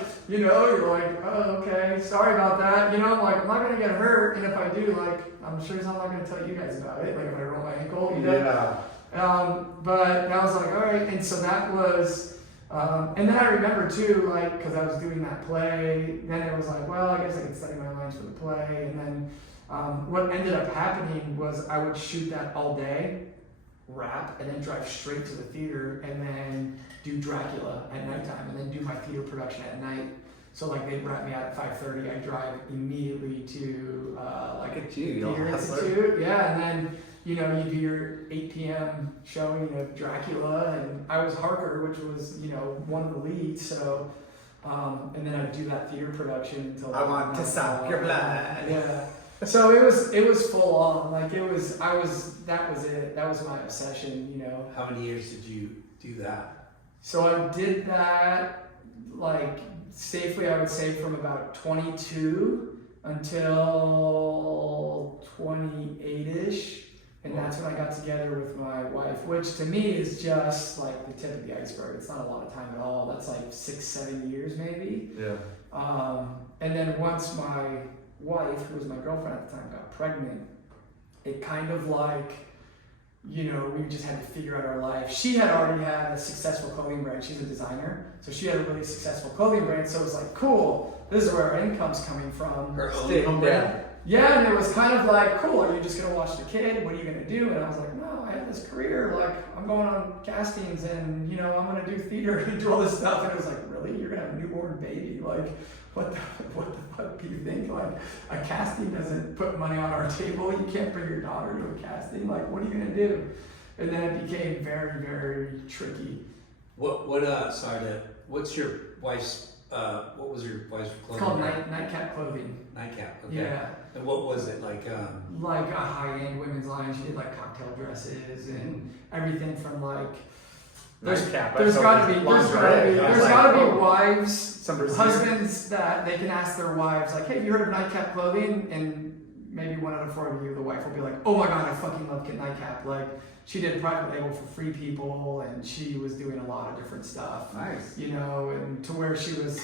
oh, okay, sorry about that. I'm like, I'm not gonna get hurt, and if I do, I'm sure I'm not gonna tell you guys about it. If I roll my ankle, Yeah. But I was like, all right, and so that was, and then I remember too, because I was doing that play. Then it was like, well, I guess I could study my lines for the play, and then what ended up happening was I would shoot that all day, wrap, and then drive straight to the theater, and then do Dracula at nighttime, and then do my theater production at night. So they'd wrap me out at 5:30. I'd drive immediately to Theater Institute. Yeah, and then you do your 8 p.m. showing of Dracula, and I was Harker, which was one of the leads. So and then I'd do that theater production until I want to stop your blood. Yeah. So it was full on. That was it. That was my obsession, How many years did you do that? So I did that safely, I would say, from about 22 until 28-ish. And that's when I got together with my wife, which to me is just the tip of the iceberg. It's not a lot of time at all. That's 6-7 years maybe. Yeah. And then once my wife, who was my girlfriend at the time, got pregnant, it kind of we just had to figure out our life. She had already had a successful clothing brand. She's a designer. So she had a really successful clothing brand. So it was cool, this is where our income's coming from. Her Stay home brand. Yeah, and it was kind of cool, are you just going to watch the kid? What are you going to do? And I was like, no, I have this career. I'm going on castings and, I'm going to do theater and do all this stuff. And it was really? You're going to have a newborn baby? What the fuck do you think? A casting doesn't put money on our table. You can't bring your daughter to a casting. What are you going to do? And then it became very, very tricky. What's your wife's, what was your wife's clothing? It's called Nightcap Clothing. Nightcap, okay. Yeah. And what was it like? Like a high-end women's line. She did cocktail dresses and everything from There's got to be wives, husbands that they can ask their wives hey, have you heard of Nightcap Clothing? And maybe 1 out of 4 of you, the wife will be like, oh my God, I fucking love Nightcap. She did private label for Free People, and she was doing a lot of different stuff. Nice. And to where she was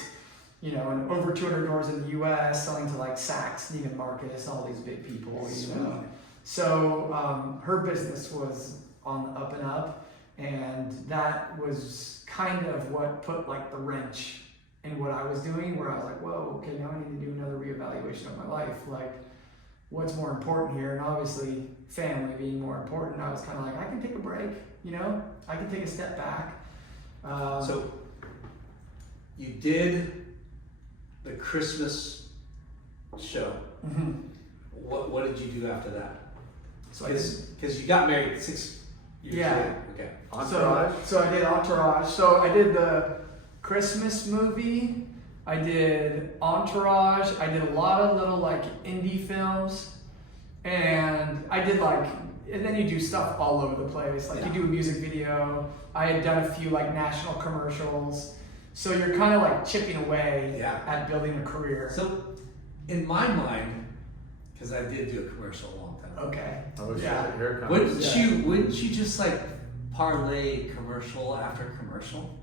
you know, and over 200 doors in the U.S., selling to like Saks, Neiman Marcus, all these big people, you know. So her business was on the up and up, and that was kind of what put like the wrench in what I was doing, where I was like, whoa, okay, now I need to do another reevaluation of my life. Like, what's more important here? And obviously, family being more important. I was kind of like, I can take a break, you know, I can take a step back. So you did the Christmas show. Mm-hmm. What did you do after that? So Because you got married 6 years later. Okay. Entourage. So I did Entourage. So I did the Christmas movie. I did Entourage. I did a lot of little like indie films, and I did like, and then you do stuff all over the place. Like you do a music video. I had done a few like national commercials. So you're kind of like chipping away at building a career. So in my mind, because I did do a commercial a long time ago. Okay. Oh shit! Yeah. Here it comes. Wouldn't you just like parlay commercial after commercial?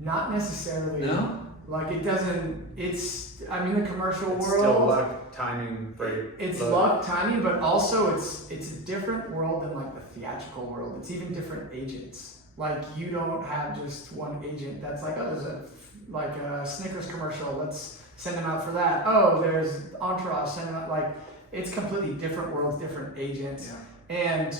Not necessarily. No. Like it doesn't. It's. I mean, the commercial It's world. still luck, timing, great. It's but luck, timing, but also it's a different world than like the theatrical world. It's even different agents. Like you don't have just one agent that's like, oh, there's a Snickers commercial. Let's send them out for that. Oh, there's Entourage. Send them out. Like it's completely different worlds, different agents, and.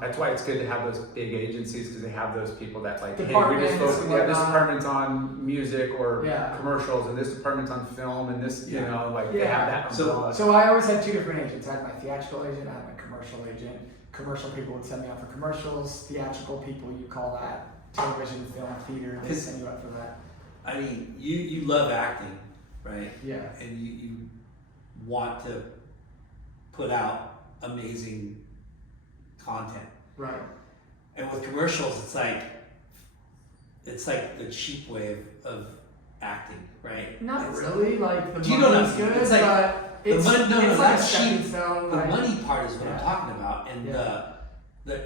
That's why it's good to have those big agencies, because they have those people that like, hey, we Departments just focus, and this whatnot. department's on music or Yeah. commercials, and this department's on film, and this, you know, like they Yeah. have that umbrella. So I always had two different agents. I had my theatrical agent, I had my commercial agent. Commercial people would send me out for commercials. Theatrical people, you call that television, film, theater. They send you out for that. I mean, you love acting, right? Yeah. And you want to put out amazing content. Right. And with commercials, it's like the cheap way of acting, right? Not It's- really. Like the You don't money's know. good, It's like but it's, money- no, it's like that's a stepping cheap. stone. The Like, money part is what I'm Yeah. talking about, and Yeah. the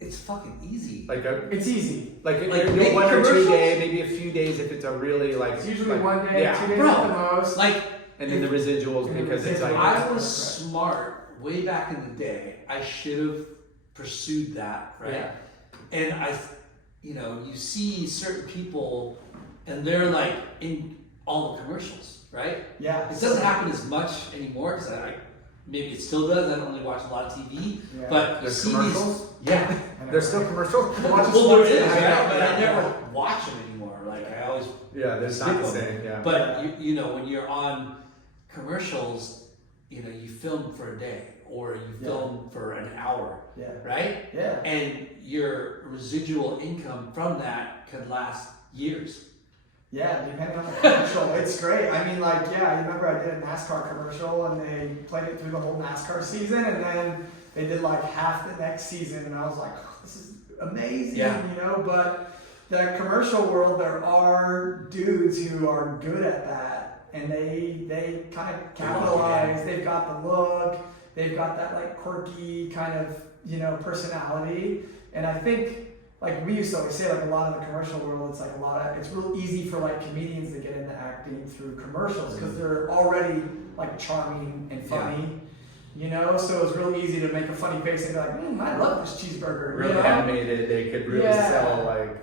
it's fucking easy. Like it's easy. like maybe one or 2 commercials? days, maybe a few days if it's a really like. It's usually like, 1 day, yeah. 2 days Bro, at the most. Like And then the residuals, And the because it's residuals. like. I was smart way back in the day. I should have pursued that, right? Yeah. And you see certain people, and they're like in all the commercials, right? Yeah. It doesn't happen as much anymore because maybe it still does. I don't really watch a lot of TV, Yeah. but you There's see commercials? these, yeah. I know, There's still right? commercials. Well, there is, I know, right? But I yeah. never watch them anymore. Like I always. Yeah, there's not the same. Yeah. But you know, when you're on commercials, you film for a day or you film for an hour, Yeah. right? Yeah. And your residual income from that could last years. Yeah, depending on the commercial, it's great. I mean, like, yeah, I remember I did a NASCAR commercial and they played it through the whole NASCAR season, and then they did like half the next season, and I was like, oh, this is amazing, you know? But the commercial world, there are dudes who are good at that, and they kind of capitalize. They've got the look, they've got that like quirky kind of, personality, and I think, like we used to always say, like a lot of the commercial world, it's like it's real easy for like comedians to get into acting through commercials because they're already like charming and funny, so it's real easy to make a funny face and be like, I love this cheeseburger. Really animated, they could really Yeah. sell like,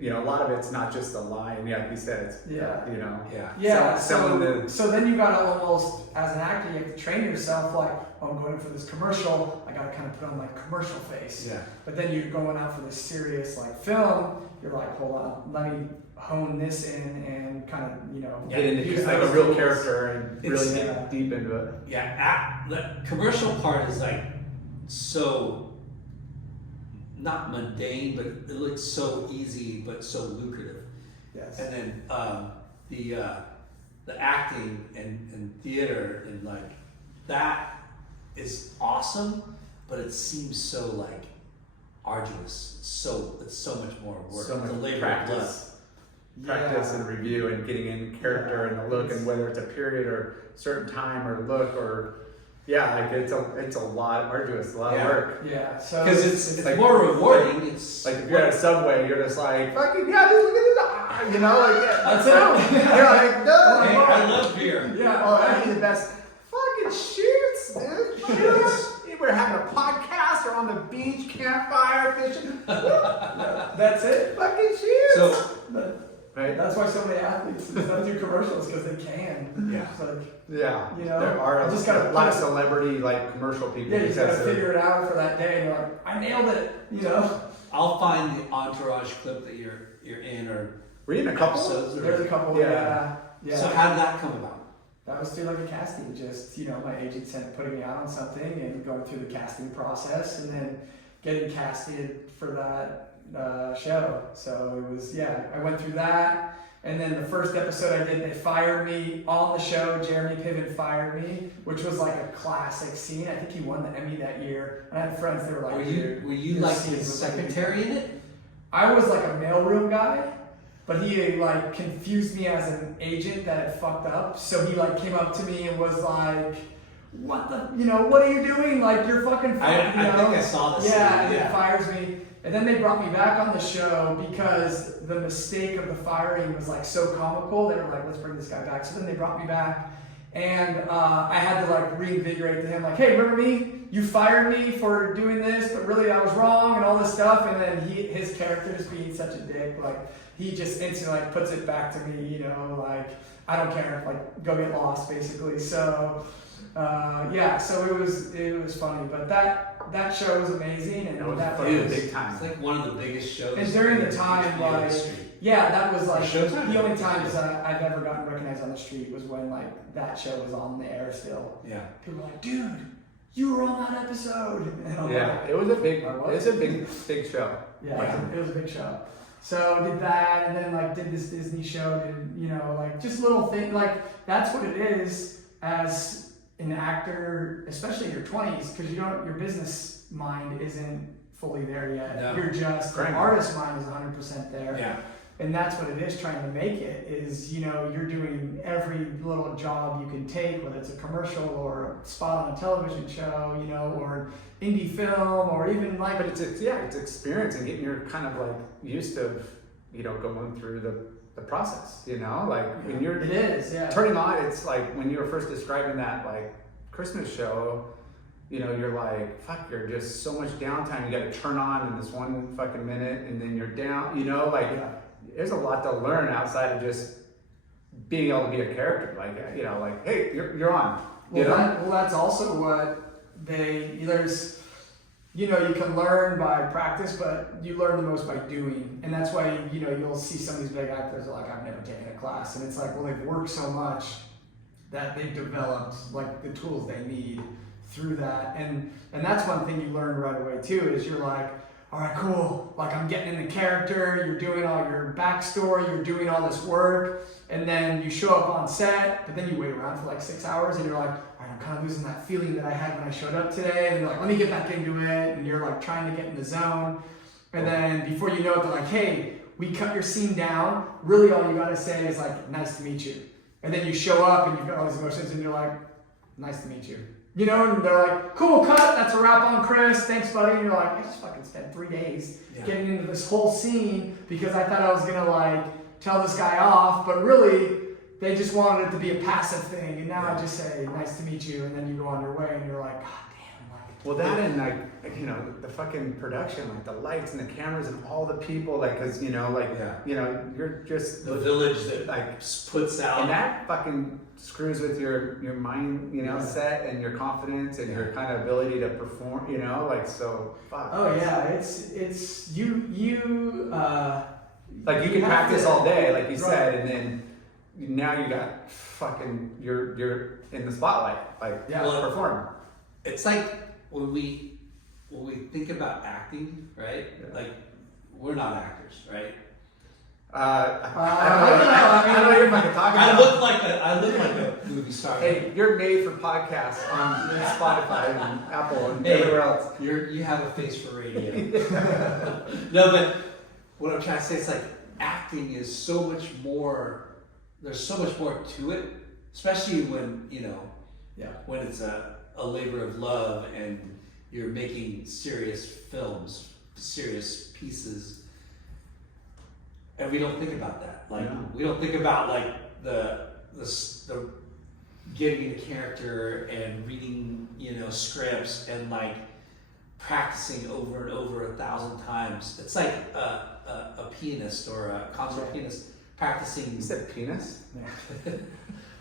a lot of it's not just a line. Yeah, like you said, it's Yeah, selling the. so then you gotta almost, as an actor, you have to train yourself like, oh, I'm going in for this commercial, I gotta kind of put on like commercial face. Yeah. But then you're going out for this serious like film, you're like, hold on, let me hone this in and kind of, Get into use like a those real tools. character and It's- really get deep into it. Yeah, the commercial part is like so not mundane, but it looks so easy but so lucrative. Yes. And then the acting and theater and like that is awesome, but it seems so like arduous. It's so much more work. So much the labor practice and review and getting in character and the look, and whether it's a period or certain time or look or Yeah, like it's a lot arduous, a lot of work. Yeah, so Because it's like- more rewarding. It's Like if you're at a Subway, you're just like, fucking yeah, dude, look at this, you know, like That's it. it. You're like, no, Hey, I love beer. yeah. oh, that'd be the best. Fucking shoots, dude. Shoots. We're having a podcast or on the beach, campfire fishing. That's it. Fucking shoots. So right? That's why so many athletes don't do commercials because they can. Yeah. It's like, Yeah. You know, there are I just a gotta lot of put it- celebrity like commercial people. yeah, you just gotta because they're- figure it out for that day, and you're like, I nailed it. You know, I'll find the Entourage clip that you're in, or Were you in a couple? episodes. there's a couple. Yeah. Yeah. So how did that come about? That was through like a casting, just, you know, my agent putting me out on something and going through the casting process and then getting casted for that show. So it was, I went through that. And then the first episode I did, they fired me on the show. Jeremy Piven fired me, which was like a classic scene. I think he won the Emmy that year. And I had friends that were like, Were "Dude, you your like scene his was like a big secretary in it? I was like a mailroom guy, but he like confused me as an agent that had fucked up. So he like came up to me and was like, "What the? You know, what are you doing? Like you're fucking." I you know? think I saw this. Yeah, and scene, it fires me. And then they brought me back on the show because the mistake of the firing was like so comical. They were like, let's bring this guy back. So then they brought me back, and I had to like reinvigorate to him, like, hey, remember me? You fired me for doing this, but really I was wrong and all this stuff. And then his character just being such a dick, like he just instantly like puts it back to me, you know, like I don't care, like go get lost basically. So so it was funny, but that show was amazing, and That was that fucking was big time. It's like one of the biggest shows. and during the in time, the like, industry. yeah, that was like Showtime? the only times I've ever gotten recognized on the street was when like that show was on the air still. Yeah. People were like, dude, you were on that episode. And I'm Yeah, like, it was a big, I was. it's a big show. yeah, it was a big show. So did that, and then like did this Disney show, did, you know, like just little things, like that's what it is as an actor, especially in your 20s, because your business mind isn't fully there yet. No. You're just, the Correct. artist mind is 100% there. Yeah. And that's what it is, trying to make it, is, you know, you're doing every little job you can take, whether it's a commercial or a spot on a television show, you know, or indie film, or even like, But it's experience and getting your kind of like used to, you know, going through the process, you know, like when you're it is, yeah. turning on, it's like when you were first describing that like Christmas show, you know, you're like, fuck, you're just so much downtime. You got to turn on in this one fucking minute, and then you're down. You know, like there's a lot to learn outside of just being able to be a character. Like, you know, like, hey, you're on. You know? Well, that's also what there's, you know, you can learn by practice, but you learn the most by doing. And that's why, you know, you'll see some of these big actors are like, I've never taken a class. And it's like, well, they've worked so much that they've developed like the tools they need through that. And that's one thing you learn right away too, is you're like, all right, cool. Like I'm getting in the character, you're doing all your backstory, you're doing all this work, and then you show up on set, but then you wait around for like 6 hours and you're like, all right, I'm kind of losing that feeling that I had when I showed up today. And you're like, let me get back into it. And you're like trying to get in the zone. And then before you know it, they're like, hey, we cut your scene down. Really all you gotta say is like, nice to meet you. And then you show up and you've got all these emotions and you're like, nice to meet you. You know, and they're like, cool, cut, that's a wrap on Chris, thanks buddy. And you're like, I just fucking spent 3 days getting into this whole scene because I thought I was gonna like tell this guy off, but really they just wanted it to be a passive thing. And now I just say, nice to meet you, and then you go on your way and you're like, god damn, like. Well, that and like, you know, the fucking production, like the lights and the cameras and all the people, like, cause you know, like, you know, you're just The village that like puts out. and that fucking screws with your mind, you know, set and your confidence and your kind of ability to perform, you know, like so. Fuck. Oh yeah, it's you. Like you can have practice to- all day, like you Right. said, and then now you got fucking you're in the spotlight, like Yeah. perform. It's like when we think about acting, right? Like we're not actors, right? I don't know what you're fucking talking I about. look like a movie star. Hey, you're made for podcasts on Spotify and Apple and Hey, everywhere else. you have a face for radio. No, but what I'm trying to say is like acting is so much more. There's so much more to it, especially when you know when it's a a labor of love and you're making serious films, serious pieces, and we don't think about that. Like we don't think about like the getting in a character and reading, scripts and like practicing over and over 1,000 times. It's like a pianist or a concert pianist practicing. You said penis?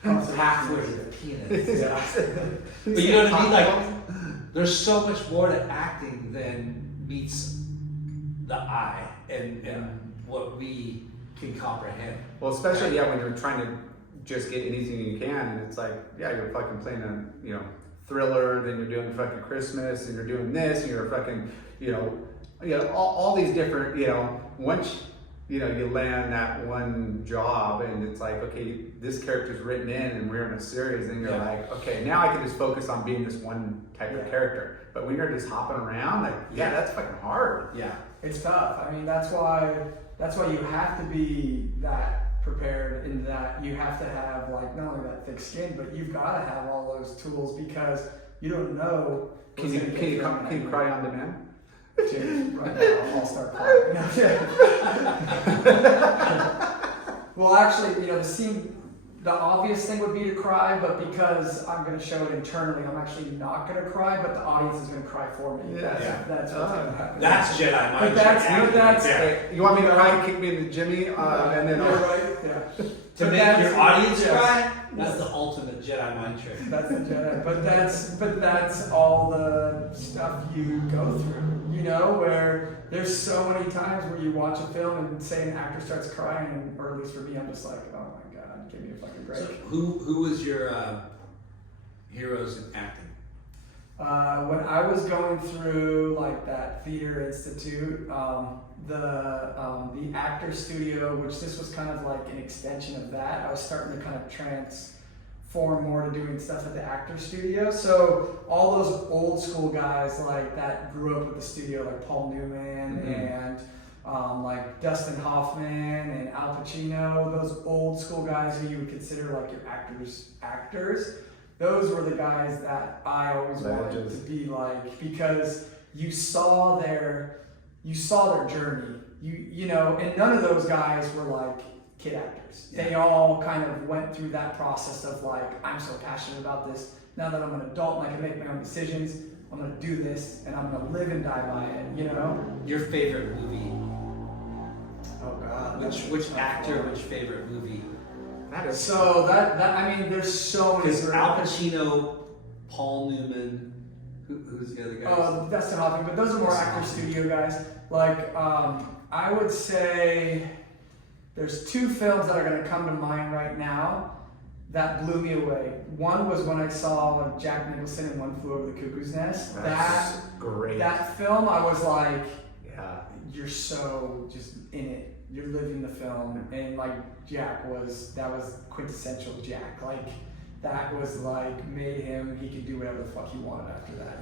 Pathway to the pianist. But you know what I mean? Like, there's so much more to acting than meets the eye and what we can comprehend. Well, especially when you're trying to just get anything you can, and it's like, you're fucking playing a thriller, then you're doing fucking Christmas, and you're doing this, and you're fucking all these different once you land that one job, and it's like, okay, this character's written in, and we're in a series, and you're like, okay, now I can just focus on being this one type of character. But when you're just hopping around, like, that's fucking hard. Yeah, it's tough. I mean, that's why you have to be that prepared, in that you have to have like not only that thick skin, but you've got to have all those tools, because you don't know. Can you cry on demand? Right now, I'll start crying. Well, actually, the obvious thing would be to cry, but because I'm going to show it internally, I'm actually not going to cry, but the audience is going to cry for me. That's what's going to happen. That's Jedi mind That's you want me to cry, kick me into Jimmy, and then to make your audience cry. That's the ultimate Jedi mind trick. That's the Jedi, but that's all the stuff you go through. Where there's so many times where you watch a film and say an actor starts crying, or at least for me, I'm just like, oh my god, give me a fucking break. So who was your heroes in acting? When I was going through like that theater institute, the actor studio, which this was kind of like an extension of that, I was starting to kind of transform more to doing stuff at the actor studio. So all those old school guys like that grew up with the studio, like Paul Newman and like Dustin Hoffman and Al Pacino, those old school guys who you would consider like your actors. Those were the guys that I always wanted to be like, because you saw their journey. And none of those guys were like kid actors. They all kind of went through that process of like, I'm so passionate about this. Now that I'm an adult and I can make my own decisions, I'm gonna do this and I'm gonna live and die by it. Your favorite movie? Oh God. Which actor? Which favorite movie? So that I mean, there's so many. Because Al Pacino, Paul Newman, who's the other guy? Dustin Hoffman, but those are more actor studio guys. Like, I would say there's two films that are going to come to mind right now that blew me away. One was when I saw Jack Nicholson in One Flew Over the Cuckoo's Nest. That's great. That film, I was like, you're so just in it. You're living the film, and like that was quintessential Jack. Like that was like made him. He could do whatever the fuck he wanted after that.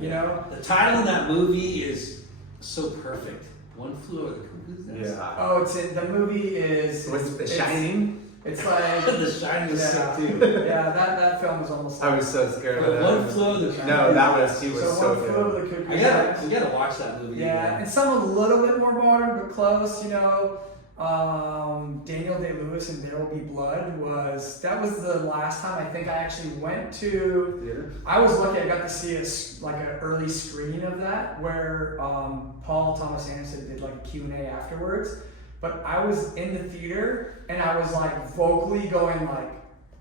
The title of that movie is so perfect. One Flew Over the Cuckoo's Nest. Yeah. Oh, the movie is. What's The Shining? It's like The Shining is sick too. Yeah, that film was almost. I was so scared of that. One Flew Over the Cuckoo's Nest. No, he was so One good. Flew Over the Cuckoo's Nest. You gotta watch that movie. Yeah, and someone a little bit more modern but close. Daniel Day-Lewis and There Will Be Blood was the last time I think I actually went to theater. I was lucky I got to see like an early screening of that where Paul Thomas Anderson did like a Q&A afterwards, but I was in the theater and I was like vocally going like,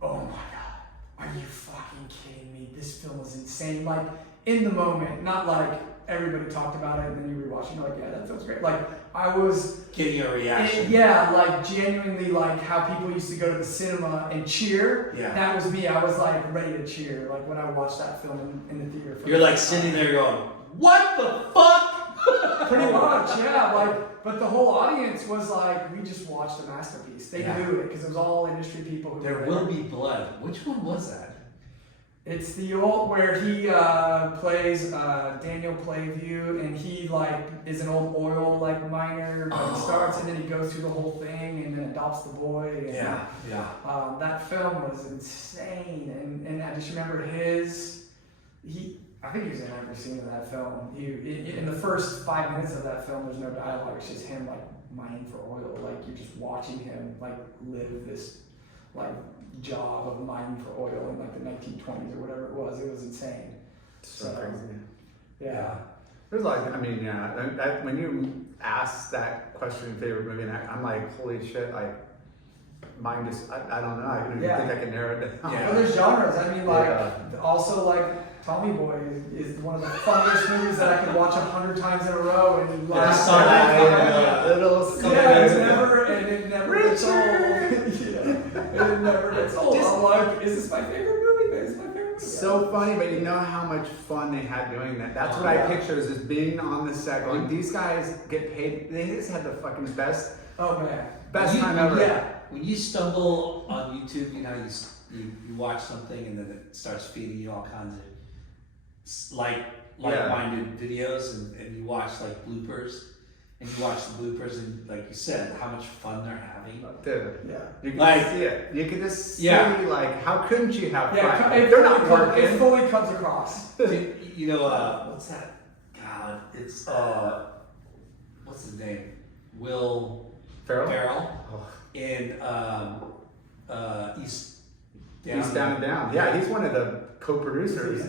oh my god, are you fucking kidding me, this film is insane, like in the moment, not like everybody talked about it and then you were watching like, yeah, that feels great. Like I was getting a reaction. Like genuinely like how people used to go to the cinema and cheer. Yeah. That was me. I was like ready to cheer like when I watched that film in the theater. You're like sitting there going, what the fuck? Pretty much, yeah. Like, but the whole audience was like, we just watched a masterpiece. They knew it because it was all industry people. Who There Will Be Blood. Which one was that? It's the old where he plays Daniel Playview, and he like is an old oil like miner, but he starts and then he goes through the whole thing and then adopts the boy. And, that film was insane, and I just remember I think he was in every scene of that film. In the first 5 minutes of that film, there's no dialogue. It's just him like mining for oil. Like you're just watching him like live this like job of mining for oil in like the 1920s or whatever it was. It was insane. So crazy. Yeah. There's like, I mean, yeah. When you ask that question, favorite movie, and I'm like, holy shit, like. Mine just, I don't know. I don't even think I can narrow it down. Yeah. Well, there's genres. I mean, like, also like Tommy Boy is one of the funniest movies that I could watch 100 times in a row and laugh. It never gets old. It never gets old. I'm like, is this my favorite movie? It's my favorite movie. So funny, but you know how much fun they had doing that. That's what I picture is just being on the set. Like these guys get paid. They just had the fucking best. Oh man, best time ever. Yeah. When you stumble on YouTube, you know, you watch something and then it starts feeding you all kinds of like-minded videos and you watch like bloopers and you watch the bloopers and like you said, how much fun they're having. Dude, yeah. You can see it. You can just see like how couldn't you have fun? Yeah, They're not working. It fully comes across. You know, what's that? God, it's what's his name? Will Ferrell. Oh. In Eastbound and Down. Yeah, he's one of the co-producers.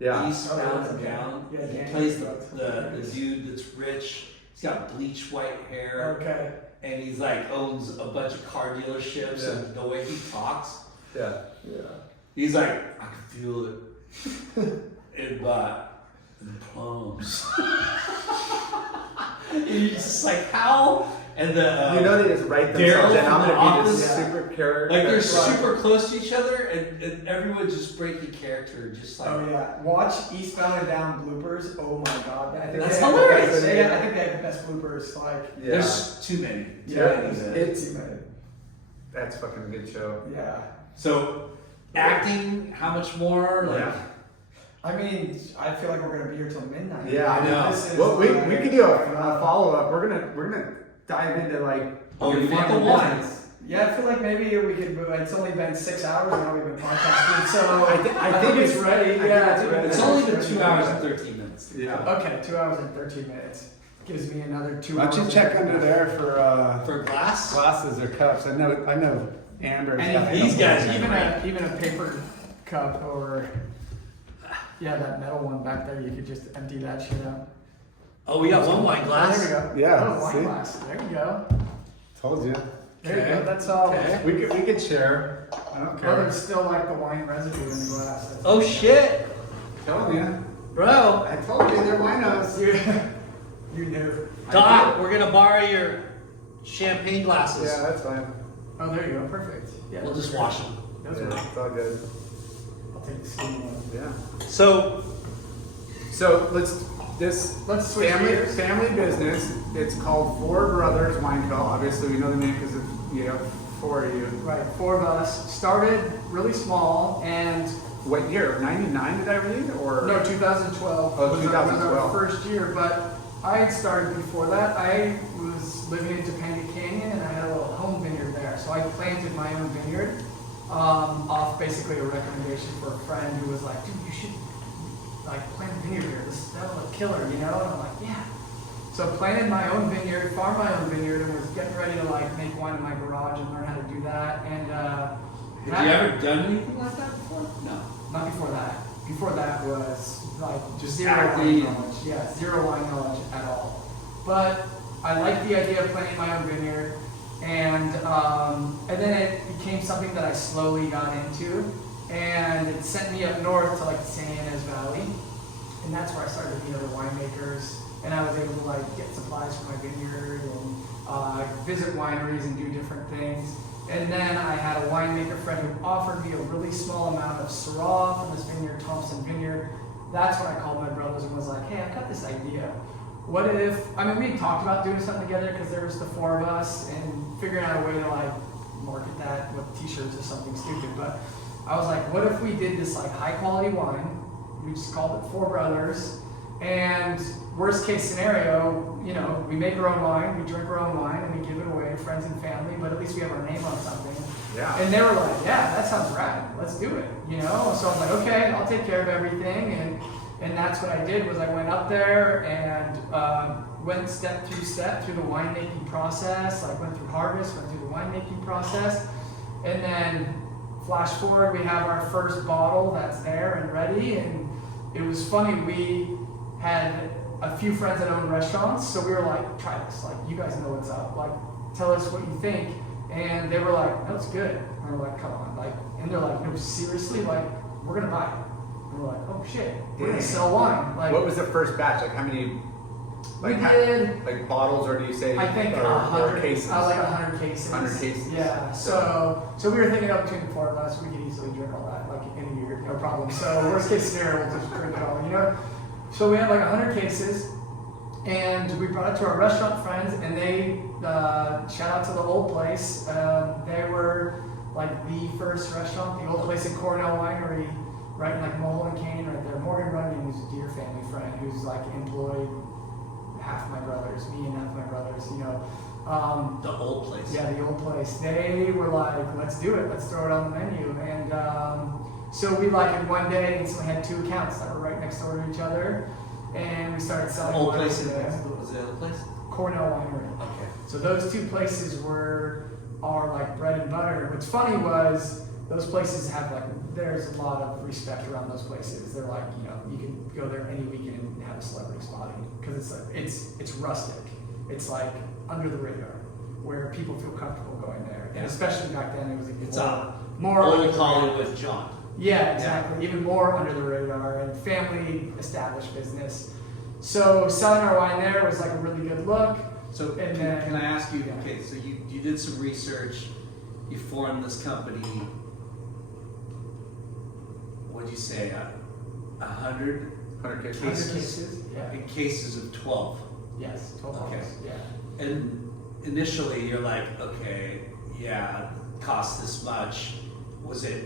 Yeah. Eastbound and Down. Yeah, he plays the dude that's rich. He's got bleach white hair. Okay. And he's like owns a bunch of car dealerships and the way he talks. Yeah. He's like, I can feel it in my plums. He's just like, how? And the you know they just write themselves in. I'm gonna be this super character. Like they're super close to each other, and everyone's just breaking character, just like. Oh yeah, watch Eastbound and Down bloopers. Oh my god, that's hilarious. I think they have the best bloopers. Like there's too many. It's too many. That's fucking a good show. Yeah. So acting, how much more? Like. I mean, I feel like we're gonna be here till midnight. Yeah, I know. Well, we could do a follow up. We're gonna dive into like. Oh, you want the wine? Yeah, I feel like maybe we could. It's only been 6 hours now we've been podcasting, so I think it's ready. It's only been 2 hours and 13 minutes. Yeah. Okay, 2 hours and 13 minutes. Gives me another 2 Why hours. don't you check under there for glass? Glasses or cups. I know Amber's got these guys, even a paper cup or that metal one back there. You could just empty that shit out. Oh, we got one wine glass. There we go. Yeah, wine glass. There you go. Told you. There you go. That's all. Okay. We could share. I don't care. Oh, there's still like the wine residue in the glass. That's oh shit, Told you, bro. I told you they're winos. You knew. Doc, we're gonna borrow your champagne glasses. Yeah, that's fine. Oh, there you go. Perfect. Yeah. We'll just wash them. Those Yeah, are. it's all good. I'll take the steam one. Yeah. So Let's switch gears. family business. It's called Four Brothers Wine Co. Obviously, we know the name because of four of you. Right, 4 of us. Started really small and. What year? 99? Did I read or No, 2012. Oh, was 2012. our first year, but I had started before that. I was living in Topanga Canyon and I had a little home vineyard there. So I planted my own vineyard off basically a recommendation for a friend who was like, dude, you should like plant a vineyard here. That'll look killer, you know? And I'm like, yeah. So planted my own vineyard, farmed my own vineyard, and was getting ready to like make wine in my garage and learn how to do that. And have you ever done anything like that before? No. Not before that. Before that was like Just zero acting. wine knowledge. Yeah, zero wine knowledge at all. But I liked the idea of planting my own vineyard, and then it became something that I slowly got into, and it sent me up north to like the San Ynez Valley, and that's where I started to meet other winemakers, and I was able to like get supplies for my vineyard and visit wineries and do different things. And then I had a winemaker friend who offered me a really small amount of Syrah from this vineyard, Thompson Vineyard. That's when I called my brothers and was like, hey, I've got this idea. What if, we talked about doing something together because there was the 4 of us and figuring out a way to like market that with t-shirts or something stupid. But I was like, what if we did this like high quality wine? We just called it 4 Brothers. And worst case scenario, we make our own wine, we drink our own wine, and we give it away to friends and family, but at least we have our name on something. Yeah. And they were like, yeah, that sounds rad, let's do it, So I'm like, okay, I'll take care of everything. And that's what I did was I went up there and went step through the winemaking process. Like went through harvest, went through the winemaking process, and then flash forward, we have our first bottle that's there and ready. And it was funny, we had a few friends that own restaurants, so we were like, try this, like you guys know what's up, like tell us what you think. And they were like, no, it's good. And we're like, come on, like, and they're like, no, seriously, like we're gonna buy it. And we're like, oh shit, we're gonna sell wine. Like, what was the first batch? Like how many? Like, we did, like bottles, or do you say? I think or 100 cases. like 100 cases. 100 cases. Yeah. So we were thinking up between the four of us, we could easily drink all that like in a year, no problem. So worst case scenario, we'll just drink it all, you know. So we had like 100 cases, and we brought it to our restaurant friends, and they shout out to the old place. They were like the first restaurant, the old place in Cornell Winery, right in like Mulholland Canyon, right there. Morgan Runyon, who's a dear family friend, who's like employed half my brothers, me and half my brothers, you know. The old place. Yeah, the old place. They were like, let's do it, let's throw it on the menu. And so we like in one day instantly had 2 accounts that were right next door to each other, and we started selling. Old wine place in there. what was the other place? Cornell Winery. Okay. So those 2 places were our like bread and butter. What's funny was those places have like, there's a lot of respect around those places. They're like, you know, you can go there any weekend and have a celebrity spotting because it's like, it's rustic. It's like under the radar where people feel comfortable going there. And especially back then, it was It's more old under the radar. Hollywood John. Yeah, exactly. Even more under the radar and family established business. So selling our wine there was like a really good look. So And can I ask you? yeah. Okay, so you did some research. You formed this company. What'd you say? 100 100 cases. 100 cases. Yeah. in cases of 12. Yes. 12 Okay. hours. Yeah. And initially, you're like, okay, yeah, it costs this much. Was it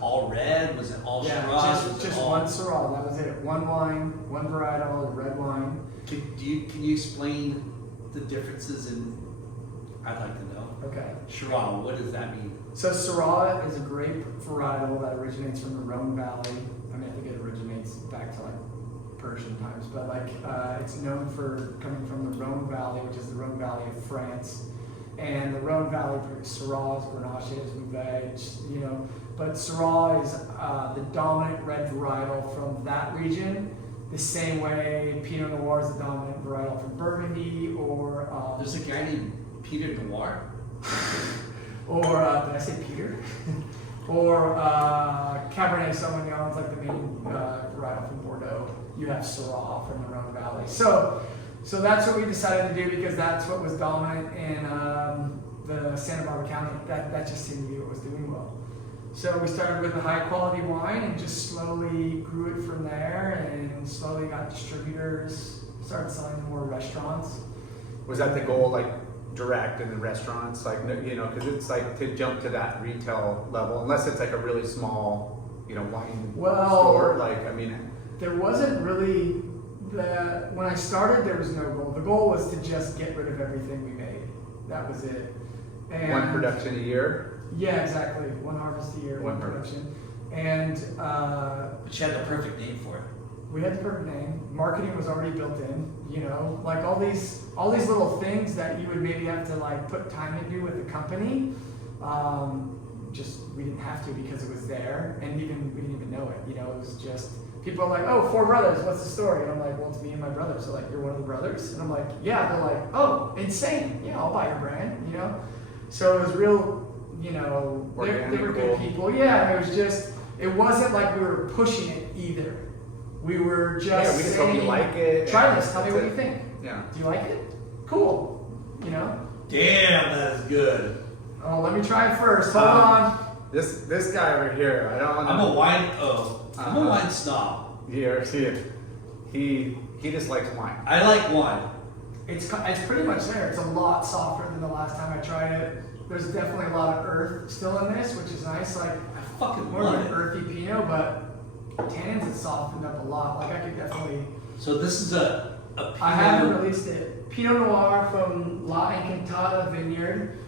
all red? Was it all Yeah, Shiraz? Was it just all- one Syrah. That was it. One wine, one varietal, red wine. Can you explain the differences in? I'd like to know. Okay. Shiraz, what does that mean? So Syrah is a grape varietal that originates from the Rhone Valley. I mean, I think it originates back to like Persian times, but like it's known for coming from the Rhone Valley, which is the Rhone Valley of France. And the Rhone Valley produces Syrahs, Grenaches, Mouvettes, you know. But Syrah is the dominant red varietal from that region. The same way Pinot Noir is the dominant varietal from Burgundy, or There's a guy named Peter Noir. or did I say Peter? Or Cabernet Sauvignon is like the main varietal from Bordeaux. You have Syrah from the Rhone Valley. So that's what we decided to do because that's what was dominant in the Santa Barbara County. That just seemed to be what was doing well. So we started with a high quality wine and just slowly grew it from there, and slowly got distributors, started selling more restaurants. Was that the goal, like direct in the restaurants, like, you know, because it's like to jump to that retail level, unless it's like a really small, you know, wine store. Like, I mean, there wasn't really when I started, there was no goal. The goal was to just get rid of everything we made. That was it. And one production a year. Yeah, exactly. One harvest a year, one production. And But you had the perfect name for it. we had the perfect name. Marketing was already built in. You know, like all these little things that you would maybe have to like put time into with the company. Just we didn't have to because it was there, and we didn't even know it. You know, it was just people are like, "Oh, 4 brothers. What's the story?" And I'm like, "Well, it's me and my brother." So like, "You're one of the brothers?" And I'm like, "Yeah." They're like, "Oh, insane. Yeah, I'll buy your brand." You know, so it was real. You know, they were good people. Yeah, it was just, it wasn't like we were pushing it either. We were just we just saying, hope you like it. Try this. Tell me what you think. Yeah. Do you like it? Cool. You know. Damn, that is good. Oh, let me try it first. Hold on. This guy over here, I don't want to. I'm a wine snob. Here, see it. He just likes wine. I like wine. It's pretty much there. It's a lot softer than the last time I tried it. There's definitely a lot of earth still in this, which is nice. Like I fucking more love like it. earthy Pinot, but tannins have softened up a lot. Like I could definitely. So this is a Pinot. I haven't released it. Pinot Noir from La Encantada Vineyard.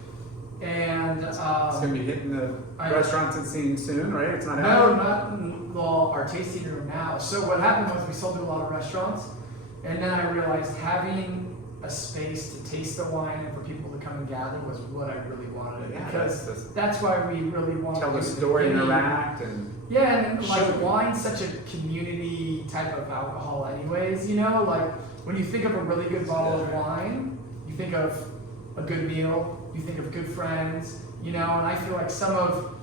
And It's gonna be hitting the restaurants and scene soon, right? It's not no, happening. well, our tasting room now. So what happened was we sold to a lot of restaurants, and then I realized having a space to taste the wine and for people to come and gather was what I really wanted. Yeah, Because that's why we really wanted tell to the do story, beginning. interact, and Yeah, and like Show. wine's such a community type of alcohol anyways, you know? Like when you think of a really good bottle of wine, you think of a good meal, you think of good friends, you know, and I feel like some of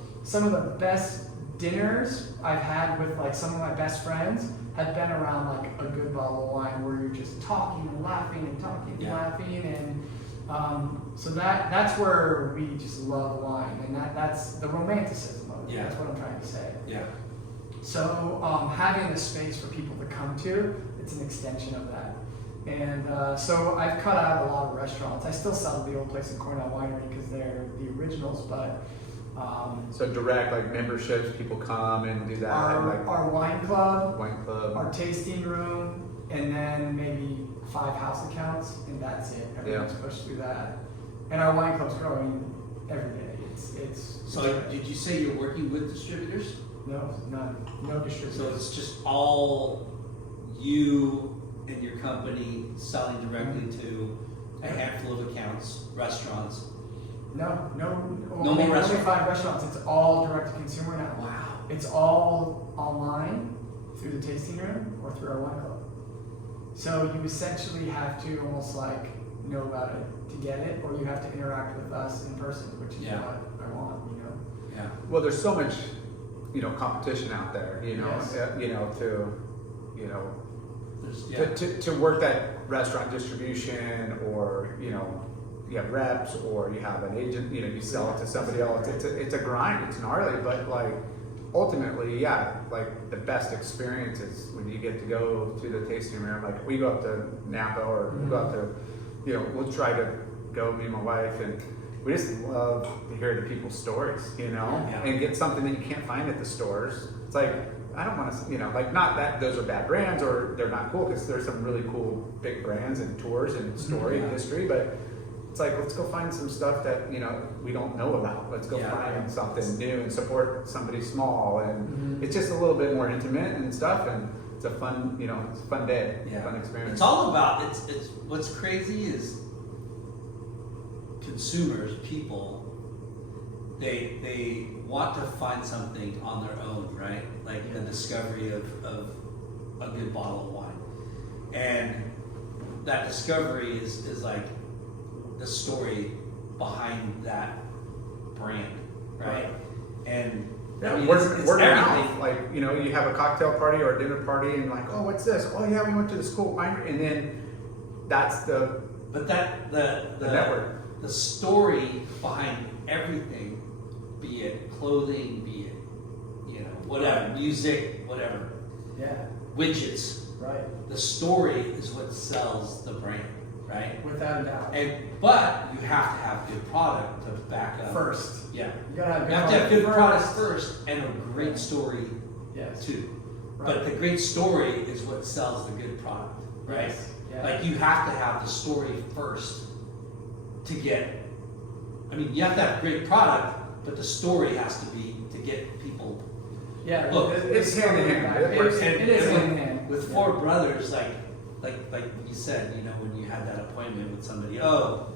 the best dinners I've had with like some of my best friends have been around like a good bottle of wine where you're just talking and laughing and talking and laughing, and so that's where we just love wine, and that's the romanticism of it. Yeah. That's what I'm trying to say. Yeah. So having a space for people to come to, it's an extension of that. And so I've cut out a lot of restaurants. I still sell to the Old Place in Cornell Winery because they're the originals, but so direct like memberships, people come and do that, and like our wine club, wine club. our tasting room, and then maybe 5 house accounts, and that's it. Everyone's pushed through that. And our wine club's growing every day. It's So did you say you're working with distributors? no, none, no distributors. So it's just all you and your company selling directly to a handful of accounts, restaurants. No No more only restaurants. 5 restaurants. It's all direct to consumer now. Wow. It's all online through the tasting room or through our wine club. So you essentially have to almost like know about it to get it, or you have to interact with us in person, which is what I want, you know. Yeah. Well, there's so much, competition out there, Yes. to work that restaurant distribution, or you have reps, or you have an agent, you sell it to somebody else. It's a grind, it's gnarly, but like ultimately, like the best experience is when you get to go to the tasting room. Like we go up to Napa, or we go up to, we'll try to go, me and my wife, and we just love to hear the people's stories, and get something that you can't find at the stores. It's like, I don't want to, like, not that those are bad brands or they're not cool, because there's some really cool big brands and tours and story and history, but it's like, let's go find some stuff that, we don't know about. Let's go find something new and support somebody small, and it's just a little bit more intimate and stuff, and it's a fun, it's a fun day, fun experience. It's all about, it's what's crazy is consumers, people, they want to find something on their own, right? Like the discovery of a good bottle of wine. And that discovery is like the story behind that brand, right? And Yeah, I mean, word it's of mouth. everything. Like, you have a cocktail party or a dinner party, and like, oh, what's this? Oh yeah, we went to this cool winery, and then that's the network. The story behind everything, be it clothing, be it whatever, music, whatever, widgets. Right. The story is what sells the brand, right? Without a doubt. But you have to have good product to back up. First. Yeah. You gotta have You have to have good product first. first and a great story Yes. too. Right. But the great story is what sells the good product, right? Yes. Yeah. Like you have to have the story first to get. I mean, you have to have great product, but the story has to be to get people. Yeah. Look, it's hand in hand. It is hand in hand. With 4 brothers, like you said, when you had that appointment with somebody, oh,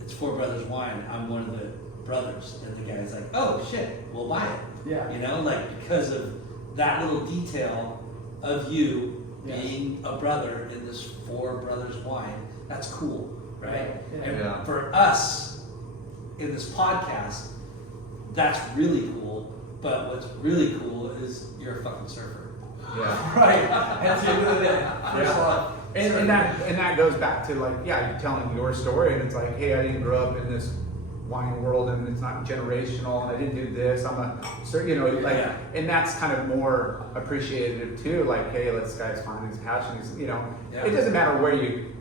it's 4 Brothers Wine. I'm one of the brothers, and the guy's like, oh shit, we'll buy it. Yeah. Because of that little detail of you Yes. being a brother in this 4 Brothers Wine. That's cool, right? Yeah. And Yeah. for us in this podcast, that's really cool. But what's really cool is you're a fucking surfer. Yeah. Right. At the end of the day. First love. And that goes back to like, you're telling your story, and it's like, hey, I didn't grow up in this wine world, and it's not generational, and I didn't do this. And that's kind of more appreciative too. Like, hey, this guy's finding his passion. It doesn't matter where you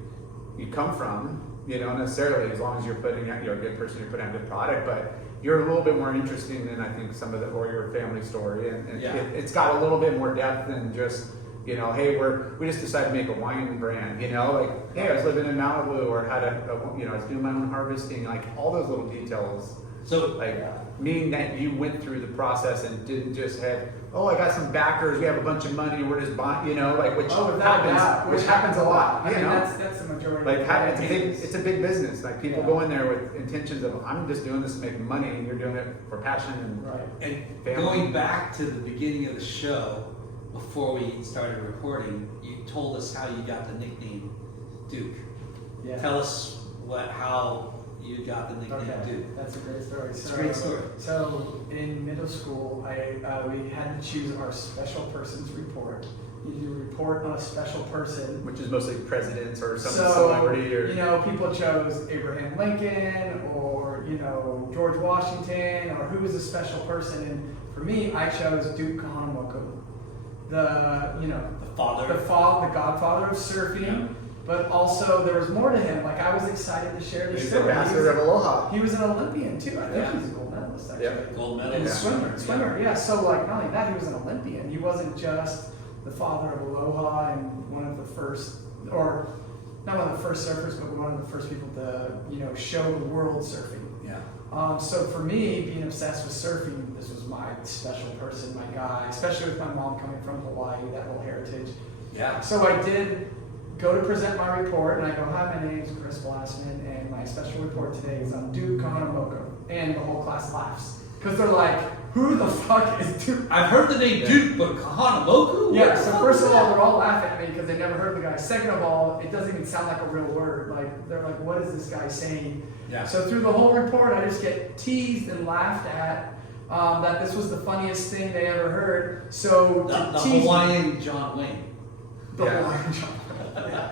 come from, necessarily, as long as you're a good person, you're putting out a good product, but you're a little bit more interesting than I think some of or your family story, and it's got a little bit more depth than just, hey, we just decided to make a wine brand, like, hey, I was living in Malibu, or had I was doing my own harvesting, like all those little details So Like, meaning that you went through the process and didn't just have, oh, I got some backers, we have a bunch of money, we're just buying, you know, like, which happens a lot, I you mean, know? that's the majority. Like, of it's a big business. Like, people Yeah. go in there with intentions of, I'm just doing this to make money, and you're doing it for passion and Right. And family. going back to the beginning of the show, before we started recording, you told us how you got the nickname Duke. Yeah. Tell us how you got the nickname Okay, Duke. that's a great story. It's a great story. So in middle school, we had to choose our special persons report. You report on a special person. which is mostly presidents or some So, celebrity or you know, people chose Abraham Lincoln or, you know, George Washington or who was a special person. And for me, I chose Duke Kahanamoku, The father. the godfather of surfing. Yeah. But also there was more to him. Like I was excited to share this he's the story. ambassador of Aloha. He was an Olympian too. I think Yeah. he's a gold medalist actually. Yeah. Gold medal. And Yeah. swimmer, yeah. So like not only that, he was an Olympian. He wasn't just the father of Aloha and one of the first, or not one of the first surfers, but one of the first people to, you know, show the world surfing. Yeah. So for me, being obsessed with surfing, this was my special person, my guy, especially with my mom coming from Hawaii, that whole heritage. Yeah. So I did go to present my report, and I go, hi, my name's Chris Blasman, and my special report today is on Duke Kahanamoku. And the whole class laughs. Because they're like, who the fuck is Duke? I've heard the name Duke, but Kahanamoku? Yeah, What the so fuck first is of all, that? they're all laughing at me because they never heard the guy. Second of all, it doesn't even sound like a real word. Like, they're like, what is this guy saying? Yeah. So through the whole report, I just get teased and laughed at that this was the funniest thing they ever heard. So The to tease Hawaiian John Wayne. the Yeah. Hawaiian John.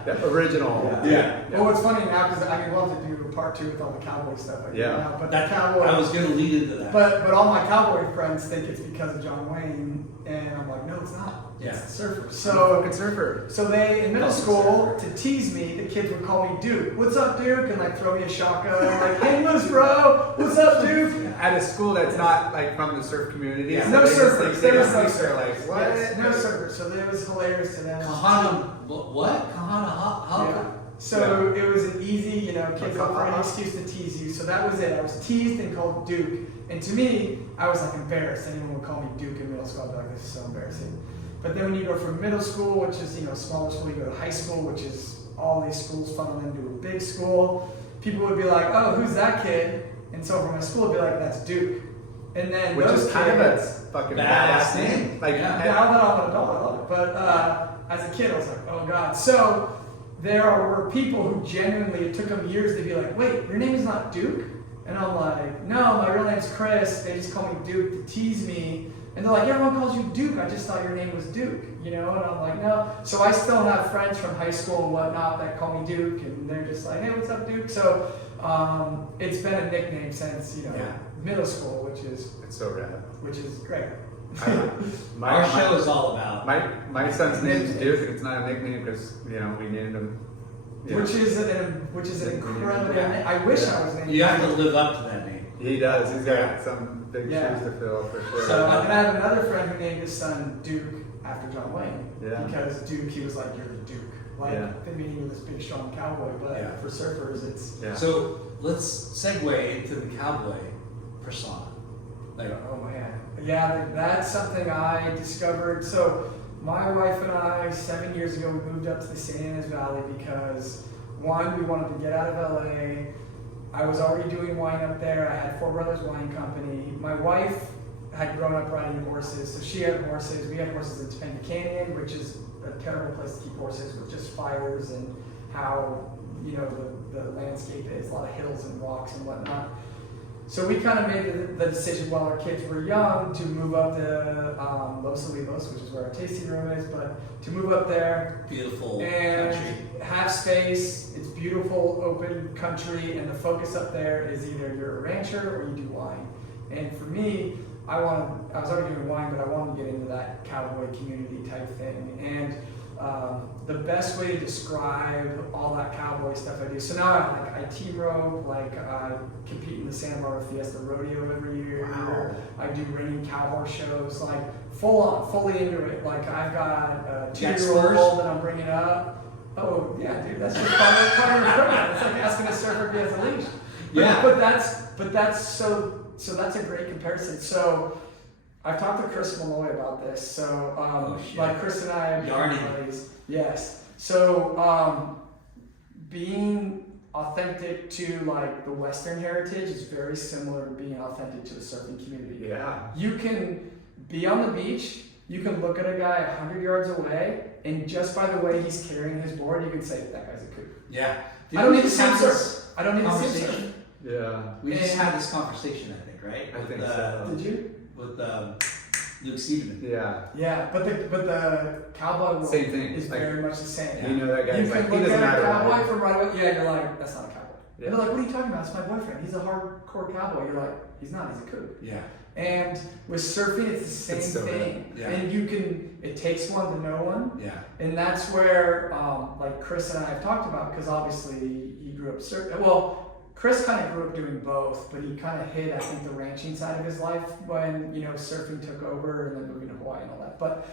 The original. Yeah. Well, what's funny now because I would love to do a part 2 with all the cowboy stuff. I do Yeah. now, but That, the cowboy. I was going to lead into that. But all my cowboy friends think it's because of John Wayne, and I'm like, no, it's not. Yeah. It's the surfer. I'm a So fucking surfer. So they, in middle Awesome school, surfer. to tease me, the kids would call me Duke. What's up, Duke? And like throw me a shotgun. Like, hey, loose, bro. What's up, Duke? At a school that's not like from the surf community. Yeah. so No they just surfers. think There they was no just think they're surfers. like, what? Yes, no surfers. So it was hilarious to them. What? Kahana? Yeah. So it was an easy, you know, kids look for any Uh-huh. excuse to tease you. So that was it. I was teased and called Duke. And to me, I was like embarrassed. Anyone would call me Duke in middle school, I'd be like, this is so embarrassing. But then when you go from middle school, which is, you know, smaller school, you go to high school, which is all these schools funnel into a big school. People would be like, oh, who's that kid? And so from my school, it'd be like, that's Duke. And then Which those is kind of a kids- fucking Badass badass name. Like, Yeah. now that I'm an adult, I love it. But as a kid, I was like, oh God. So there were people who genuinely, it took them years to be like, wait, your name is not Duke? And I'm like, no, my real name's Chris. They just call me Duke to tease me. And they're like, everyone calls you Duke. I just thought your name was Duke, you know? And I'm like, no. So I still have friends from high school and whatnot that call me Duke. And they're just like, hey, what's up, Duke? So it's been a nickname since, you know, Yeah. middle school, which is it's so rad. great. Our show is all about. My son's name is Duke, and it's not a nickname because you know we named him. Yeah. Which is an incredible. I wish I was named. You have to live up to that name. He does. He's got some big Yeah. shoes to fill for sure. So and I have another friend who named his son Duke after John Wayne. Yeah. Because Duke, he was like, you're a Duke. Like Yeah. the meaning of this big strong cowboy, but Yeah. for surfers, it's yeah. So let's segue into the cowboy persona. Like, oh man, yeah, that's something I discovered. So my wife and I, 7 years ago, we moved up to the St. Anna's Valley because one, we wanted to get out of LA. I was already doing wine up there. I had Four Brothers Wine Company. My wife had grown up riding horses, so she had horses. We had horses in Topanga Canyon, which is a terrible place to keep horses with just fires and how, you know, the landscape is, a lot of hills and rocks and whatnot. So we kind of made the decision while our kids were young to move up to Los Olivos, which is where our tasting room is, but to move up there beautiful and country. have space. It's beautiful, open country, and the focus up there is either you're a rancher or you do wine. And for me, I was already doing wine, but I wanted to get into that cowboy community type thing. And the best way to describe all that cowboy stuff I do. So now I team rope, like I compete in the Santa Barbara Fiesta Rodeo every year. Wow. I do ringing cow horse shows, like full on, fully into it. Like I've got a Got 2-year-old spurs? that I'm bringing up. Oh yeah, dude, that's just part of equipment. It's like asking a surfer if he has a leash. Yeah. But that's so that's a great comparison. So I've talked to Chris Malloy about this. So like Chris and I have Yarny. buddies. Yes. So being authentic to like the Western heritage is very similar to being authentic to the surfing community. Yeah. You can be on the beach, you can look at a guy 100 yards away, and just by the way he's carrying his board, you can say that guy's a kook. Yeah. I don't need to see him surf. I don't need to see him surf. Conversation. Yeah. We just had this conversation, I think, right? I think With, so. Did you? With Luke Stevenman. Yeah. Yeah, but the cowboy world Same thing. is Like, very much the same. You know that You guy's can like, he look doesn't at a matter. cowboy from right away. Yeah, you're like, that's not a cowboy. Yeah. They're like, what are you talking about? It's my boyfriend. He's a hardcore cowboy. You're like, he's not. He's a kook. Yeah. And with surfing, it's the same It's so thing. good. Yeah. And it takes one to know one. Yeah. And that's where, like Chris and I have talked about, because obviously he grew up surfing. Well, Chris kind of grew up doing both, but he kind of hid, I think, the ranching side of his life when, surfing took over and then moving to Hawaii and all that. But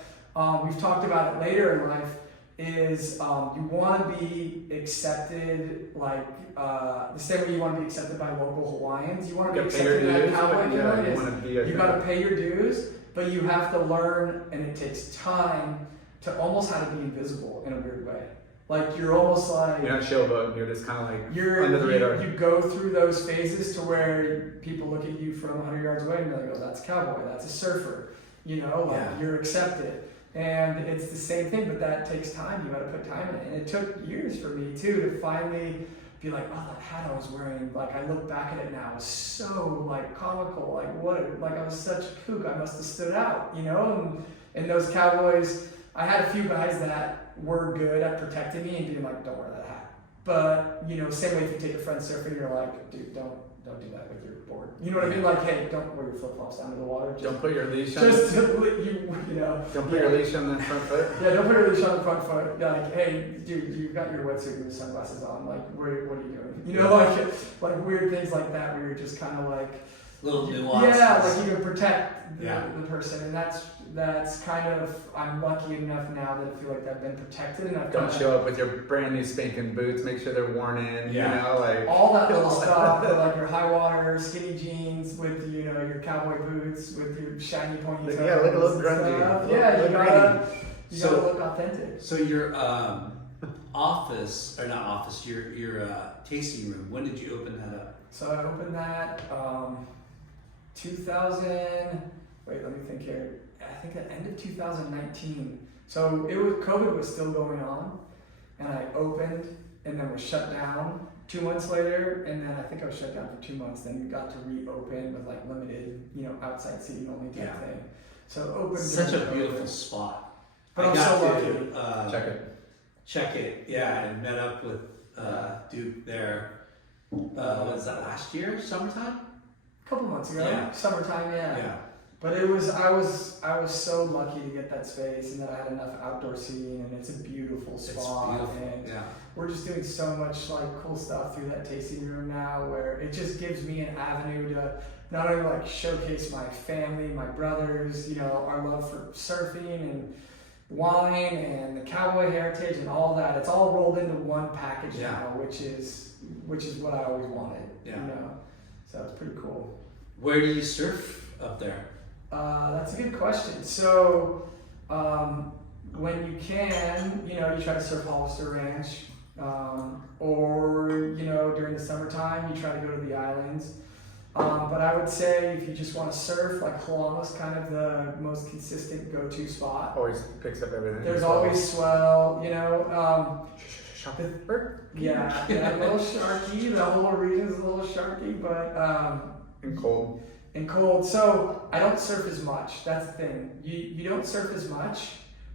we've talked about it later in life, is you want to be accepted like the same way you want to be accepted by local Hawaiians. You want to be accepted in that cowboy community. You got to pay your dues, but you have to learn, and it takes time to almost how to be invisible in a weird way. Like you're almost like You're not showboating. You're just kind of like you're under the radar. You go through those phases to where people look at you from 100 yards away and they're like, oh, that's a cowboy, that's a surfer. You're accepted. And it's the same thing, but that takes time. You got to put time in it. And it took years for me too to finally be like, oh, that hat I was wearing. Like I look back at it now, it's so like comical. Like I was such a kook. I must have stood out, And those cowboys, I had a few guys that were good at protecting me and being like, don't wear that hat. But same way if you take a friend surfing, you're like, dude, don't do that with your board. You know what I mean? Like, hey, don't wear your flip flops down to the water. Don't put your leash on. Just Don't put your leash on the front foot. Yeah, don't put your leash on the front foot. Like, hey, dude, you've got your wetsuit and your sunglasses on. Like, what are you doing? Like weird things like that where you're just kind of like Little nuances. Yeah, like you can protect the Yeah. person, and that's kind of, I'm lucky enough now that I feel like I've been protected, and I've Don't kinda- show up with your brand new spanking boots. Make sure they're worn in. Yeah. Like all that little stuff, like your high water skinny jeans with your cowboy boots with your shiny pointy toes. Yeah, look a little and grungy. stuff. Look- Yeah, look you So- gotta look authentic. So your office, or not office, your tasting room, when did you open that up? So I opened that 2000. Wait, let me think here. I think at the end of 2019. So COVID was still going on, and I opened and then was shut down 2 months later, and then I think I was shut down for 2 months. Then we got to reopen with like limited, outside seating only type Yeah. thing. So open. Such a beautiful spot. But I I'm got so to lucky. check it. Yeah, and met up with Duke there. Was that last year, summertime? A couple months ago, Yeah. summertime, yeah. But I was so lucky to get that space, and that I had enough outdoor seating, and it's a beautiful It's spot. beautiful. And Yeah. we're just doing so much like cool stuff through that tasting room now, where it just gives me an avenue to not only like showcase my family, my brothers, our love for surfing and wine and the cowboy heritage and all that. It's all rolled into one package Yeah. now, which is what I always wanted. Yeah. So it's pretty cool. Where do you surf up there? That's a good question. So, when you can, you try to surf Hollister Ranch, or during the summertime, you try to go to the islands. But I would say if you just want to surf, like Hawaii kind of the most consistent go-to spot. Always picks up everything. There's always swell, yeah, a little sharky. The whole region's a little sharky, but and cold. and cold. So I don't surf as much. That's the thing. You don't surf as much,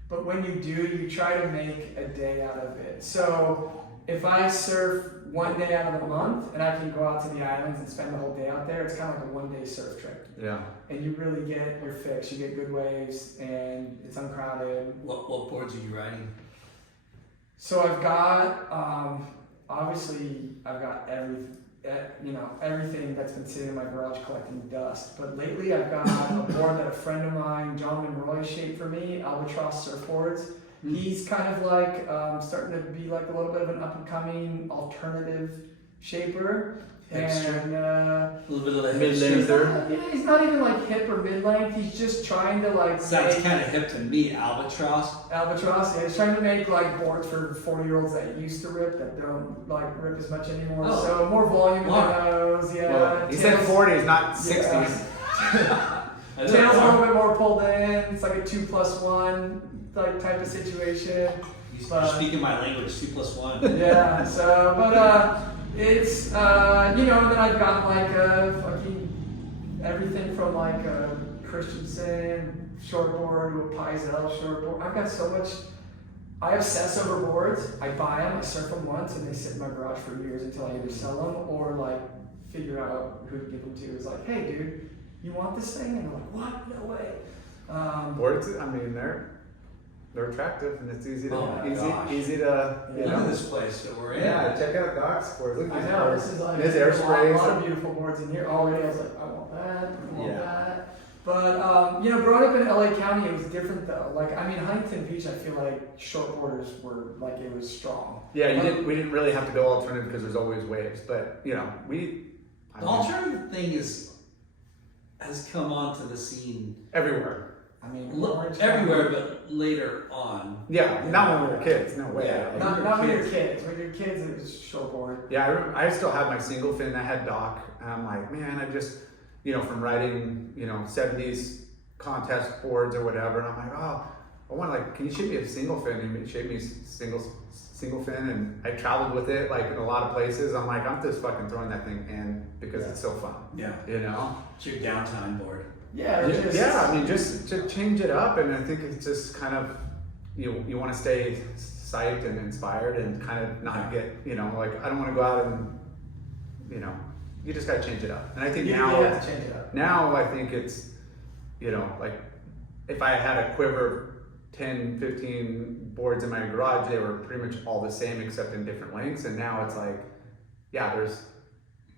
but when you do, you try to make a day out of it. So if I surf one day out of the month and I can go out to the islands and spend the whole day out there, it's kind of like a one-day surf trip. Yeah. And you really get your fix. You get good waves, and it's uncrowded. What boards are you riding? So I've got obviously I've got everything that's been sitting in my garage collecting dust. But lately I've got a board that a friend of mine, John Monroy, shaped for me, Albatross surfboards. He's kind of like starting to be like a little bit of an up and coming alternative shaper. And a little bit of the Mid-length. yeah, he's not even like hip or mid-length. He's just trying to like sounds make kind of hip to me. Albatross. albatross. Yeah, he's trying to make like boards for 40-year-olds that used to rip that don't like rip as much anymore. Oh. So more volume in Wow. the nose. Yeah. Well, he said 40s, not 60s. Tail's a little bit more pulled in. It's like a 2+1 like type of situation. You're speaking my language. 2+1. Yeah. So, but it's you know, and then I've got like a fucking everything from like a Christensen shortboard to a Paizel shortboard. I've got so much. I obsess over boards. I buy them, I surf them once, and they sit in my garage for years until I either sell them or like figure out who to give them to. It's like, hey, dude, you want this thing? And I'm like, what? No way. Boards, I mean, they're attractive and it's easy to gosh. easy to you Look know. at this place that we're in. Yeah, check out Doc's boards. Look I at these know, boards. this is like There's there's a airsprays. lot of beautiful boards in here already. I was like, I want that, I want Yeah. that. But you know, growing up in LA County, it was different though. Like, I mean, Huntington Beach, I feel like shortboarders were like it was strong. Yeah, Like, we didn't really have to go alternative because there's always waves, but you know, The alternative thing has come onto the scene everywhere. I mean, everywhere, but later on. Yeah, not when we were kids, no way. Yeah. Like, Not when you're kids. When you're kids, it was shortboard. yeah, I still have my single fin that had Doc, and I'm like, man, I just, you know, from riding, you know, 70s contest boards or whatever, and I'm like, oh, I want like, can you shape me a single fin? And he shaped me single fin, and I traveled with it like in a lot of places. I'm like, I'm just fucking throwing that thing in because it's so fun. Yeah. You know? It's your downtime board. Yeah. Yeah, I mean, just to change it up, and I think it's just kind of you want to stay psyched and inspired, and kind of not get, you know, like I don't want to go out and, you know, you just got to change it up. And I think You now, have to change it up. now I think it's, you know, like if I had a quiver 10, 15 boards in my garage, they were pretty much all the same except in different lengths. And now it's like, yeah, there's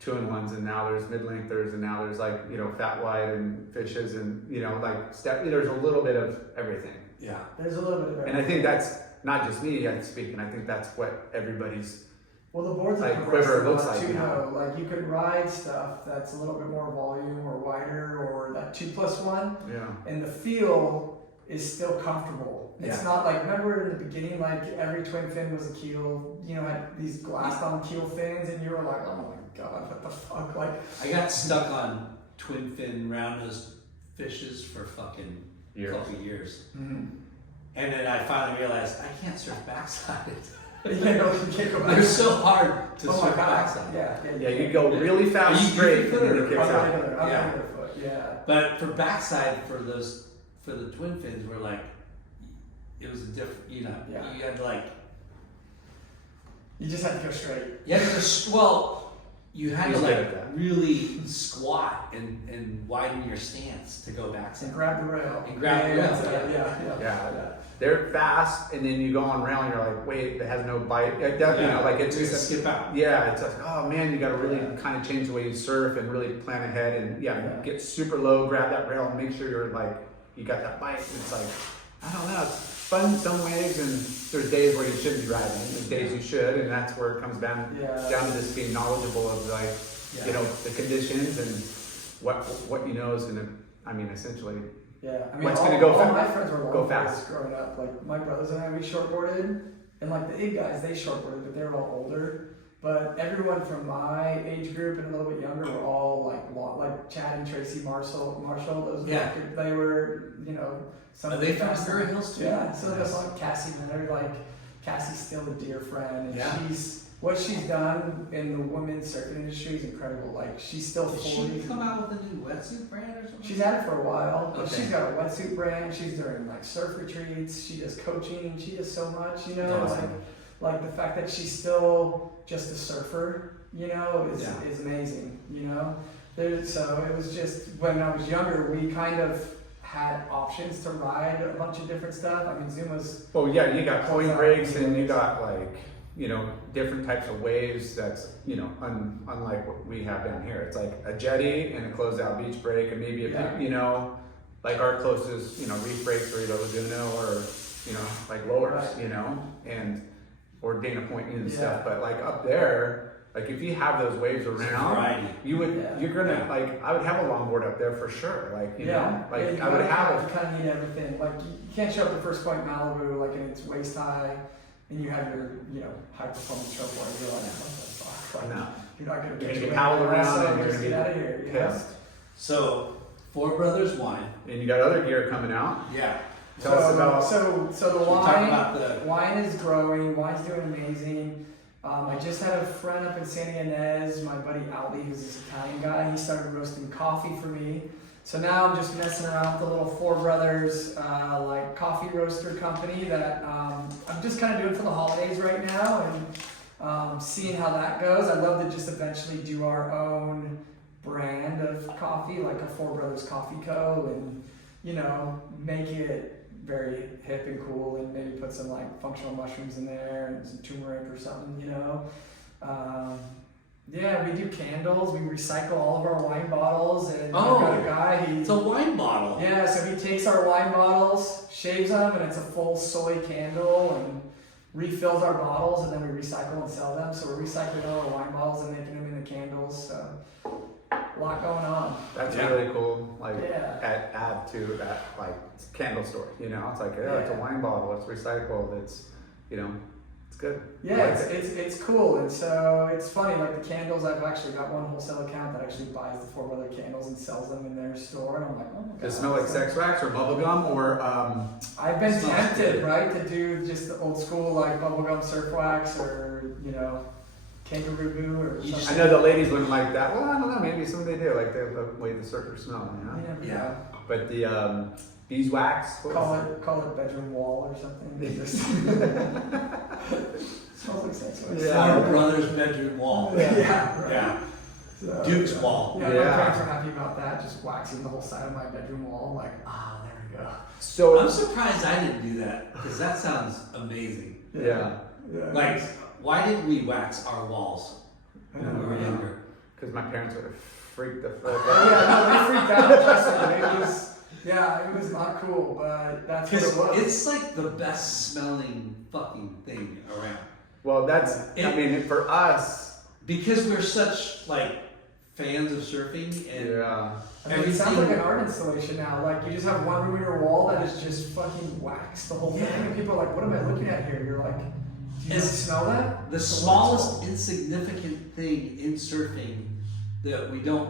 2-in-1s, and now there's mid-lengthers, and now there's like, you know, fat wide and fishes, and you know, like there's a little bit of everything. Yeah. There's a little bit of everything. And I think that's not just me speaking. I think that's what everybody's. Well, the boards like have quiver progressed looks a lot like too, now. though. Like you could ride stuff that's a little bit more volume or wider, or that 2+1, Yeah. and the feel is still comfortable. It's Yeah. not like, remember in the beginning, like every twin fin was a keel, you know, had these glassed on keel fins, and you were like, oh my god, what the fuck? Like, I got stuck on twin fin round nosed fishes for fucking Years. couple of years. And then I finally realized I can't surf backside. you can't go back. They're so hard to Oh my surf god. backside. Yeah, Yeah, you go really fast You straight, can and then put it it kicks on out. regular, on Yeah. regular foot, yeah. But for backside, for the twin fins, were like, it was a different, you know, Yeah. you had to like, You just have to go straight. you had to, well, you had He's to good at like that. really squat and widen your stance to go And backside. grab the rail. And grab the rail, Yeah. They're fast, and then you go on rail, and you're like, wait, it has no bite. You know, like it's You just just. skip out. Yeah, it's like, oh man, you got to really Yeah. kind of change the way you surf and really plan ahead, and Yeah. get super low, grab that rail, and make sure you're like, you got that bite. And it's like, I don't know, it's fun in some ways, and there's days where you shouldn't be riding, there's days you should, and that's where it comes down Yeah. to just being knowledgeable of like, Yeah. you know, the conditions and what you know is gonna, I mean, essentially. Yeah, I mean, What's all, gonna go all fast? my friends were Go longboarders fast. growing up. Like my brothers and I, we shortboarded, and like the big guys, they shortboarded, but they were all older. But everyone from my age group and a little bit younger were all like Chad and Tracy Marshall. Those Yeah. they were, you know, some Are of they the from best. Missouri Hills too? Yeah, so Nice. that's like Cassie Leonard. Like Cassie's still a dear friend, and Yeah. what she's done in the women's circuit industry is incredible. Like she's still Did 40. she come out with a new wetsuit brand or something? She's had it for a while, but Okay. she's got a wetsuit brand. She's doing like surf retreats. She does coaching. She does so much, you know. Awesome. Like the fact that she's still just a surfer, you know, Yeah. is amazing. You know, so it was just when I was younger, we kind of had options to ride a bunch of different stuff. I mean, Zuma's. Oh yeah, you got point Close out breaks, and you waves. got like, you know, different types of waves that's, you know, unlike what we have down here. It's like a jetty and a closeout beach break, and maybe Yeah. you know, like our closest, you know, reef breaks are either Laguna or, you know, like lowers, Right. you know, and or Dana Point and Yeah. stuff. But like up there, like if you have those waves around, variety. you would Yeah. you're gonna Yeah. like I would have a longboard up there for sure. Like you know, like you I would have You kind of need everything. Like you can't show up to First Point Malibu like in its waist high, and you have your high performance show board. You're like, what the fuck? Like, No. You're not gonna You're get gonna get paddled around and you're just gonna get be out of here. You know? pissed. So, Four Brothers wine. And you got other gear coming out. Yeah. Tell us about. So the Should we talk wine. about the Wine is growing. Wine's doing amazing. I just had a friend up in Santa Ynez, my buddy Albie, who's this Italian guy. He started roasting coffee for me. So now I'm just messing around with the little Four Brothers like coffee roaster company that I'm just kind of doing for the holidays right now and seeing how that goes. I'd love to just eventually do our own brand of coffee, like a Four Brothers Coffee Co. and make it very hip and cool, and maybe put some like functional mushrooms in there and some turmeric or something, Yeah, we do candles. We recycle all of our wine bottles, and Oh, we've got a guy. it's a wine bottle. Yeah, so he takes our wine bottles, shaves them, and it's a full soy candle, and refills our bottles, and then we recycle and sell them. So we're recycling all our wine bottles and making them into candles. So a lot going on. That's Yeah. really cool. Like Yeah. add to that like candle store. It's like it's a Yeah. wine bottle. It's recycled. It's it's good. Yeah, I like it's cool, and so it's funny. Like the candles, I've actually got one wholesale account that actually buys the Four Brother candles and sells them in their store, and I'm like, oh my god. Does it smell like sex wax or bubble gum or I've been Smells tempted, good. right, to do just the old school like bubblegum surf wax or kangaroo goo or You something. just- I know the ladies wouldn't like that. Well, I don't know. Maybe some they do. Like the way the surfers smell. You never Yeah. know. But the beeswax. what Call was it bedroom wall or something. It just smells like sex wax. Yeah. Four Brothers bedroom wall. Yeah. Right. Yeah. So, Duke's wall. Yeah, my Yeah. parents were happy about that. Just waxing the whole side of my bedroom wall. I'm like, there we go. So I'm surprised I didn't do that because that sounds amazing. yeah, Like, why didn't we wax our walls when we were younger? because my parents would have freaked the fuck Oh, out. yeah, no, they freaked out. Trust me. It was not cool, but that's what it Because was. it's like the best smelling fucking thing around. Well, that's. I mean, for us. Because we're such like fans of surfing and Yeah. I mean, it sounds like an art installation now. Like you just have one room in your wall that is just fucking waxed the whole thing, and people are like, "What am I looking at here?" You're like, "Do you It's smell that?" the It's smallest wonderful. insignificant thing in surfing that we don't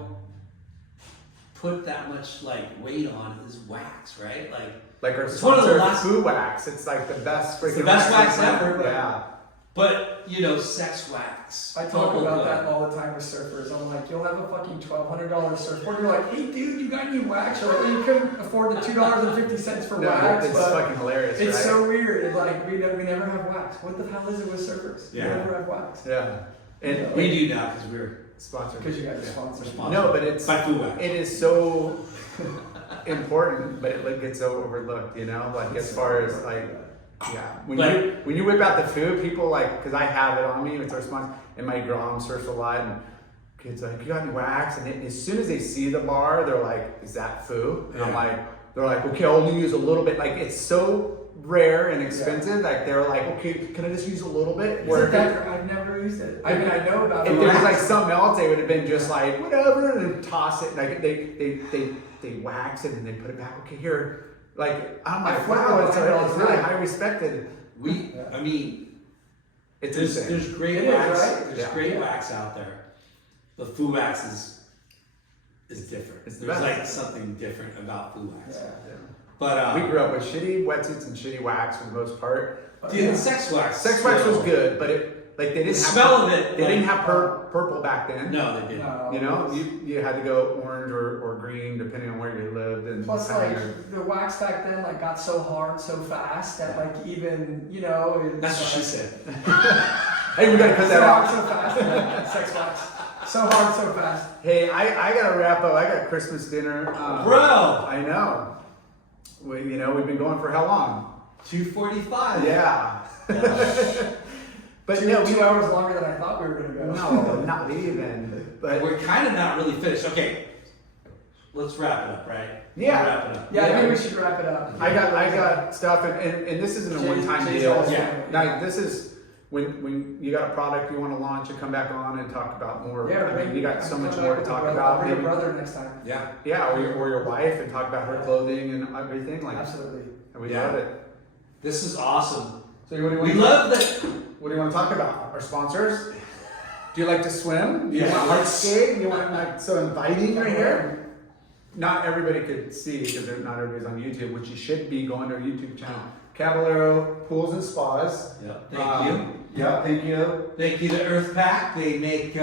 put that much like weight on is wax, right? Like our It's one of the sponsor, last- Foo Wax. It's like the best freaking the best wax on the planet. ever, but- Yeah. but sex wax. I talk bubble about gum. that all the time with surfers. I'm like, you'll have a fucking $1,200 surfboard. You're like, hey dude, you got any wax? You're like, well, you couldn't afford the $2.50 for No, wax. it's but fucking hilarious. it's right? so weird. It's like we never have wax. What the hell is it with surfers? Yeah. We never have wax. Yeah. And We do now because we're sponsored. Because you guys are sponsored. sponsored. No, but it's by Foo Wax. it is so important, but it gets so overlooked. Like as far as like. Yeah, when you whip out the food, people because I have it on me, it's our sponsor, and my grom surfs a lot, and kids are like, you got any wax? And as soon as they see the bar, they're like, is that food? And I'm Yeah. they're like, okay, I'll only use a little bit. Like it's so rare and expensive, like they're like, okay, can I just use a little bit? Is it that? I've never used it. I mean, I know about it. If there was like something else, they would have been just like whatever, and then toss it. Like they wax it and they put it back. Okay, here. Like I'm like, wow, it's really high respected. I mean, It's there's insane. there's great It is, wax. right? There's Yeah. great wax out there. The Foo Wax is different. It's the There's best. like something different about Foo Wax. Yeah. But We grew up with shitty wetsuits and shitty wax for the most part. dude, the sex wax. Sex wax was good, but they didn't The have smell of it. They didn't like- have purple back then. No, they didn't. No. You had to go orange or green depending on where you lived and Plus, how like your- the wax back then, got so hard so fast that even it's That's what she like- said. Hey, we gotta cut So that hard, out. so fast. Yeah, sex wax. So hard, so fast. Hey, I gotta wrap up. I got Christmas dinner. Bro! I know. We've been going for how long? 2:45. Yeah. But Two, no, 2 hours longer than I thought we were gonna go. no, not even. But We're kind of not really finished. Okay, let's wrap it up, right? Yeah. Wrap it up. Yeah, I think we should wrap it up. I got stuff, and this isn't a Jay- one-time Jay's deal. also- Yeah. Like this is when you got a product you want to launch, you come back on and talk about more. Yeah, I mean, you got so much come more back to with talk a brother. about. I'll bring Maybe, your brother next time. Yeah. yeah, or your wife, and talk about her clothing and everything. Like, Absolutely. and we Yeah. love it. This is awesome. So what do you We want? love that. What do you want to talk about? Our sponsors? Do you like to swim? Do you Yeah. want hard skate? Do you want like so inviting right here? Not everybody could see because not everybody's on YouTube, which you should be going to our YouTube channel. Caballero Pools and Spas. Yeah. Thank you. Yeah, thank you. Thank you to Earth Pack. They make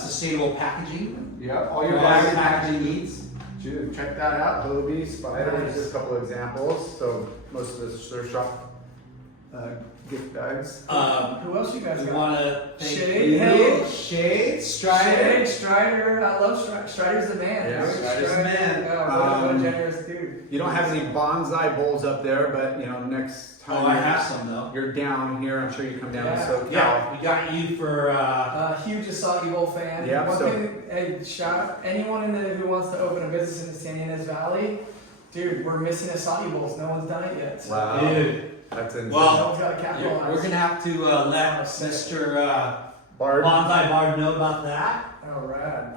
sustainable packaging. Yeah, all For your all your packaging. packaging needs. Dude, check that out. Hobie, Spider, Nice. just a couple of examples. So most of the surf shop gift bags. Who else you guys We got? want to thank Shade. you. Hey. Shade, Strider. Strider. I love Strider. Strider's the man. Yeah, dude. Strider's the man. Oh, what a generous dude. You don't have any bonsai bowls up there, but you know, next time Oh, I have some though. you're down here, I'm sure you come down Yeah. to SoCal. Yeah, we got you for. Huge Acai Bowl fan. Yeah, One so- thing, hey, shout out anyone who wants to open a business in the San Ynez Valley. Dude, we're missing Acai Bowls. No one's done it yet. So Wow. Dude. That's insane. Well, no one's got to capitalize. We're gonna have to let Mr. Bard. Bonsai Bard know about that. Oh, rad.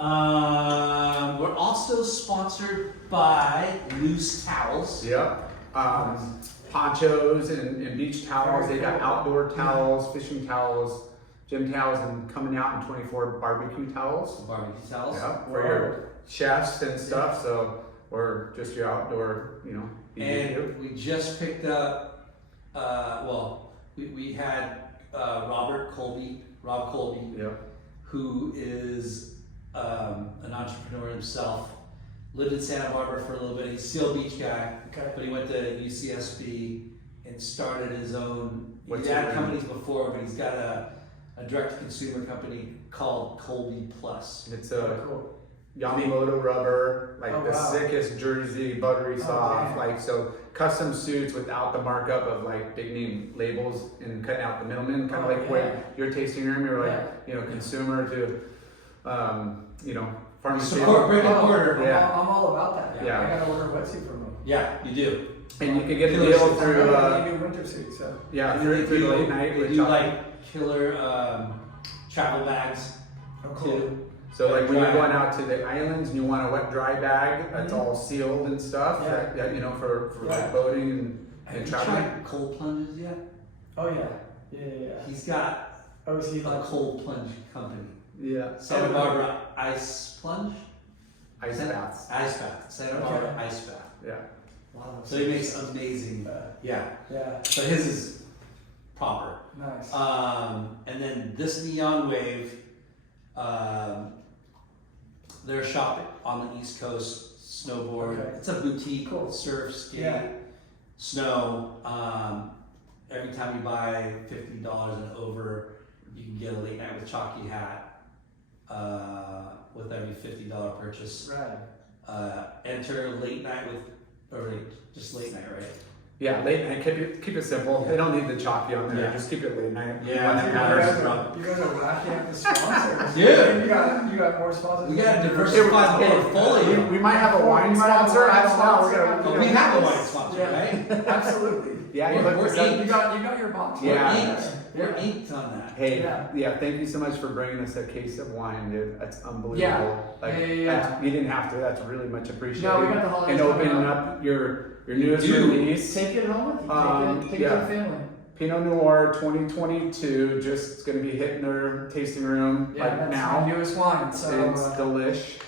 We're also sponsored by Loose Towels. Yep. Ponchos and beach towels. They got outdoor towels, fishing towels, gym towels, and coming out in 24 barbecue towels. Barbecue towels. Yeah, for your chefs and stuff. So, or just your outdoor, you know. BBQ. And we just picked up. We had Rob Colby, Yep. who is an entrepreneur himself. Lived in Santa Barbara for a little bit. He's still a beach guy, Okay. but he went to UCSB and started his own. What's He had it in? companies before, but he's got a direct-to-consumer company called Colby Plus. It's Oh, a cool. Yamamoto rubber, like Oh, the wow. sickest jersey, buttery Oh, soft, damn. like so custom suits without the markup of like big name labels and cutting out the middleman, kind of Oh, like yeah. what your tasting room, you're like, Yeah. you know, consumer to, you know, pharmacy. Support brick and mortar. Yeah. I'm all about that. Yeah. I gotta order a wetsuit from them. Yeah, you do. And you can get a Killer deal suits. through, I new winter suit, so. yeah, And through they the do- late night. They with do chocolate. like killer travel bags Oh, cool. too. So like when you're Dry. going out to the islands and you want a wet dry bag that's Mhm. all sealed and stuff, Yeah. that you know for Yeah. like boating Have and you traveling. tried cold plunges yet? Oh, yeah. Yeah. He's got Oh, is he a like. cold plunge company. Yeah. Santa Barbara Ice Plunge? Ice baths. Ice Bath. Santa Okay. Barbara Ice Bath. Yeah. Wow. So he makes amazing, yeah. Yeah, So his is proper. nice. And then this Neon Wave, their shop on the East Coast, snowboard. Okay. It's a boutique, Cool. surf, skate, Yeah. snow. Every time you buy $50 and over, you can get a late night with chalky hat with every $50 purchase. Rad. Enter late night with, or just late night, right? Yeah, late night. Keep it simple. They don't need the chalky on there. Yeah. Just keep it late night. Yeah, One I that think matters. matters. You guys are racking up the sponsors. Yeah. You got more sponsors. We got a than- diversified Hey, portfolio. we might have a wine We might have a sponsor. wine I don't know. sponsor. Oh, we have a wine sponsor, Yeah. right? Absolutely. Yeah, you We're look this inked. up. You got your box. Yeah. We're inked. We're Yeah. inked on that. Hey, Yeah. yeah. Thank you so much for bringing us a case of wine, dude. That's unbelievable. Yeah. Like, Yeah. that's- you didn't have to. That's really much appreciated. No, we got the holidays And coming opening up. up your newest do. release. Take it home with you. Take it Yeah. to the family. Pinot Noir 2022, just going to be hitting their tasting room Yeah, like that's now. my newest wine. So It's delish.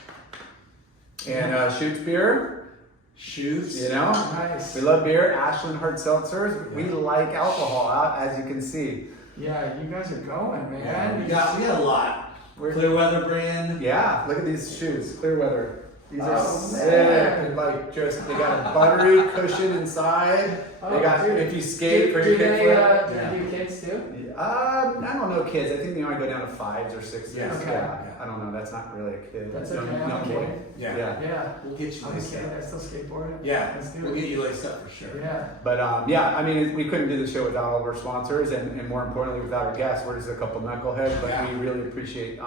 And Shoots beer, Shoes. you know. nice. We love beer. Ashland Hard Seltzers. We like alcohol, as you can see. Yeah, you guys are going, man. Yeah, we got a lot. We're, Clearweather brand. yeah, look at these shoes, Clearweather. These are Oh, sick. man. And like just, they got a buttery cushion inside. They Oh, got, dude. if you skate for do your they, kid do Yeah. they do kids too? I don't know kids. I think they only go down to 5s or 6s. Yeah. Okay. Yeah, I don't know. That's not really a kid. That's Young- okay. I'm young boy. kidding. Yeah. Yeah. Yeah. We'll get you I'm laced kidding. up. I still skateboard. Yeah. Let's do We'll it. get you laced up for sure. Yeah. But yeah, I mean, we couldn't do the show without all of our sponsors, and more importantly, without our guests. We're just a couple knuckleheads, but Yeah. we really appreciate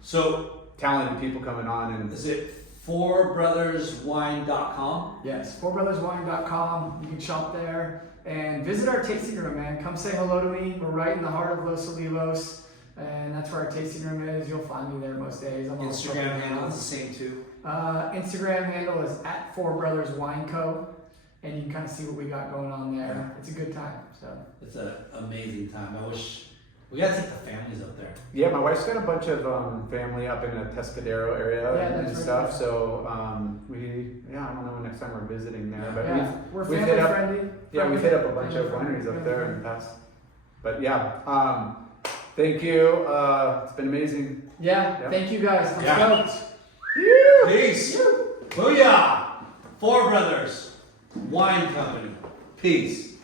So talented people coming on. And is it fourbrotherswine.com. Yes, fourbrotherswine.com. You can shop there and visit our tasting room, man. Come say hello to me. We're right in the heart of Los Olivos, and that's where our tasting room is. You'll find me there most days. I'm always Instagram poking handle around. is the same too. Instagram handle is @fourbrotherswineco, and you can kind of see what we got going on there. It's a good time. So It's an amazing time. I wish we gotta take the families up there. Yeah, my wife's got a bunch of family up in the Pescadero area Yeah, and that's stuff. right. So I don't know when next time we're visiting there, but yeah, we're we've family hit up- friendly. we've hit up a bunch of Family wineries up friendly. there in the past. But yeah, thank you. It's been amazing. Yeah, Yeah. thank you guys. Let's Yeah. go. Peace. Booyah. Four Brothers Wine Company. Peace.